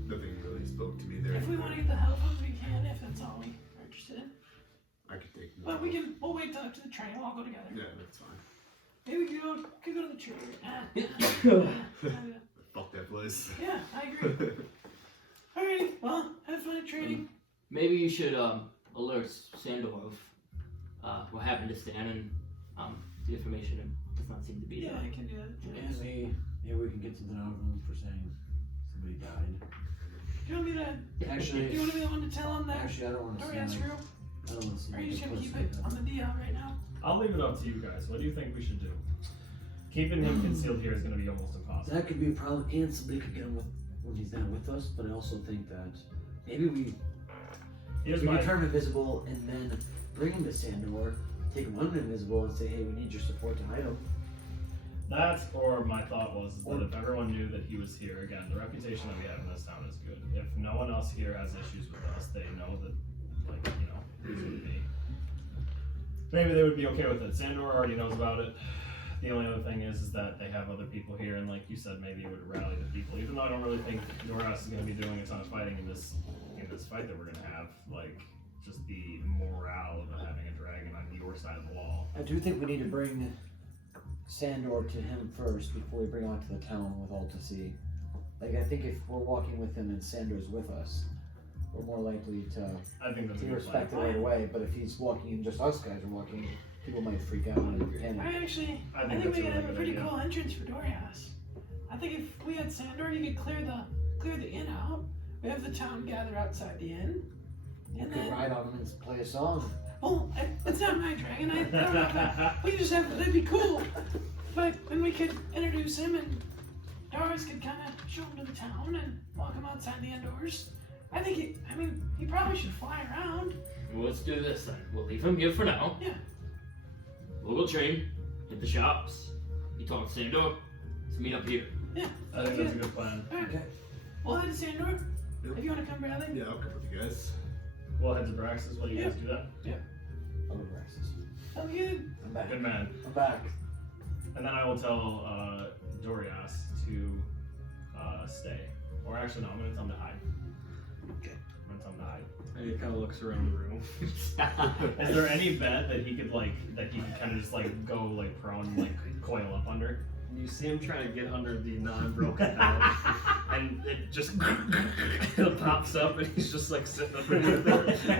Nothing really spoke to me there. if we want to get the health ones, we can, if that's all we are interested in. I could take But we'll wait till after the train. We'll all go together. Yeah, that's fine. Maybe we could go to the church. Fuck that place. Yeah, I agree. Alrighty, well, have fun at training. Maybe you should alert Sandor of what happened to Stan and the information does not seem to be Yeah, there. I can do that. And maybe we can get something out of him for saying somebody died. Do you want me to? Actually, Do you want to be the one to tell him that? actually, I don't want to Or seem ask like. her? I don't want to seem Or are you like just a gonna keep pussy, it but- on the DL right now? I'll leave it up to you guys. What do you think we should do? Keeping him concealed here is going to be almost impossible. That could be a problem, and somebody could get him with when he's not with us. But I also think that maybe we Here's we my can turn him invisible and then bring him to Sandor, take him uninvisible, and say, "Hey, we need your support to hide him." that, or my thought was that if everyone knew that he was here, again, the reputation that we have in this town is good. If no one else here has issues with us, they know that, like, you know, these would be. Maybe they would be okay with it. Sandor already knows about it. The only other thing is that they have other people here, and like you said, maybe it would rally the people. Even though I don't really think Doras is going to be doing a ton of fighting in this fight that we're going to have. Like, just the morale of having a dragon on your side of the wall. I do think we need to bring Sandor to him first before we bring him out to the town with all to see. Like, I think if we're walking with him and Sandor's with us, we're more likely to I think that's a good respect plan. it right away. But if he's walking and just us guys are walking, people might freak out and panic. I think that's we a could really have a good pretty idea. cool entrance for Dorias. I think if we had Sandor, you could clear the inn out. We have the town gather outside the inn. You And could then, ride on him and play a song. well, it's not my dragon. I don't know if we just have that'd be cool. But then we could introduce him, and Dorias could kind of show him to the town and walk him outside the indoors. I think he probably should fly around. Well, let's do this then. We'll leave him here for now. Yeah. We'll go train, hit the shops. You talk to Sandor. Let's meet up here. Yeah. I think that's a good plan. All right. Okay. We'll head to Sandor. Yep. If you want to come, Bradley. Yeah, I'll come with you guys. We'll head to Braxis while you guys do that. Oh, Braxis. Sounds good. I'm back. Good man. I'm back. And then I will tell Dorias to stay. Or actually, no, I'm going to tell him to hide. Okay. I'm going to tell him to hide. And he kind of looks around the room. Is there any bed that he could kind of just like go like prone and like coil up under? And you see him trying to get under the non-broken down, and it just it pops up, and he's just like sitting under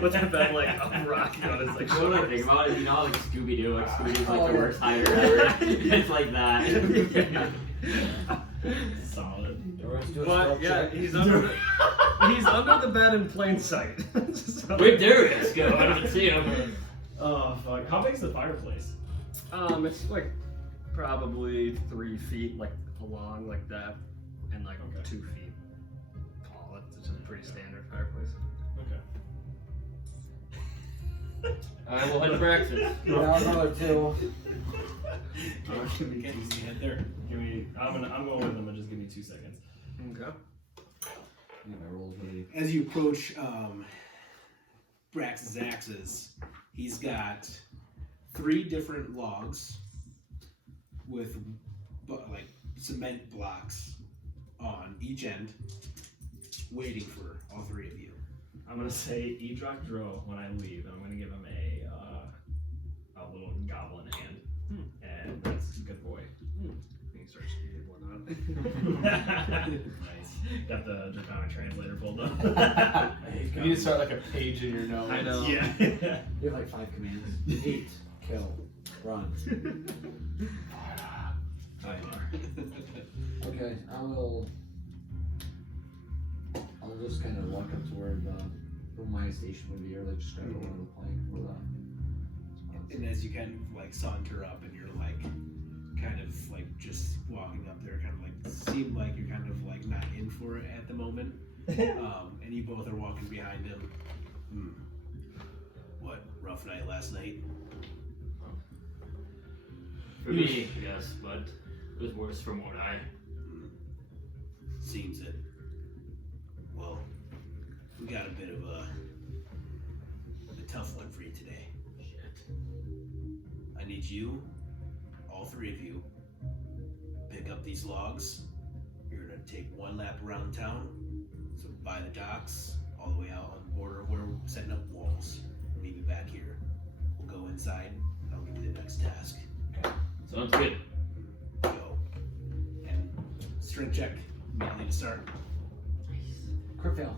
with the bed like up rocking on his like You know what I shoulders. think about it? You know, like Scooby-Doo, like Scooby-Doo's like Oh, the yeah. worst hider ever. It's like that. Solid. Doris, do a But stealth yeah, check. he's under the bed in plain sight. So- Where'd Darius go? I didn't see him. Oh fuck! How big's the fireplace? It's like probably 3 feet like long like that, and like Okay. 2 feet tall. It's a pretty standard fireplace. Okay. Alright, we'll head to breakfast. Yeah, another two. Give me 2 seconds. Give me. I'm going with him, but just give me 2 seconds. Okay. Yeah, my rolls really. As you approach Brax's axes, he's got 3 different logs with like cement blocks on each end, waiting for all 3 of you. I'm gonna say Edrock Dro when I leave. I'm gonna give him a little goblin hand, and that's a good boy. He starts eating one out. Nice. Got the Draconic translator pulled up. You need to start like a page in your notes. I know. Yeah. You have like 5 commands. Eat, kill, run. Okay, I'll just kind of walk up to where my station would be, or like just grab one of the plank for that. And as you kind of like saunter up and you're like kind of like just walking up there, kind of like seem like you're kind of like not in for it at the moment. And you both are walking behind him. What, rough night last night? For me, yes, but it was worse for Mordai. Seems it. Well, we got a bit of a tough one for you today. Shit. I need you, all 3 of you, pick up these logs. You're gonna take 1 lap around town, so by the docks, all the way out on the border where we're setting up walls. Meet me back here. We'll go inside. I'll give you the next task. Sounds good. Go. And strength check immediately to start. Crit fail.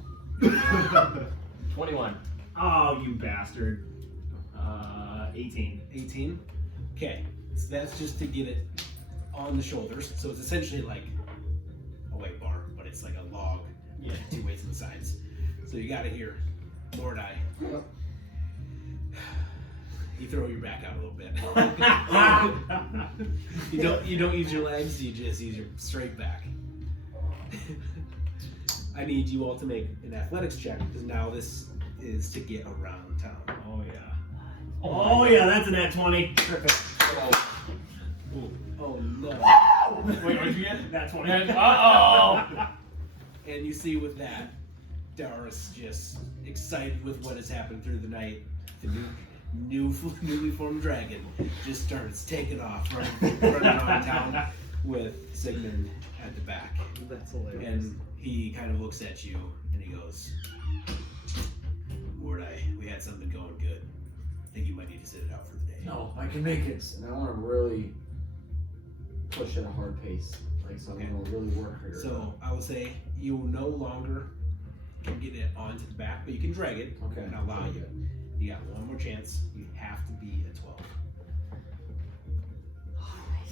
21. Oh, you bastard. 18. 18. Okay, so that's just to get it on the shoulders. So it's essentially like a white bar, but it's like a log. Yeah. 2 weights on the sides. So you got it here. Mordai. Yep. You throw your back out a little bit. you don't use your legs, you just use your straight back. I need you all to make an athletics check because now this is to get around town. Oh yeah. Oh yeah, that's an at 20. Oh no. Wait, what'd you get? That 20. Uh-oh! And you see with that, Darius just excited with what has happened through the night. The newly formed dragon just starts taking off, running around town with Sigmund at the back. That's hilarious. And he kind of looks at you and he goes, Mordai, we you had something going good. I think you might need to sit it out for the day. No, I can make it, and I want to really push at a hard pace. Like, so Okay. I'm gonna really work here. So I will say you no longer can get it onto the back, but you can drag it. Okay. And I'll allow you. You got one more chance. You have to be a 12.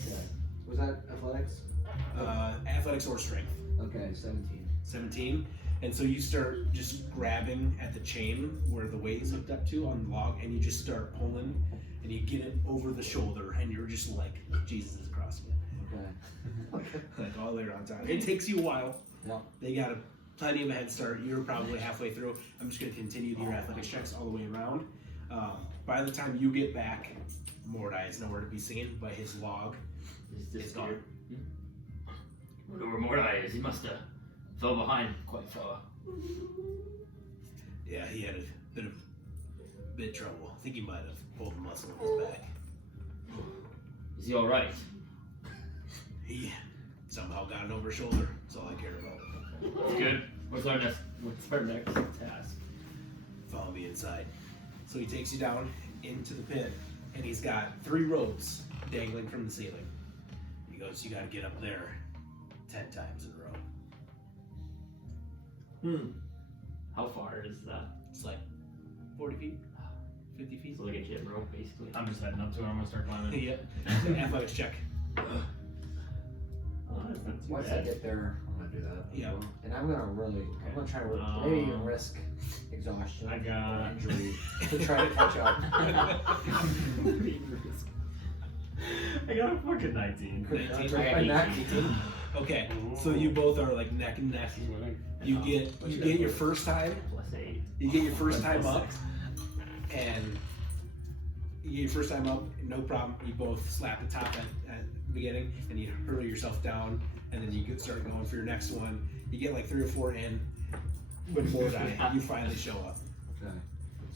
Okay. Was that athletics? Athletics or strength. Okay, 17. 17. And so you start just grabbing at the chain where the weight is hooked up to on the log, and you just start pulling, and you get it over the shoulder, and you're just like, Jesus is crossing it. Okay. Like all the way around time. It takes you a while. Yep. They got plenty of a head start. You're probably halfway through. I'm just going to continue your athletics checks all the way around. By the time you get back, Mordai is nowhere to be seen, but his log is gone. Wonder where Mordai is. He must have fell behind quite far. Yeah, he had a bit of trouble. I think he might have pulled a muscle in his back. Is he alright? He somehow got it over his shoulder. That's all I care about. That's good. What's our next task? Follow me inside. So he takes you down into the pit, and he's got 3 ropes dangling from the ceiling. He goes, you gotta get up there 10 times in a row. How far is that? It's like 40 feet, 50 feet. So like a gym rope, basically. I'm just heading up to it. I'm gonna start climbing. Yep. Athletics check. That's not too Once bad. I get there, I'm gonna do that. Yeah. And I'm gonna try to maybe even risk exhaustion I got- or injury to try to catch up. I got a fucking 19. Could 19. break I my got neck. 18. Okay, so you both are like neck and neck. You get your first time. Plus 8. You get your first time up, and you get your first time up, no problem. You both slap the top at the beginning, and you hurl yourself down, and then you start going for your next one. You get like 3 or 4 in. When Mordai, you finally show up, Okay.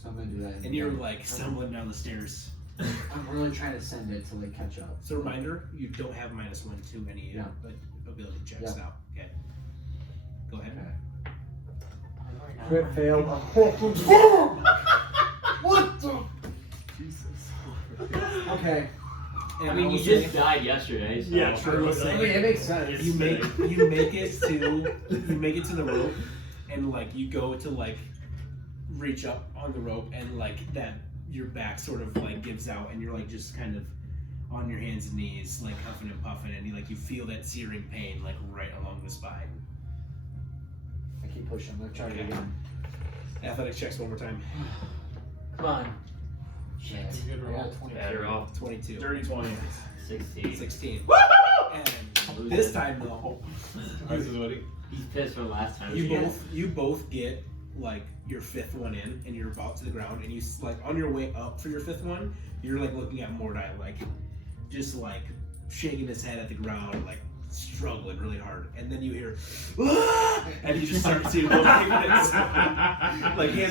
So I'm gonna do that. and you're like stumbling down the stairs. I'm really trying to send it to like catch up. So reminder, you don't have -1 to any Yeah. but ability checks Yeah. now. Okay. Go ahead. Okay. Crit fail. What the? Okay. And I mean, will you say- just died yesterday, so. Yeah, true. I will I say- mean, it makes sense. you make it to the rope, and like you go to like reach up on the rope, and like that your back sort of like gives out, and you're like just kind of on your hands and knees, like huffing and puffing, and you feel that searing pain like right along the spine. I keep pushing. I'm gonna try it Okay. again. Athletics checks one more time. Come on. Shit. Good I roll. got 20. Better off. 22. Dirty 20. 16. 16. And this time though, This is what he. He's pissed from last time. you both get like your 5th one in, and you're about to the ground, and you like on your way up for your 5th one, you're like looking at Mordai like just like shaking his head at the ground, like struggling really hard, and then you hear, "Ah!" and he just starts to go like this, like he has